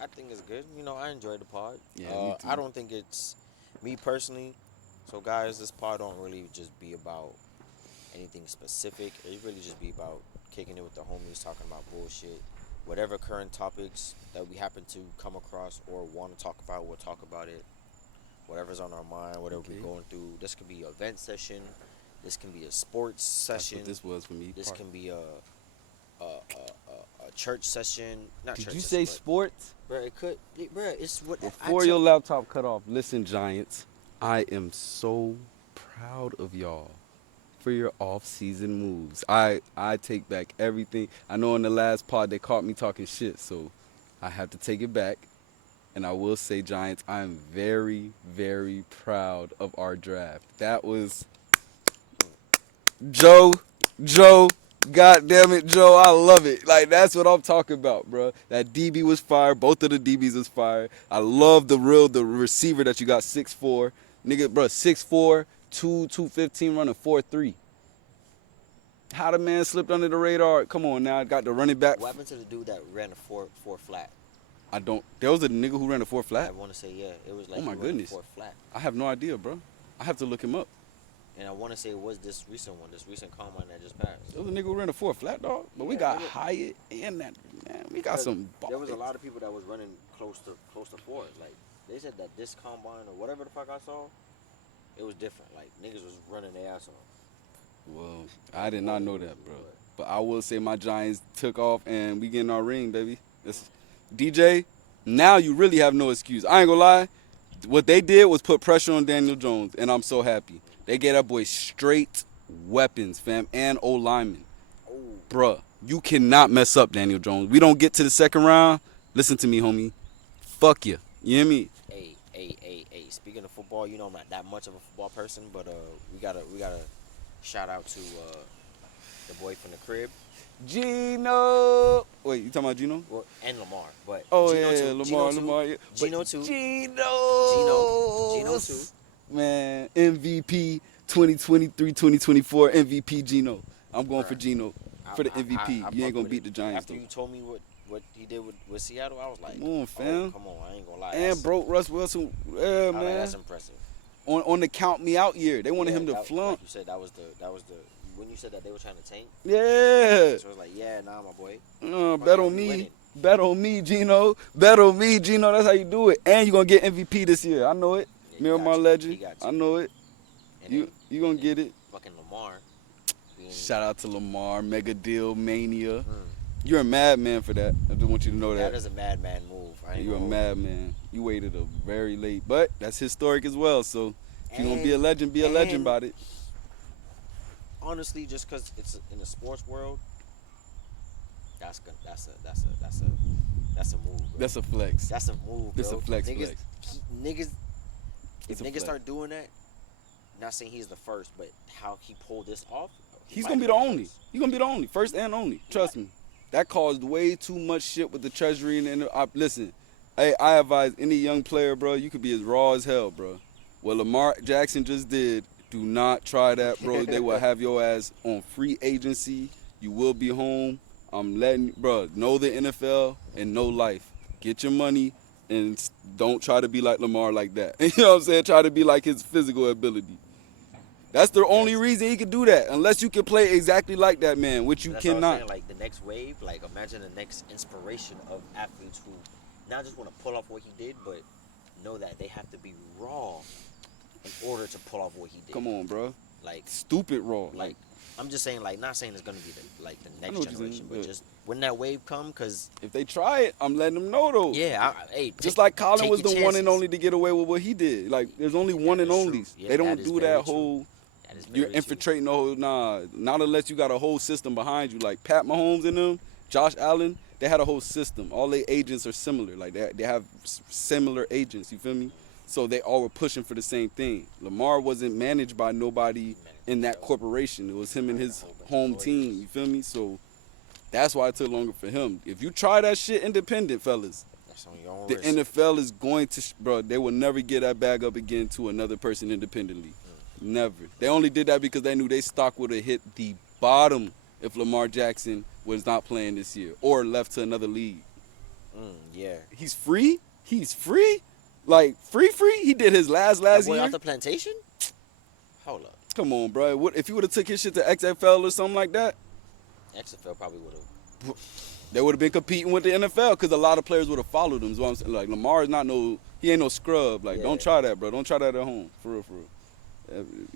I think it's good. You know, I enjoy the pod. Yeah, me too. I don't think it's me personally. So guys, this pod don't really just be about anything specific. It really just be about kicking it with the homies, talking about bullshit, whatever current topics that we happen to come across or want to talk about, we'll talk about it. Whatever's on our mind, whatever Okay. we're going through. This could be an event session. This can be a sports That's session. what this was for me. This Part. can be a church session. Not Did church you session, say sports? but, bro, it could. Bro, it's what. Before your laptop cut off, listen, Giants. I am so proud of y'all for your off-season moves. I take back everything. I know in the last pod they caught me talking shit, so I have to take it back. And I will say, Giants, I am very, very proud of our draft. That was Joe, God damn it, Joe, I love it. Like, that's what I'm talking about, bro. That DB was fire. Both of the DBs was fire. I love the receiver that you got, 6'4". Nigga, bro, 6'4", 215, running 4.3. How the man slipped under the radar? Come on now, got the running back. What happened to the dude that ran a four flat? There was a nigga who ran a 4 flat? I want to say yeah. It was like Oh my he ran a goodness. 4 flat, I have no idea, bro. I have to look him up. and I want to say it was this recent one, this recent combine that just passed. There was a nigga who ran a 4 flat, dog. But we Yeah, got nigga. Hyatt and that, man. We got some There was a balls. lot of people that was running close to 4. Like they said that this combine or whatever the fuck I saw, it was different. Like niggas was running their ass off. Well, I did not know that, bro. But I will say my Giants took off and we getting our ring, baby. DJ, now you really have no excuse. I ain't gonna lie. What they did was put pressure on Daniel Jones, and I'm so happy. They gave that boy straight weapons, fam, and O linemen. Oh, Bruh, You cannot mess up, Daniel Jones. We don't get to the second round. Listen to me, homie. Fuck you. You hear me? Hey. Speaking of football, you know I'm not that much of a football person, but we gotta shout out to the boy from the crib. Gino. Wait, you talking about Gino? Well, and Lamar, but Oh Gino yeah, too. Lamar. Yeah. Gino too. Gino too. Man, MVP 2023-2024 MVP Gino. I'm going for Bruh. Gino for the MVP. I You ain't fuck gonna with beat it. the Giants After though. you told me what he did with Seattle, I was like, Come on, fam. Oh, come on, I ain't gonna lie. And broke Russ Wilson. Yeah, I like, man. that's impressive. On the count me out year, they wanted him to flunk. Like you said, that was the when you said that they were trying to tank. Yeah. So I was like, yeah, nah, my boy. Bet on me. Bet on me, Gino. Bet on me, Gino. That's how you do it. And you're going to get MVP this year. I know it. Yeah, Miramar legend. I know it. And you going to get it. Fucking Lamar. Shout out to Lamar. Mega deal mania. You're a madman for that. I just want you to know that. That is a madman move. You're a madman. You waited a very late. But that's historic as well. So if you're going to be a legend, be a legend about it. Honestly, just because it's in the sports world, that's a move. Bro. That's a flex. That's a move. That's bro. a flex. Niggas, if niggas flex. start doing that, not saying he's the first, but how he pulled this off, he's gonna be the only. He's gonna be the only, first and only. Trust me. That caused way too much shit with the treasury and listen. Hey, I advise any young player, bro. You could be as raw as hell, bro. What Lamar Jackson just did. Do not try that, bro. They will have your ass on free agency. You will be home. I'm letting you, bro, know the NFL and know life. Get your money and don't try to be like Lamar like that. You know what I'm saying? Try to be like his physical ability. That's the only reason he can do that. Unless you can play exactly like that man, which you cannot. What I'm saying, like the next wave, like imagine the next inspiration of athletes who not just want to pull off what he did, but know that they have to be raw in order to pull off what he did. Come on, bro. Like stupid raw. Like I'm just saying, like not saying it's gonna be the next generation, but yeah. Just when that wave come, cause if they try it, I'm letting them know though. Yeah, just like Colin was the one and only to get away with what he did. Like there's only one and only. Yeah, they don't do that whole. You're infiltrating the whole. Nah, not unless you got a whole system behind you. Like Pat Mahomes and them, Josh Allen, they had a whole system. All their agents are similar. Like they have similar agents. You feel me? So they all were pushing for the same thing. Lamar wasn't managed by nobody in that corporation. It was him and his home team. You feel me? So that's why it took longer for him. If you try that shit independent, fellas, the NFL is going to, bro, they will never get that bag up again to another person independently. Never. They only did that because they knew their stock would have hit the bottom if Lamar Jackson was not playing this year or left to another league. Yeah. He's free? He's free? Like, free? He did his last year? Out the plantation? Hold up. Come on, bro. What if he would have took his shit to XFL or something like that? XFL probably would have. They would have been competing with the NFL because a lot of players would have followed him. So I'm saying, like, Lamar is not he ain't no scrub. Like, don't try that, bro. Don't try that at home. For real.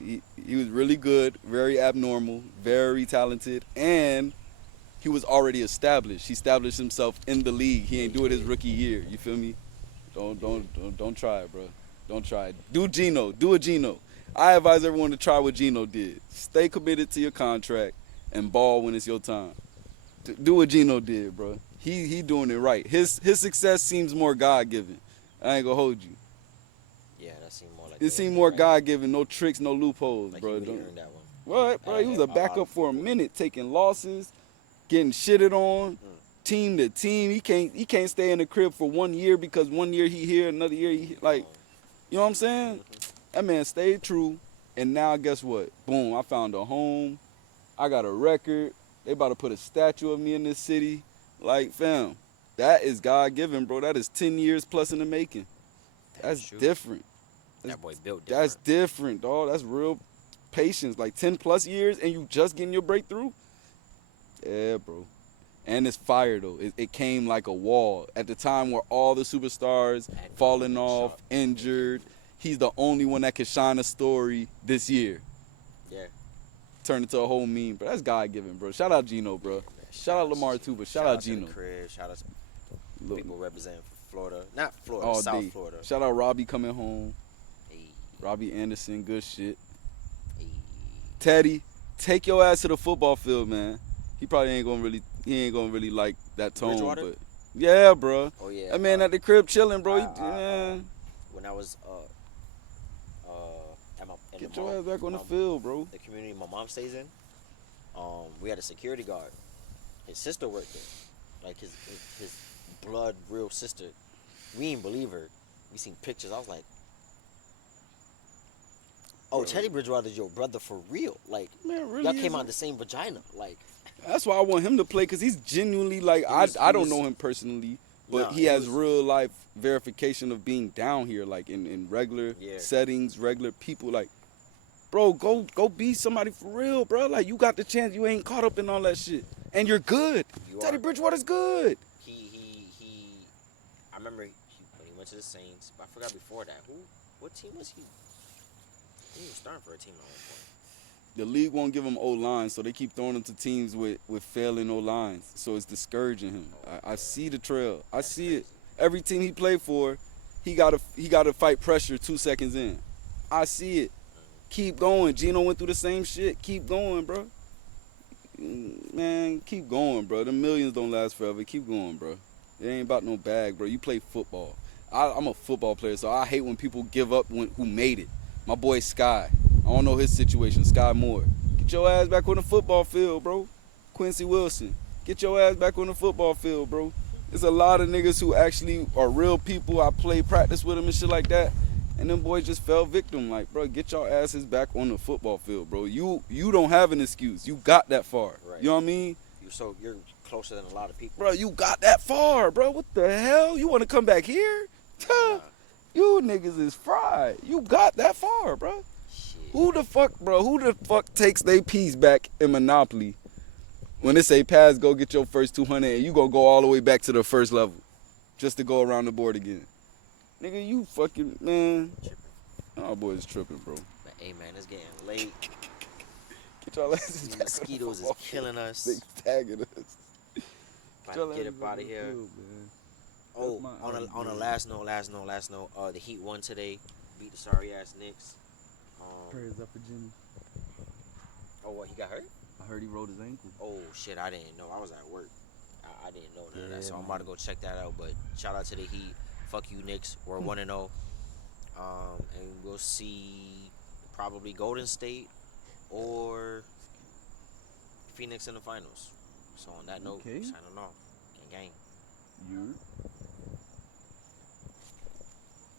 He was really good, very abnormal, very talented, and he was already established. He established himself in the league. He ain't do it his rookie year. You feel me? Don't try it, bro. Don't try it. Do a Gino. I advise everyone to try what Gino did. Stay committed to your contract and ball when it's your time. Do what Gino did, bro. He doing it right. His success seems more God-given. I ain't gonna hold you. Yeah, that seemed more like. It seemed more God-given. No tricks, no loopholes, like bro. He earned that one. What, bro? He was a backup for a minute, taking losses, getting shitted on. Team to team. He can't stay in the crib for 1 year because 1 year he here, another year he like, you know what I'm saying? That man stayed true, and now guess what? Boom! I found a home. I got a record. They about to put a statue of me in this city. Like, fam, that is God-given, bro. That is 10 years plus in the making. That's different. That boy built different. That's different, dog. That's real patience. Like 10 plus years, and you just getting your breakthrough. Yeah, bro. And it's fire, though. It came like a wall. At the time where all the superstars falling off, injured, he's the only one that could shine a story this year. Yeah. Turn into a whole meme. But that's God-given, bro. Shout out Gino, bro. Shout out Lamar, too, but shout out Gino. Shout out to people representing Florida. Not Florida, South Florida. Shout out Robbie coming home. Hey. Robbie Anderson, good shit. Hey. Teddy, take your ass to the football field, man. He probably ain't going to really he ain't gonna really like that tone. Bridgewater? But yeah, bro. Oh yeah. That man at the crib chilling, bro. When I was at my in Get the your mom, ass back on the my- field, bro. the community my mom stays in, we had a security guard. His sister worked there, like his blood real sister. We didn't believe her. We seen pictures. I was like, oh, Teddy Bridgewater's your brother for real. Like, Man, really y'all came is out the same vagina. Like, That's why I want him to play, because he's genuinely like, I don't know him personally, but Nah, he he has was- real life verification of being down here, like in regular Yeah. settings, regular people. Like, bro, go be somebody for real, bro. Like, you got the chance. You ain't caught up in all that shit, and you're good. You Teddy are. Bridgewater's good. he. I remember when he went to the Saints. But I forgot before that. What team was he? He was starting for a team at one point. The league won't give him O-line, so they keep throwing him to teams with failing O-lines. So it's discouraging him. I see the trail. I see it. Every team he played for, he gotta fight pressure 2 seconds in. I see it. Keep going. Gino went through the same shit. Keep going, bro. Man, keep going, bro. The millions don't last forever. Keep going, bro. It ain't about no bag, bro. You play football. I'm a football player, so I hate when people give up who made it. My boy Sky. I don't know his situation. Sky Moore. Get your ass back on the football field, bro. Quincy Wilson. Get your ass back on the football field, bro. There's a lot of niggas who actually are real people. I play practice with them and shit like that. And them boys just fell victim. Like, bro, get your asses back on the football field, bro. You don't have an excuse. You got that far. Right. You know what I mean? You're closer than a lot of people. Bro, you got that far, bro. What the hell? You want to come back here? Nah. You niggas is fried. You got that far, bro. Shit. Who the fuck takes their piece back in Monopoly when they say pass, go get your first 200 and you gonna go all the way back to the first level just to go around the board again? Nigga, you fucking, man. Tripping. Our boys tripping, bro. But hey man, it's getting late. Get y'all asses These back on the mosquitoes is football killing field. us. They tagging us. About to get up back out on of the here. field, man. Oh, That's my on a idea. last note, the Heat won today, beat the sorry ass Knicks. Prayers up for Jimmy. Oh, what, he got hurt? I heard he rolled his ankle. Oh shit, I didn't know. I was at work. I didn't know none of that, Yeah, so I'm about to man. go check that out. But shout out to the Heat. Fuck you, Knicks. We're 1-0. And we'll see probably Golden State or Phoenix in the finals. So on that note, Okay. signing off. Gang gang. You.